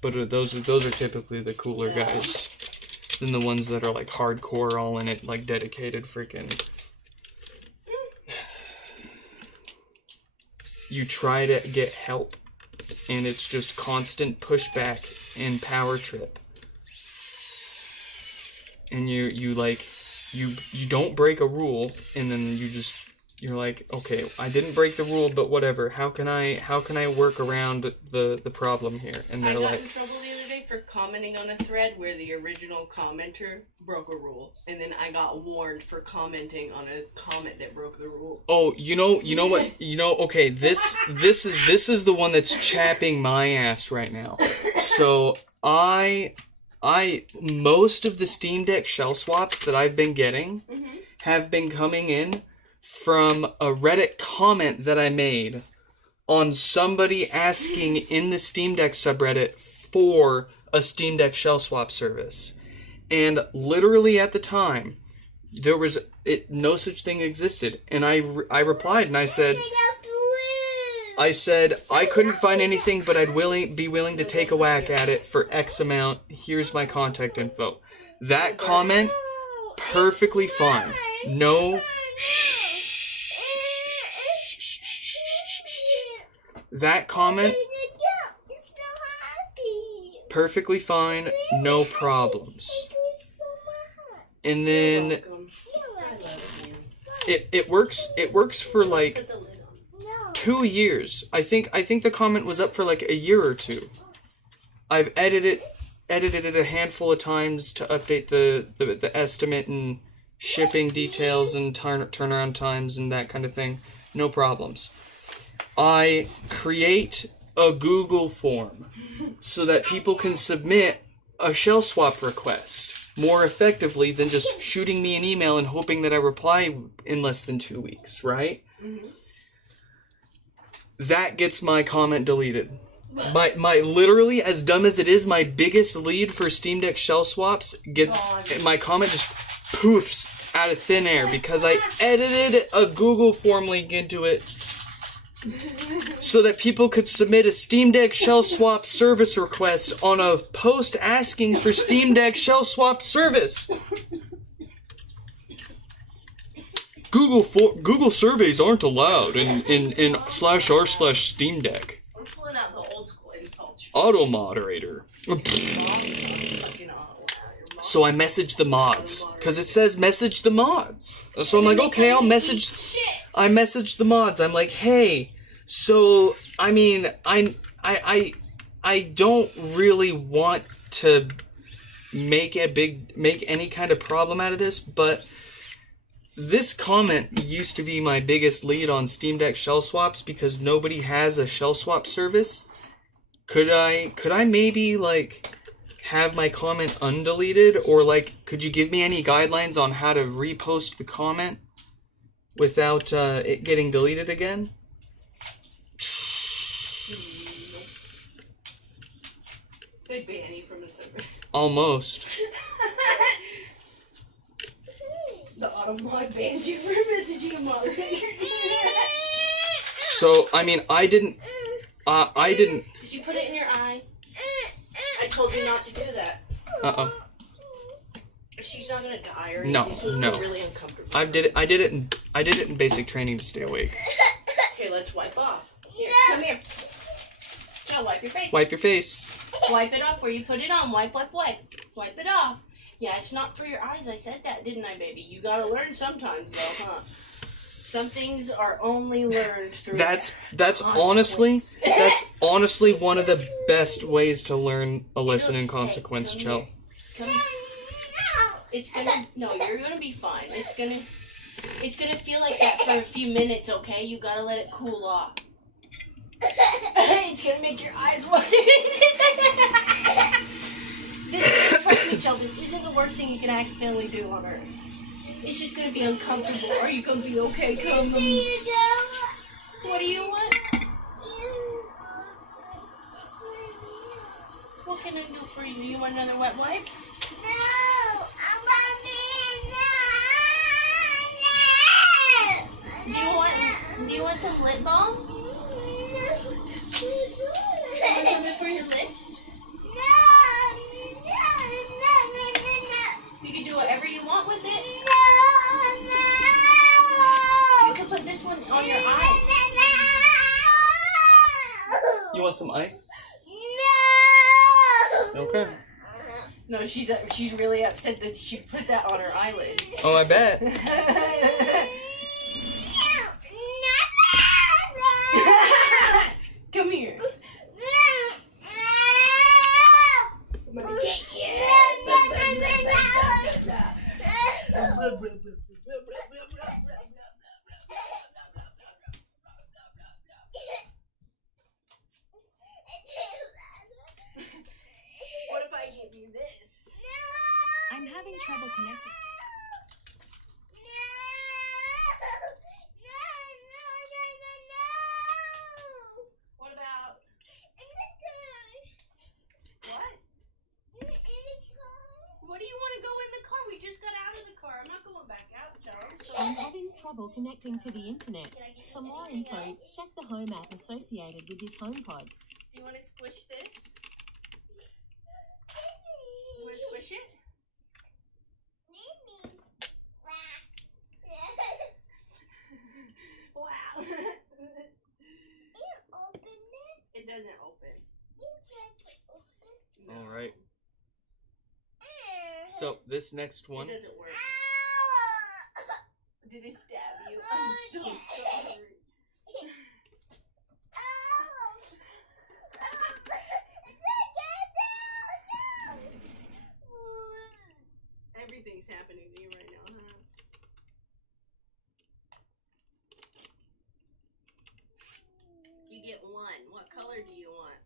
But those are typically the cooler guys than the ones that are like hardcore, all in it, like dedicated freaking. You try to get help, and it's just constant pushback and power trip. And you don't break a rule, and then you're like, okay, I didn't break the rule, but whatever. How can I work around the problem here? And they're I got like, in trouble the other day for commenting on a thread where the original commenter broke a rule, and then I got warned for commenting on a comment that broke the rule. oh, you know what? Okay, this is the one that's chapping my ass right now. So most of the Steam Deck shell swaps that I've been getting have been coming in from a Reddit comment that I made on somebody asking in the Steam Deck subreddit for a Steam Deck shell swap service. And literally at the time, there was no such thing existed. And I replied and I said I couldn't find anything, but I'd be willing to take a whack at it for X amount. Here's my contact info. That comment, perfectly fine. No. That comment, perfectly fine, no problems. And then it works for like 2 years. I think the comment was up for like a year or two. I've edited it a handful of times to update the estimate and shipping details and turnaround times and that kind of thing. No problems. I create a Google form so that people can submit a shell swap request more effectively than just shooting me an email and hoping that I reply in less than 2 weeks, right? Mm-hmm. That gets my comment deleted. My literally, as dumb as it is, my biggest lead for Steam Deck shell swaps my comment just poofs out of thin air because I edited a Google form link into it so that people could submit a Steam Deck shell swap service request on a post asking for Steam Deck shell swap service. Google surveys aren't allowed in /r/Steam Deck. We're pulling out the old school insults. Auto moderator. So I messaged the mods because it says message the mods. So I'm like, okay, I'll message. I messaged the mods. I'm like, hey, so I mean, I don't really want to make any kind of problem out of this, but this comment used to be my biggest lead on Steam Deck shell swaps because nobody has a shell swap service. Could I maybe like have my comment undeleted, or like could you give me any guidelines on how to repost the comment without it getting deleted again? They ban you from the server. Almost. The automod banned you for messaging a moderator. So I mean, I didn't. Did you put it in your eye? I told you not to do that. She's not gonna die or anything. No, She's no. really uncomfortable. I did it in basic training to stay awake. Here, let's wipe off. Here, come here. Joe, wipe your face. Wipe your face. Wipe it off where you put it on. Wipe. Wipe it off. Yeah, it's not for your eyes. I said that, didn't I, baby? You gotta learn sometimes, though, huh? Some things are only learned through. That's honestly one of the best ways to learn a lesson in consequence, Joe. Come here. It's gonna you're gonna be fine. It's gonna feel like that for a few minutes, okay? You gotta let it cool off. It's gonna make your eyes water. Trust me, Joe, this isn't the worst thing you can accidentally do on Earth. It's just gonna be uncomfortable. Are you gonna be okay? Come on. What do you want? What can I do for you? You want another wet wipe? Do you want some lip balm? Something for your lips? You can do whatever you want with it. You can put this one on your eyes. You want some ice? Okay. No, she's really upset that she put that on her eyelid. Oh, I bet. Come here. I'm gonna get you. What if I give you this? I'm having trouble connecting. What about what? What do you want to go in the car? We just got out of the car. I'm not going back out, Joe. So I'm having trouble connecting to the internet. For more info, check the home app associated with this HomePod. do you want to squish this? You want to squish it? Wow. It doesn't open. All right. So this next one. It doesn't work. Did it stab you? I'm so sorry. Everything's happening to you right now, huh? You get one. What color do you want?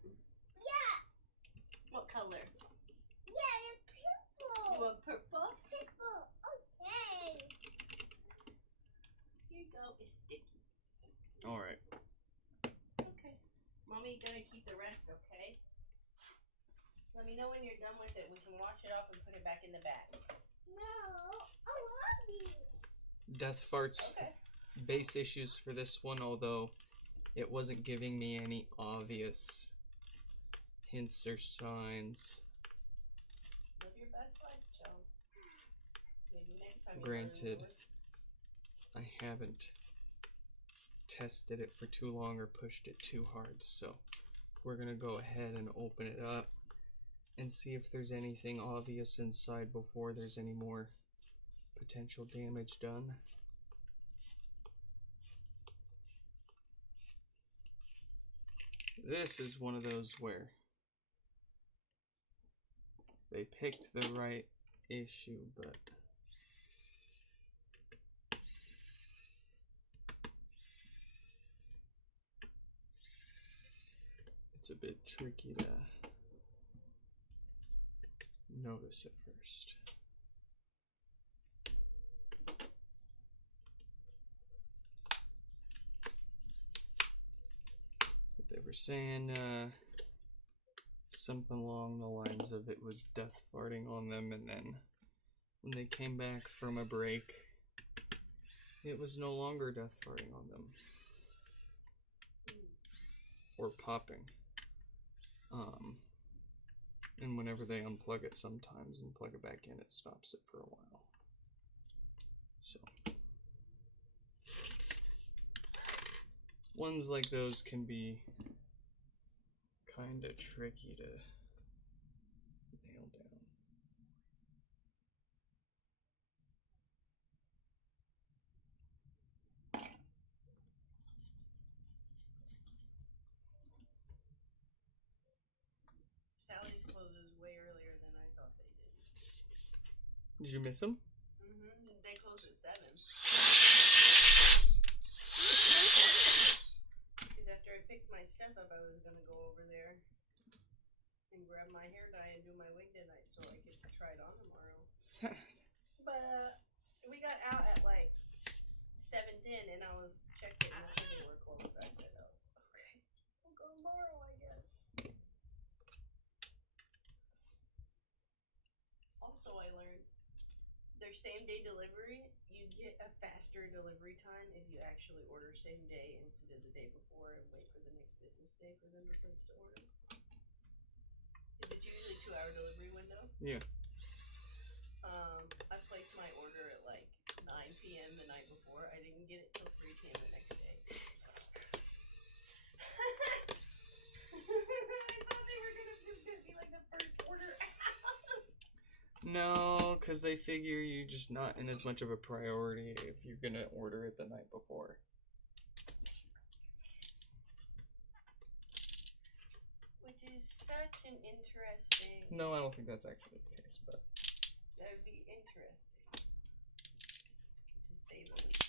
What color? You want purple? Here you go. It's sticky. All right. Okay. Mommy gonna keep the rest, okay? Let me know when you're done with it. We can wash it off and put it back in the bag. Death farts base issues for this one, although it wasn't giving me any obvious hints or signs. Live your best life, Joe. Maybe next time. Granted, I haven't tested it for too long or pushed it too hard, so we're gonna go ahead and open it up. and see if there's anything obvious inside before there's any more potential damage done. This is one of those where they picked the right issue, but it's a bit tricky to notice at first. But they were saying something along the lines of it was death farting on them, and then when they came back from a break, it was no longer death farting on them. Or popping. And whenever they unplug it sometimes and plug it back in, it stops it for a while. So ones like those can be kind of tricky to nail down. Sally's closes way earlier than I thought they did. Did you miss them? They close at 7. Because after I picked my stuff up, I was going to go over there and grab my hair dye and do my wig tonight so I could try it on tomorrow. But we got out at like 7:10 and I was checking and they were closed. I said, oh, okay. We'll go tomorrow, I guess. Also, I learned their same-day delivery, you get a faster delivery time if you actually order same day instead of the day before and wait for the next business day for them to place the order. It's usually 2-hour delivery window. Yeah. I placed my order at like 9 p.m. the night before. I didn't get it till 3 p.m. the next day. I thought they were gonna be like the first order out. No, because they figure you're just not in as much of a priority if you're going to order it the night before. Which is such an interesting... No, I don't think that's actually the case, but... That would be interesting. To say the least.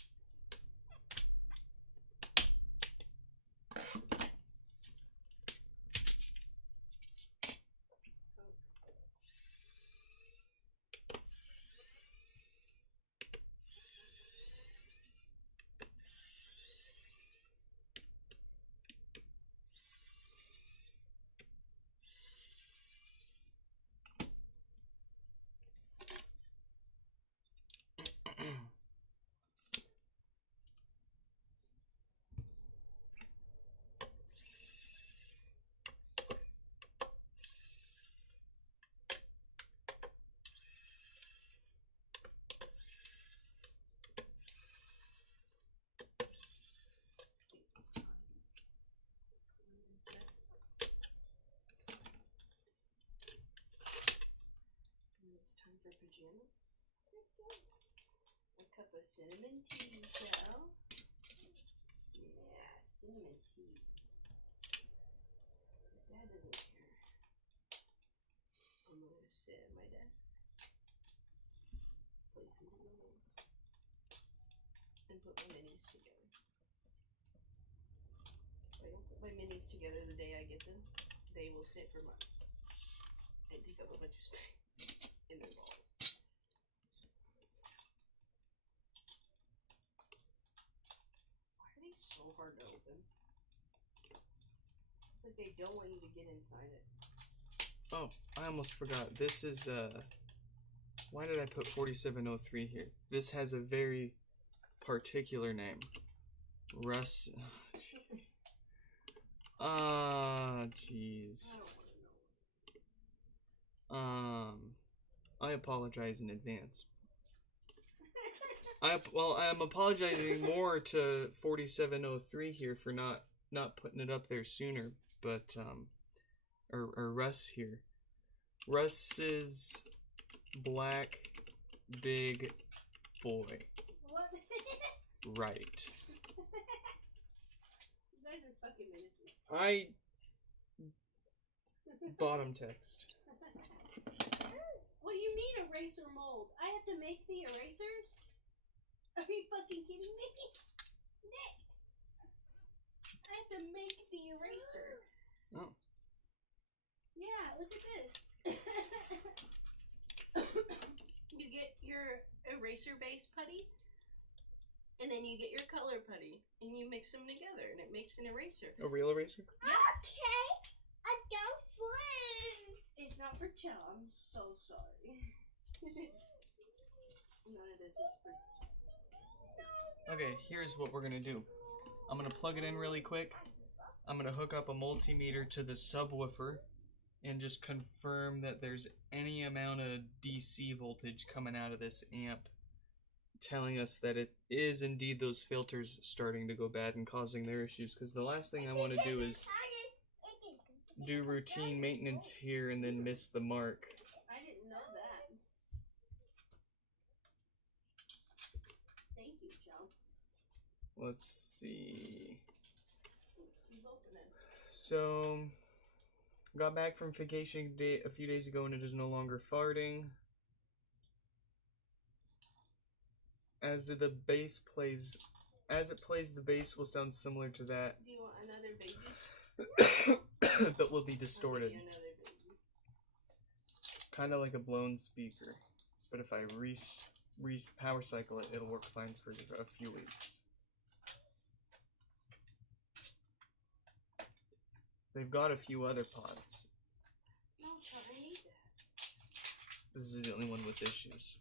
A cup of cinnamon tea, Kel. Yeah, cinnamon tea. Dad doesn't care. I'm gonna sit at my desk, play some games, and put my minis together. If I don't put my minis together the day I get them, they will sit for months and take up a bunch of space in their balls. So hard to open. It's like they don't want you to get inside it. Oh, I almost forgot. This is, why did I put 4703 here? This has a very particular name. Russ. Jeez. Jeez. I apologize in advance. I'm apologizing more to 4703 here for not putting it up there sooner, but or Russ here. Russ's black big boy. What? Right. You guys are fucking menacing. I bottom text. What do you mean eraser mold? I have to make the erasers? Are you fucking kidding me? Nick! I have to make the eraser. Oh. Yeah, look at this. You get your eraser base putty, and then you get your color putty, and you mix them together, and it makes an eraser. A real eraser? Okay, I don't flip. It's not for Joe. I'm so sorry. None of this is for. Okay, here's what we're gonna do. I'm gonna plug it in really quick. I'm gonna hook up a multimeter to the subwoofer and just confirm that there's any amount of DC voltage coming out of this amp telling us that it is indeed those filters starting to go bad and causing their issues, because the last thing I want to do is do routine maintenance here and then miss the mark. I didn't know that. Thank you, Joe. Let's see. Keep opening. So, got back from vacation a few days ago and it is no longer farting. As it plays, the bass will sound similar to that, Do you want another baby? but will be I'll distorted. give you another baby. Kind of like a blown speaker. But if I power cycle it, it'll work fine for a few weeks. They've got a few other pods. No, Joe, I need that. This is the only one with issues.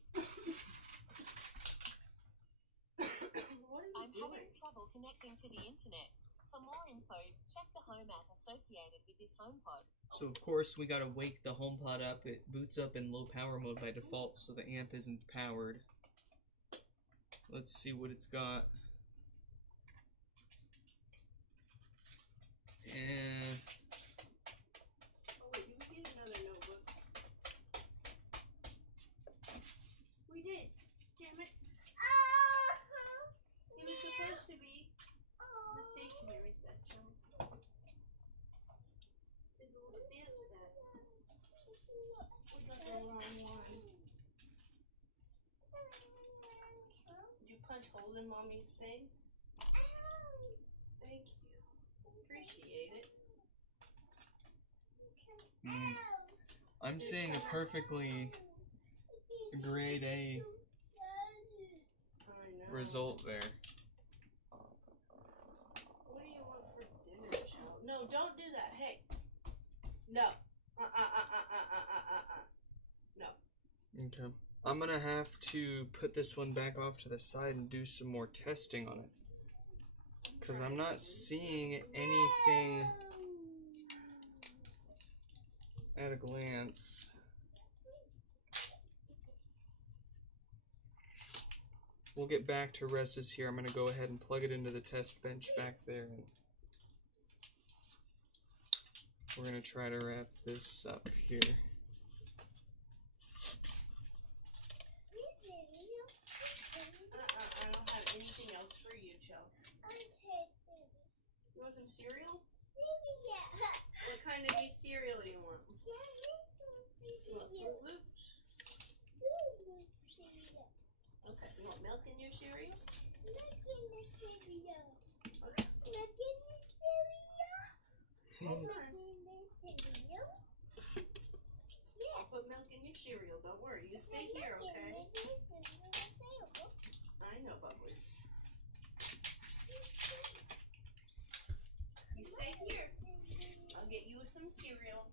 What are you I'm doing? having trouble connecting to the internet. For more info, check the home app associated with this HomePod. So of course we gotta wake the HomePod up. It boots up in low power mode by default, so the amp isn't powered. Let's see what it's got. And Oh wait, did we get another notebook? We did. Damn it. It was supposed to be the stationery section. It's a little stamp set. We got the wrong one. Did you punch holes in mommy's thing? Thank you. Appreciate it. I'm seeing a perfectly grade A I know. result there. What do you want for dinner, Joe? No, don't do that. Hey. No. No. Okay. I'm gonna have to put this one back off to the side and do some more testing on it. Because I'm not seeing anything at a glance. We'll get back to Russ's here. I'm going to go ahead and plug it into the test bench back there. And we're going to try to wrap this up here. I don't have anything else for you, Joe. You want some cereal? What kind of cereal do you want? You want Fruit Loops? Okay, you want milk in your cereal? Okay. Hold on. I'll put milk in your cereal. Don't worry. You stay here, okay? I know, Bubbly. You stay here. I'll get you some cereal.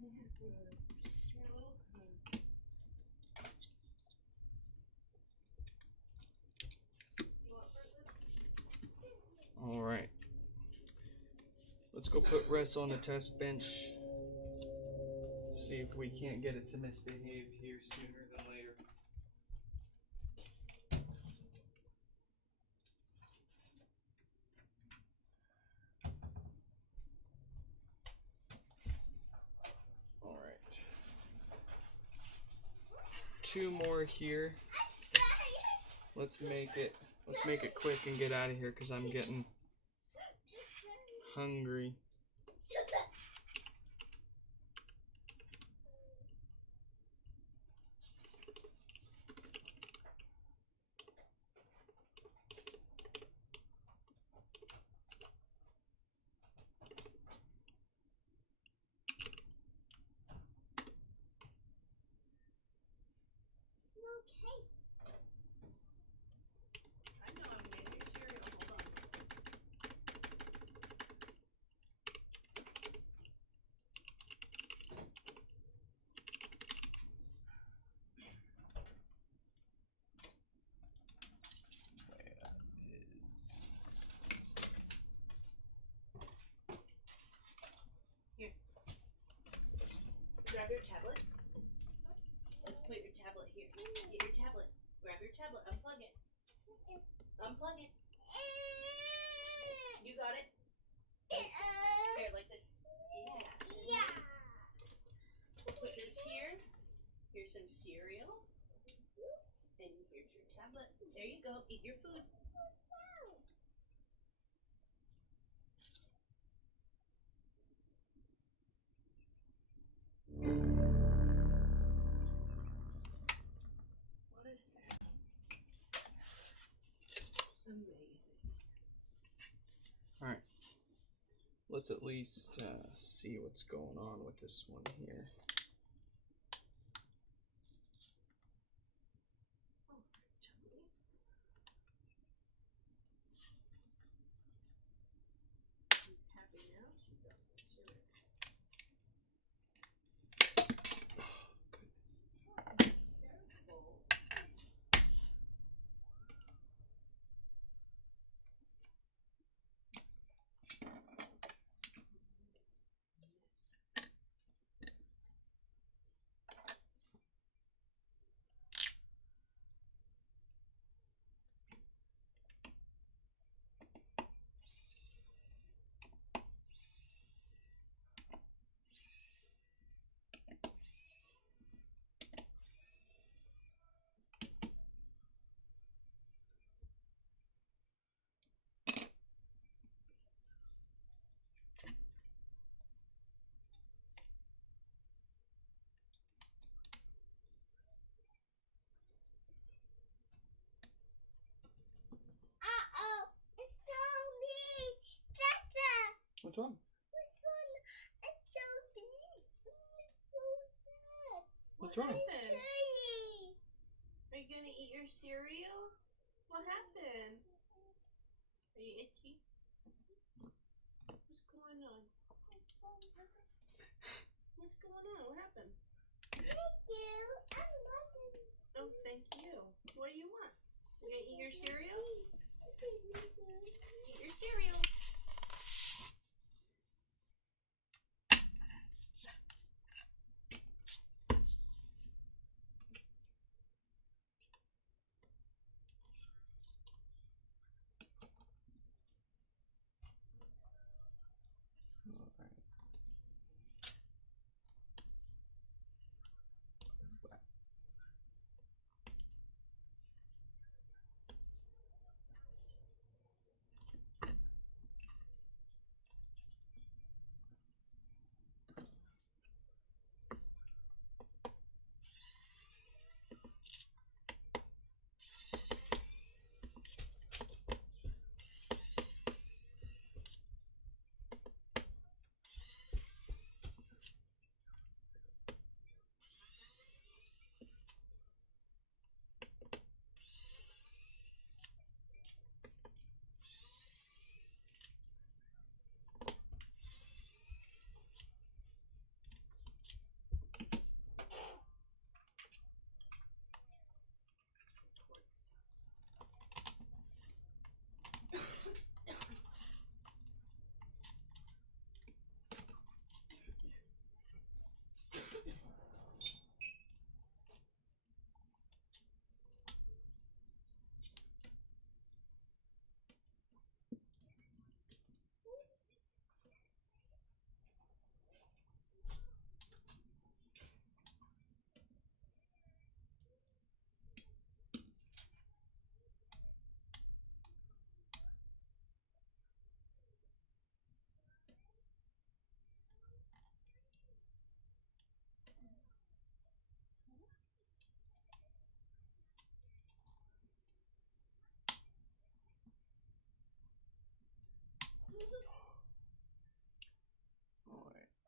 You want Fruit Loops? All right. Let's go put Russ on the test bench. See if we can't get it to misbehave here sooner than later. 2 more here. Let's make it quick and get out of here because I'm getting hungry. I know I'm getting your cereal. Hold on. Here. Grab your tablet. Let's put your tablet here. Get your tablet. Grab your tablet. Unplug it. Unplug it. You got it? Here, like this. Yeah. We'll put this here. Here's some cereal. And here's your tablet. There you go. Eat your food. What a sound. Amazing. Alright. Let's at least see what's going on with this one here. She's happy now. She got some cereal. Careful. Uh-oh, it's so mean. Tata, What's wrong? this one is so mean. It's so sad. What's wrong? happened? Daddy. Are you gonna eat your cereal? What happened? Are you itchy? What's going on? What's going on? What happened? Thank you. I love it. Oh, thank you. What do you want? You gonna eat your cereal? Eat your cereal.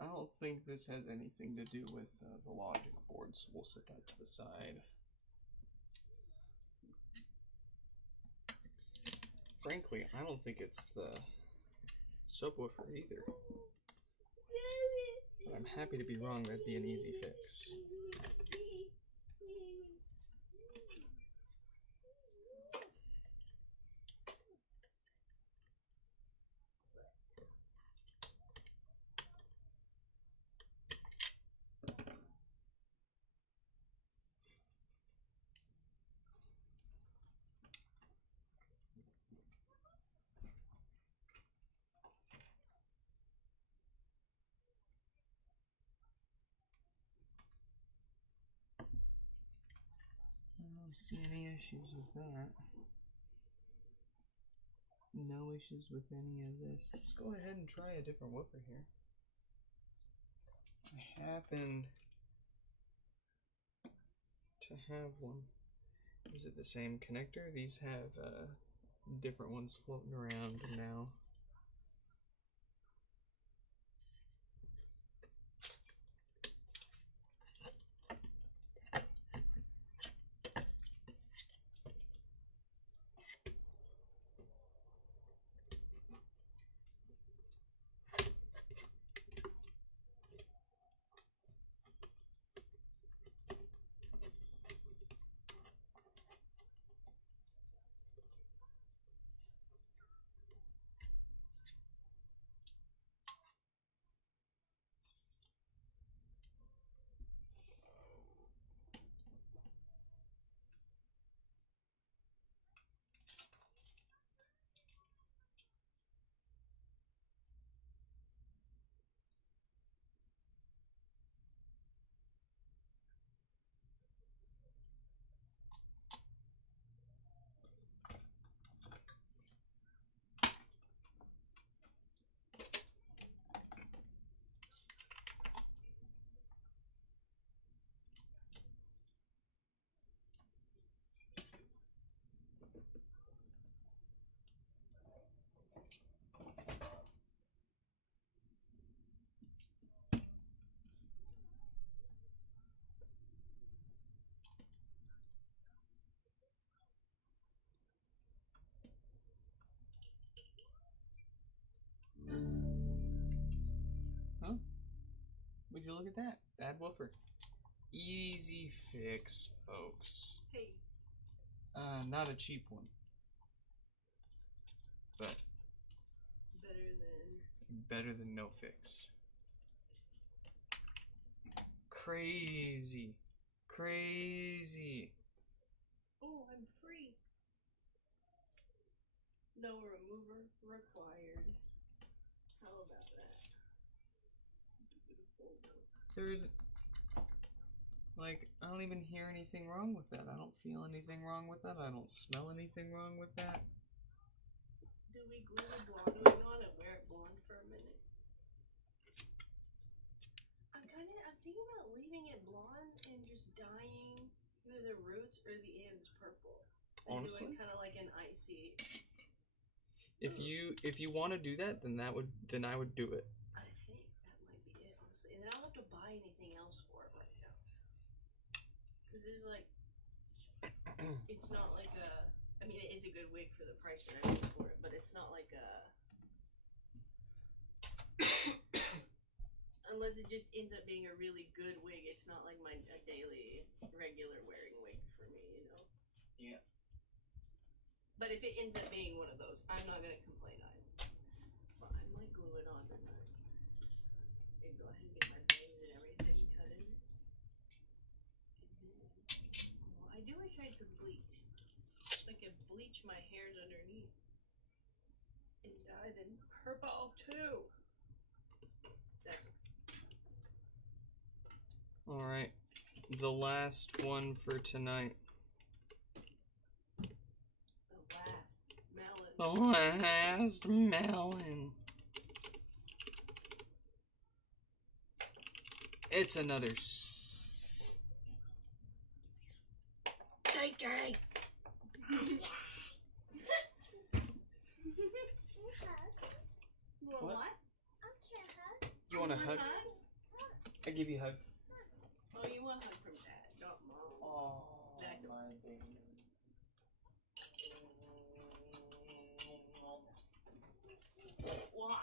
I don't think this has anything to do with the logic board, so we'll set that to the side. Frankly, I don't think it's the subwoofer either. But I'm happy to be wrong, that'd be an easy fix. I don't see any issues with that. No issues with any of this. Let's go ahead and try a different woofer here. I happen to have one. Is it the same connector? These have different ones floating around now. Huh? Would you look at that? Bad woofer. Easy fix, folks. Hey. Not a cheap one. But better than no fix. Crazy. Crazy. Oh, I'm free. No remover required. How about that? There's, like, I don't even hear anything wrong with that. I don't feel anything wrong with that. I don't smell anything wrong with that. Do we glue the blonde wing on and wear it blonde for a minute? I'm thinking about leaving it blonde and just dyeing either the roots or the ends purple. And Honestly, doing kind of like an icy. if you want to do that, then I would do it. I think that might be it, honestly. And then I don't have to buy anything else for it right now. Because there's like, it's not like a, I mean, it is a good wig for the price that I paid for it, but it's not like a, unless it just ends up being a really good wig, it's not like a daily, regular wearing wig for me, you know? Yeah. But if it ends up being one of those, I'm not going to complain either. But I might glue it on tonight. And go ahead and get my bangs and everything cut in. Oh, I do wish I had some bleach. I could bleach my hairs underneath. And dye them purple too. That's Alright. The last one for tonight. the last melon. The last melon. It's another steaky. You want what? You want a hug? Hug? I give you a hug. Oh, you want a hug from Dad, not Mom. Oh, Dad, my baby. Why?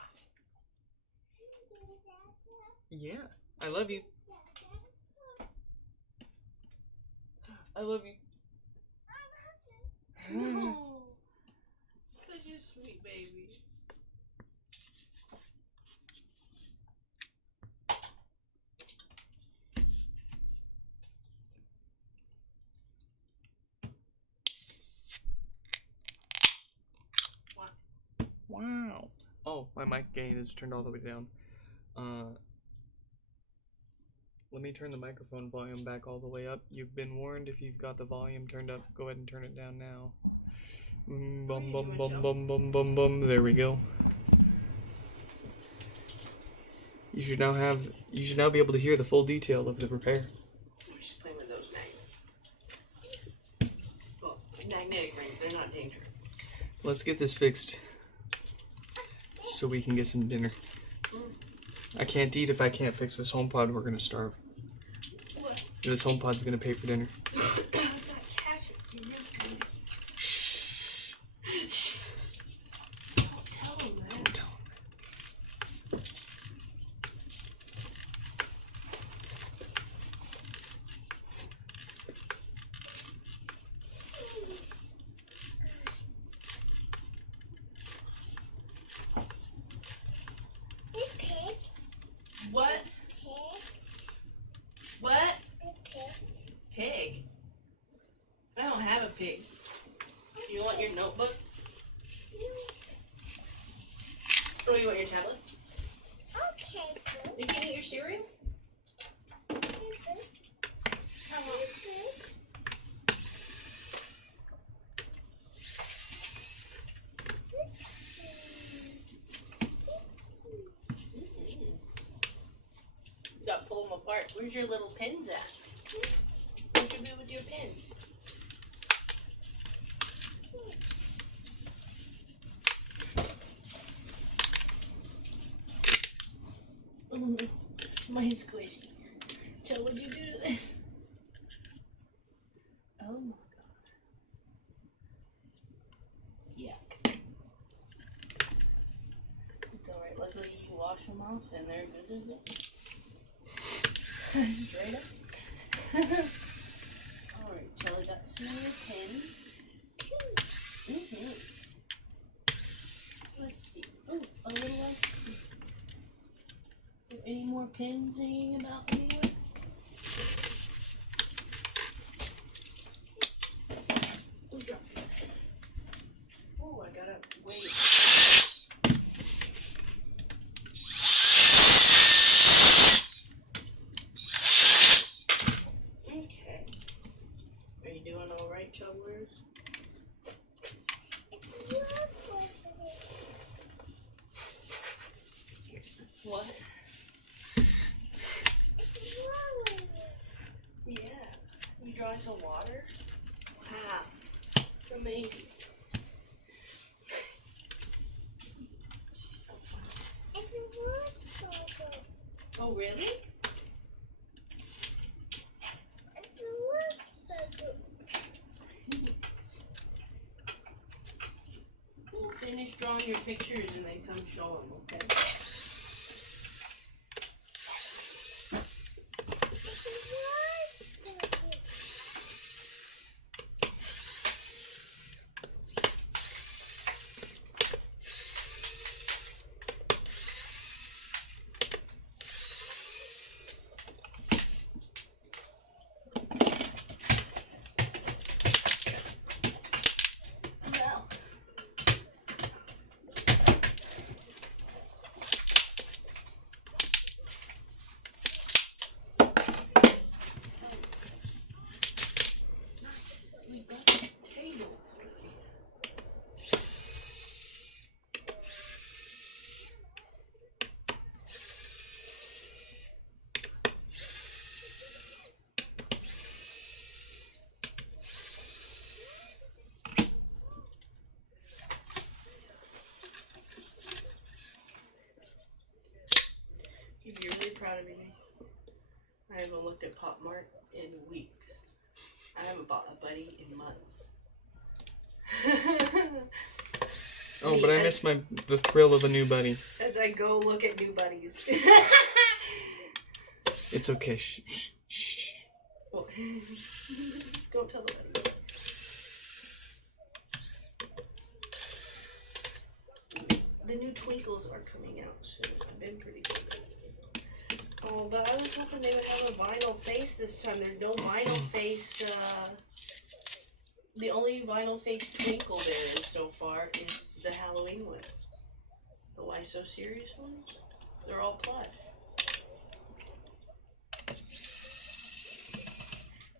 Yeah, I love you. I love you. No. Such a sweet baby. Wow. Oh, my mic gain is turned all the way down. Let me turn the microphone volume back all the way up. You've been warned if you've got the volume turned up. Go ahead and turn it down now. Bum bum bum bum bum bum bum. There we go. You should now be able to hear the full detail of the repair. We're just playing with those magnets. Well, magnetic rings, they're not dangerous. Let's get this fixed so we can get some dinner. I can't eat if I can't fix this HomePod. We're gonna starve. What? This HomePod's gonna pay for dinner. Don't tell him that. Don't tell him. This pig. What? Pig. What? This pig. Pig? I don't have a pig. You want your notebook? Oh, you want your tablet? Okay, good. You can eat your cereal? I want. You gotta pull them apart. Where's your little pins at? What you do with your pins? Mine's squishy. Joe, what'd you do to this? Oh my god. Yuck. It's alright. Luckily you wash them off and they're good as it. Straight up. Alright, Jelly got some more pins. Let's see. Oh, a little one. Any more pins hanging about anywhere? Oh, I gotta wait. Okay. Are you doing alright, Chubblers? What? Yeah. You dry some water? Wow. Amazing. She's so funny. Oh, really? We'll finish drawing your pictures and then come show them, okay? Well. We got the table. You're really proud of me. I haven't looked at Pop Mart in weeks. I haven't bought a buddy in months. Oh, but I miss the thrill of a new buddy. As I go look at new buddies. It's okay. Shh, shh, shh. Oh. Don't tell nobody. The new Twinkles are coming out soon. I've been pretty good. Oh, but I was hoping they would have a vinyl face this time. There's no vinyl face. The only vinyl face Twinkle there is so far is the Halloween ones. The Why So Serious ones? They're all plush.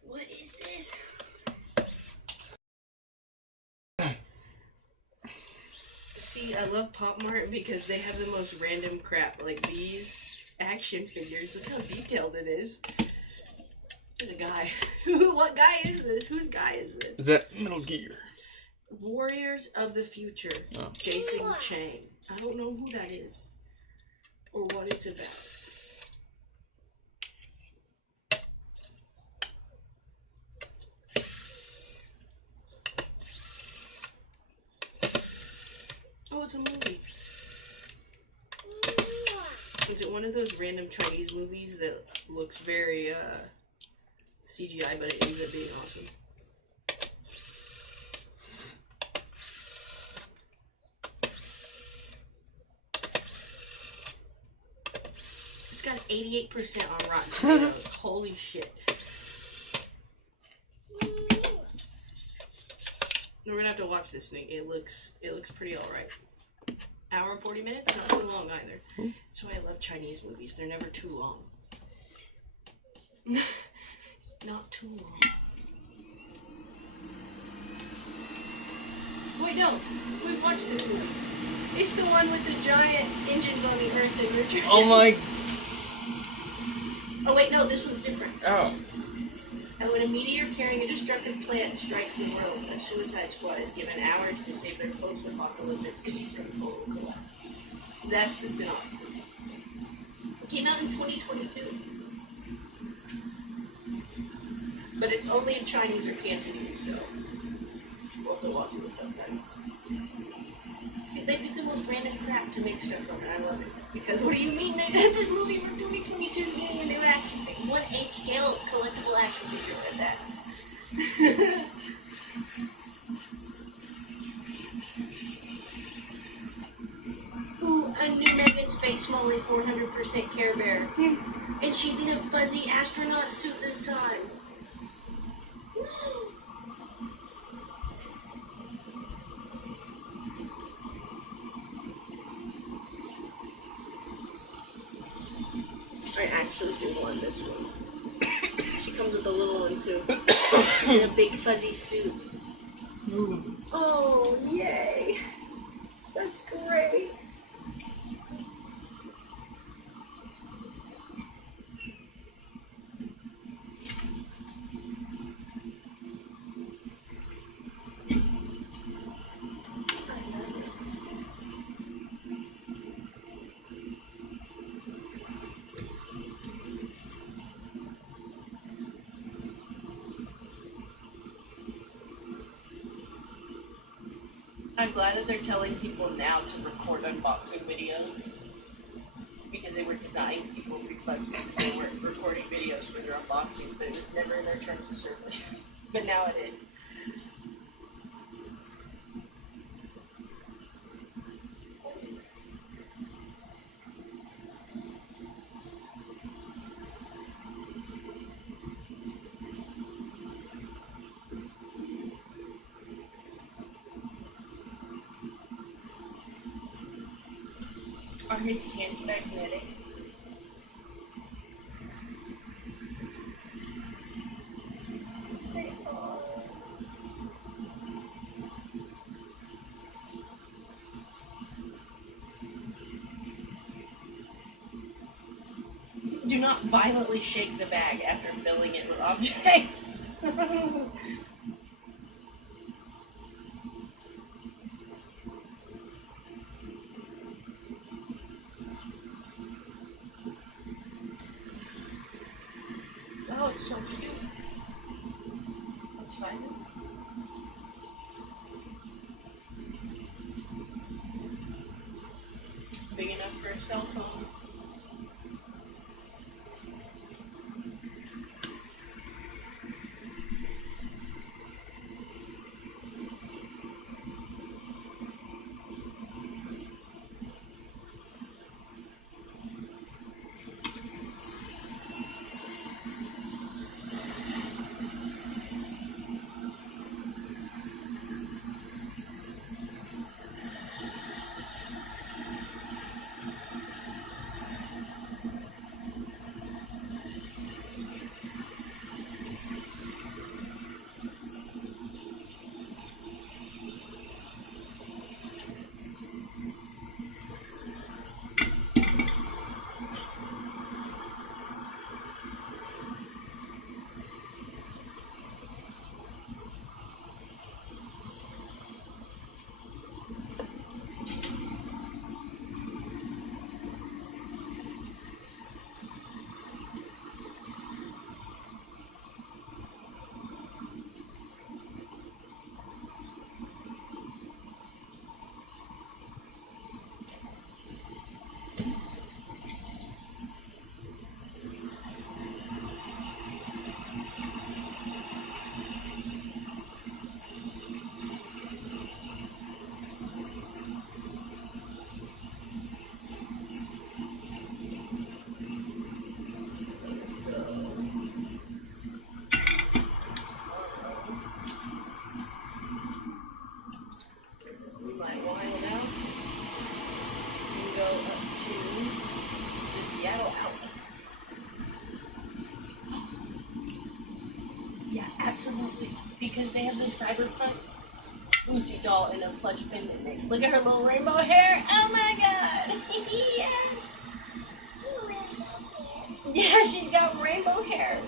What is this? See, I love Pop Mart because they have the most random crap. Like these action figures. Look how detailed it is. There's a guy. What guy is this? Whose guy is this? Is that Metal Gear? Warriors of the Future. Oh. Jason Chang. I don't know who that is. Or what it's about. Oh, it's a movie. Is it one of those random Chinese movies that looks very CGI, but it ends up being awesome? It's got 88% on Rotten Tomatoes. Holy shit. We're gonna have to watch this thing. It looks pretty alright. Hour and 40 minutes? Not too long either. That's why I love Chinese movies. They're never too long. It's not too long. Wait, no. We've watched this movie. It's the one with the giant engines on the earth and you're trying. Oh my. Oh wait, no, this one's different. Oh. And when a meteor carrying a destructive plant strikes the world, a suicide squad is given hours to save their post-apocalyptic city from total collapse. That's the synopsis. It came out in 2022. But it's only in Chinese or Cantonese, so we'll have to walk through the subtitles. See, they pick the most random crap to make stuff from, and I love it. Because what do you mean they did this movie for 2022 is getting a new action figure? 1/8 scale collectible action figure at that. Ooh, a new Megan Space Molly 400% Care Bear. And she's in a fuzzy astronaut suit this time. I actually do want this one. She comes with a little one too. She's in a big fuzzy suit. Ooh. Oh, yay. That's great. I'm glad that they're telling people now to record unboxing videos because they were denying people refunds because they weren't recording videos for their unboxing, but it was never in their terms of service. But now it is. Are his hands magnetic? They are. Do not violently shake the bag after filling it with objects. it's so cute. Outside. Big enough for a cell phone. Absolutely. Because they have this cyberpunk Lucy doll in a plush pendant. Look at her little rainbow hair. Oh my god. Yeah. Yeah, she's got rainbow hair.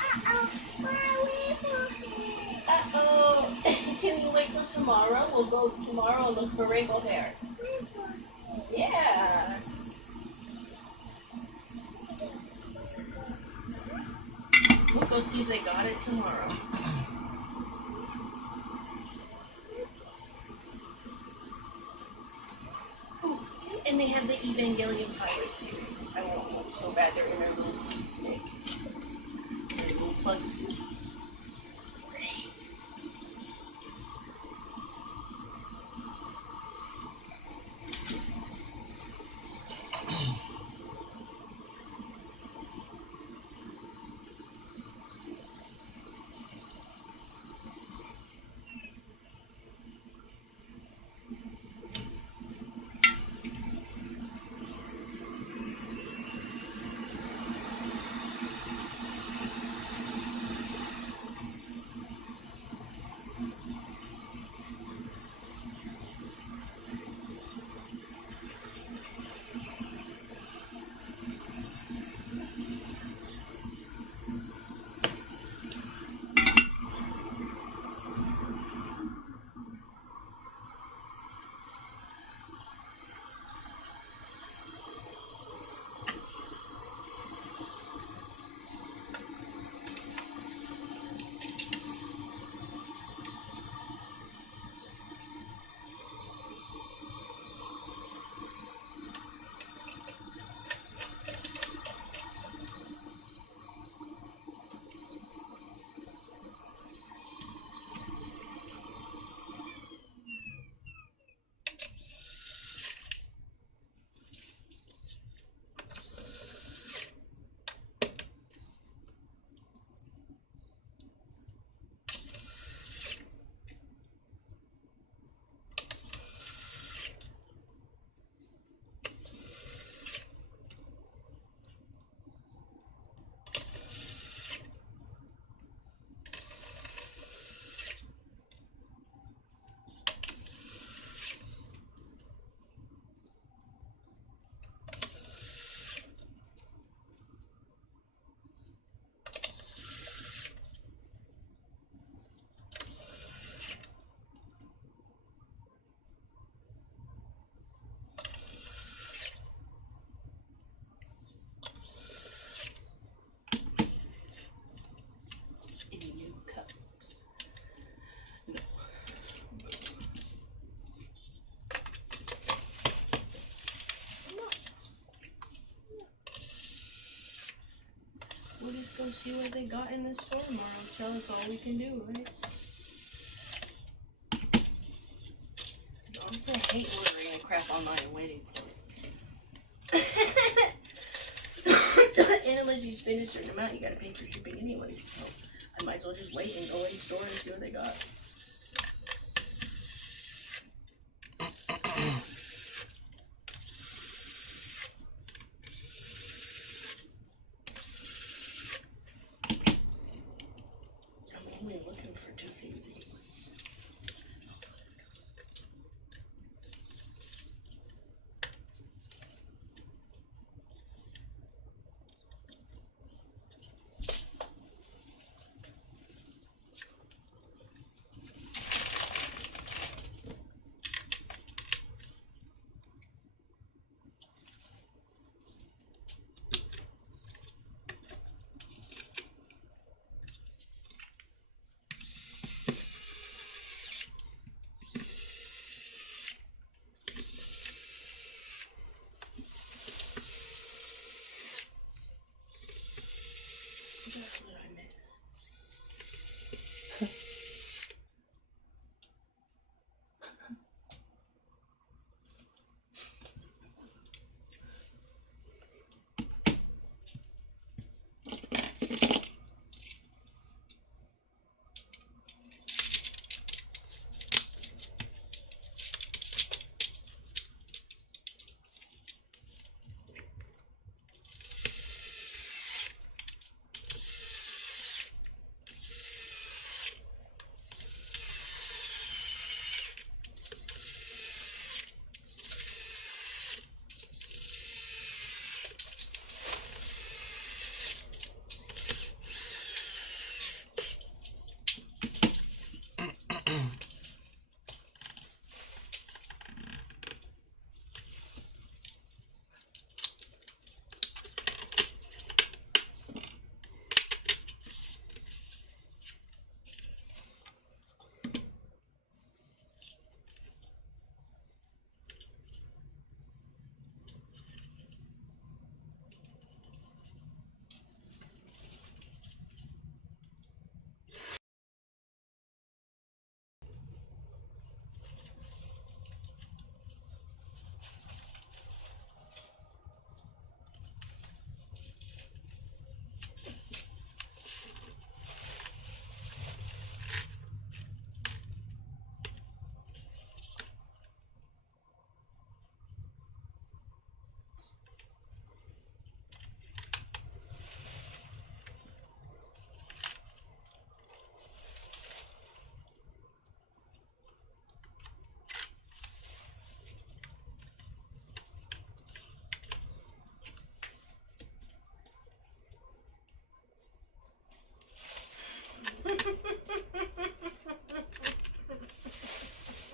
Uh-oh, my rainbow hair. Uh-oh. Can you wait till tomorrow? We'll go tomorrow and look for rainbow hair. Yeah. We'll go see if they got it tomorrow. Oh, and they have the Evangelion Pilot series. I want one so bad. They're in their little seed snake. Their little plug suit. go see what they got in the store tomorrow. So that's all we can do, right? Honestly, I hate ordering a crap online and waiting for it. And unless you spend a certain amount, you gotta pay for shipping anyway, so I might as well just wait and go in the store and see what they got. I'm only looking for 2 things anyways. That's what I meant.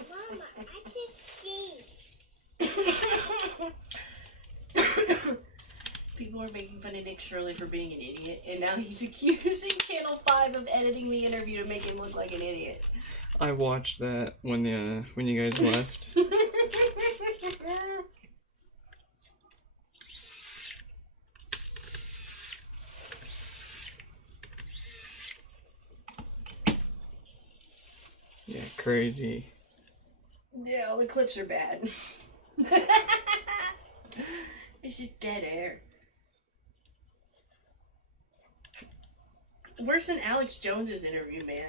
Mama, I can see. People are making fun of Nick Shirley for being an idiot, and now he's accusing Channel 5 of editing the interview to make him look like an idiot. I watched that when you guys left. Yeah, crazy. Yeah, all the clips are bad. It's just dead air. Worse than Alex Jones's interview, man.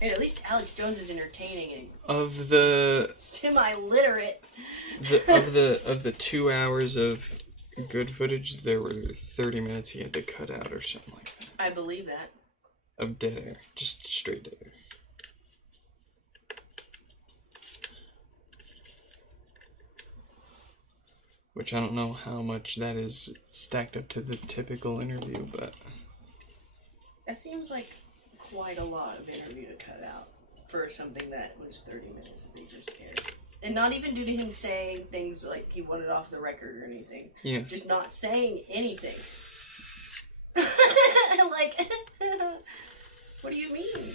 And at least Alex Jones is entertaining and Of the semi-literate. of the 2 hours of good footage, there were 30 minutes he had to cut out or something like that. I believe that. Of dead air. Just straight dead air. Which I don't know how much that is stacked up to the typical interview, but That seems like quite a lot of interview to cut out for something that was 30 minutes that they just aired. And not even due to him saying things like he wanted off the record or anything. yeah. Just not saying anything. Like, what do you mean?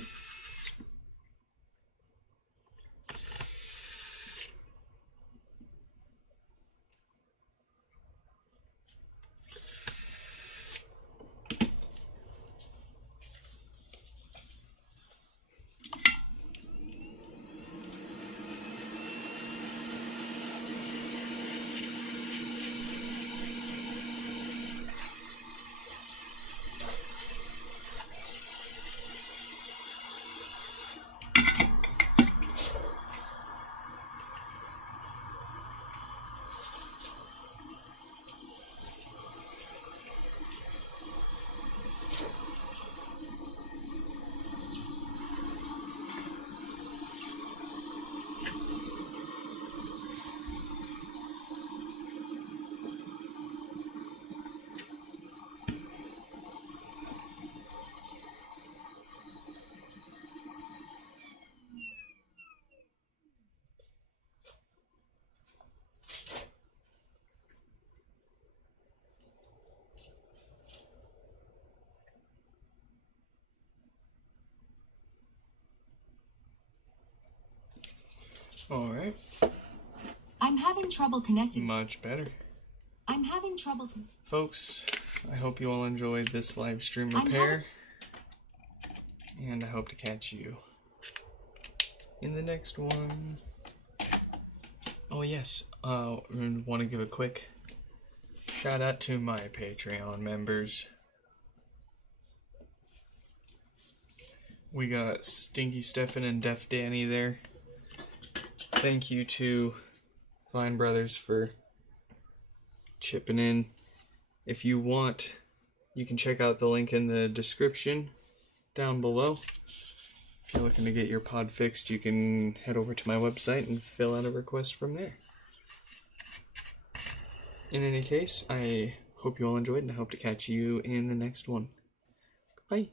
Alright, I'm having trouble connecting. much better. I'm having trouble. Folks, I hope you all enjoyed this live stream I'm repair. And I hope to catch you in the next one. Oh yes, I want to give a quick shout out to my Patreon members. We got Stinky Stefan and Deaf Danny there. Thank you to Fine Brothers for chipping in. If you want, you can check out the link in the description down below. If you're looking to get your pod fixed, you can head over to my website and fill out a request from there. In any case, I hope you all enjoyed and I hope to catch you in the next one. Bye.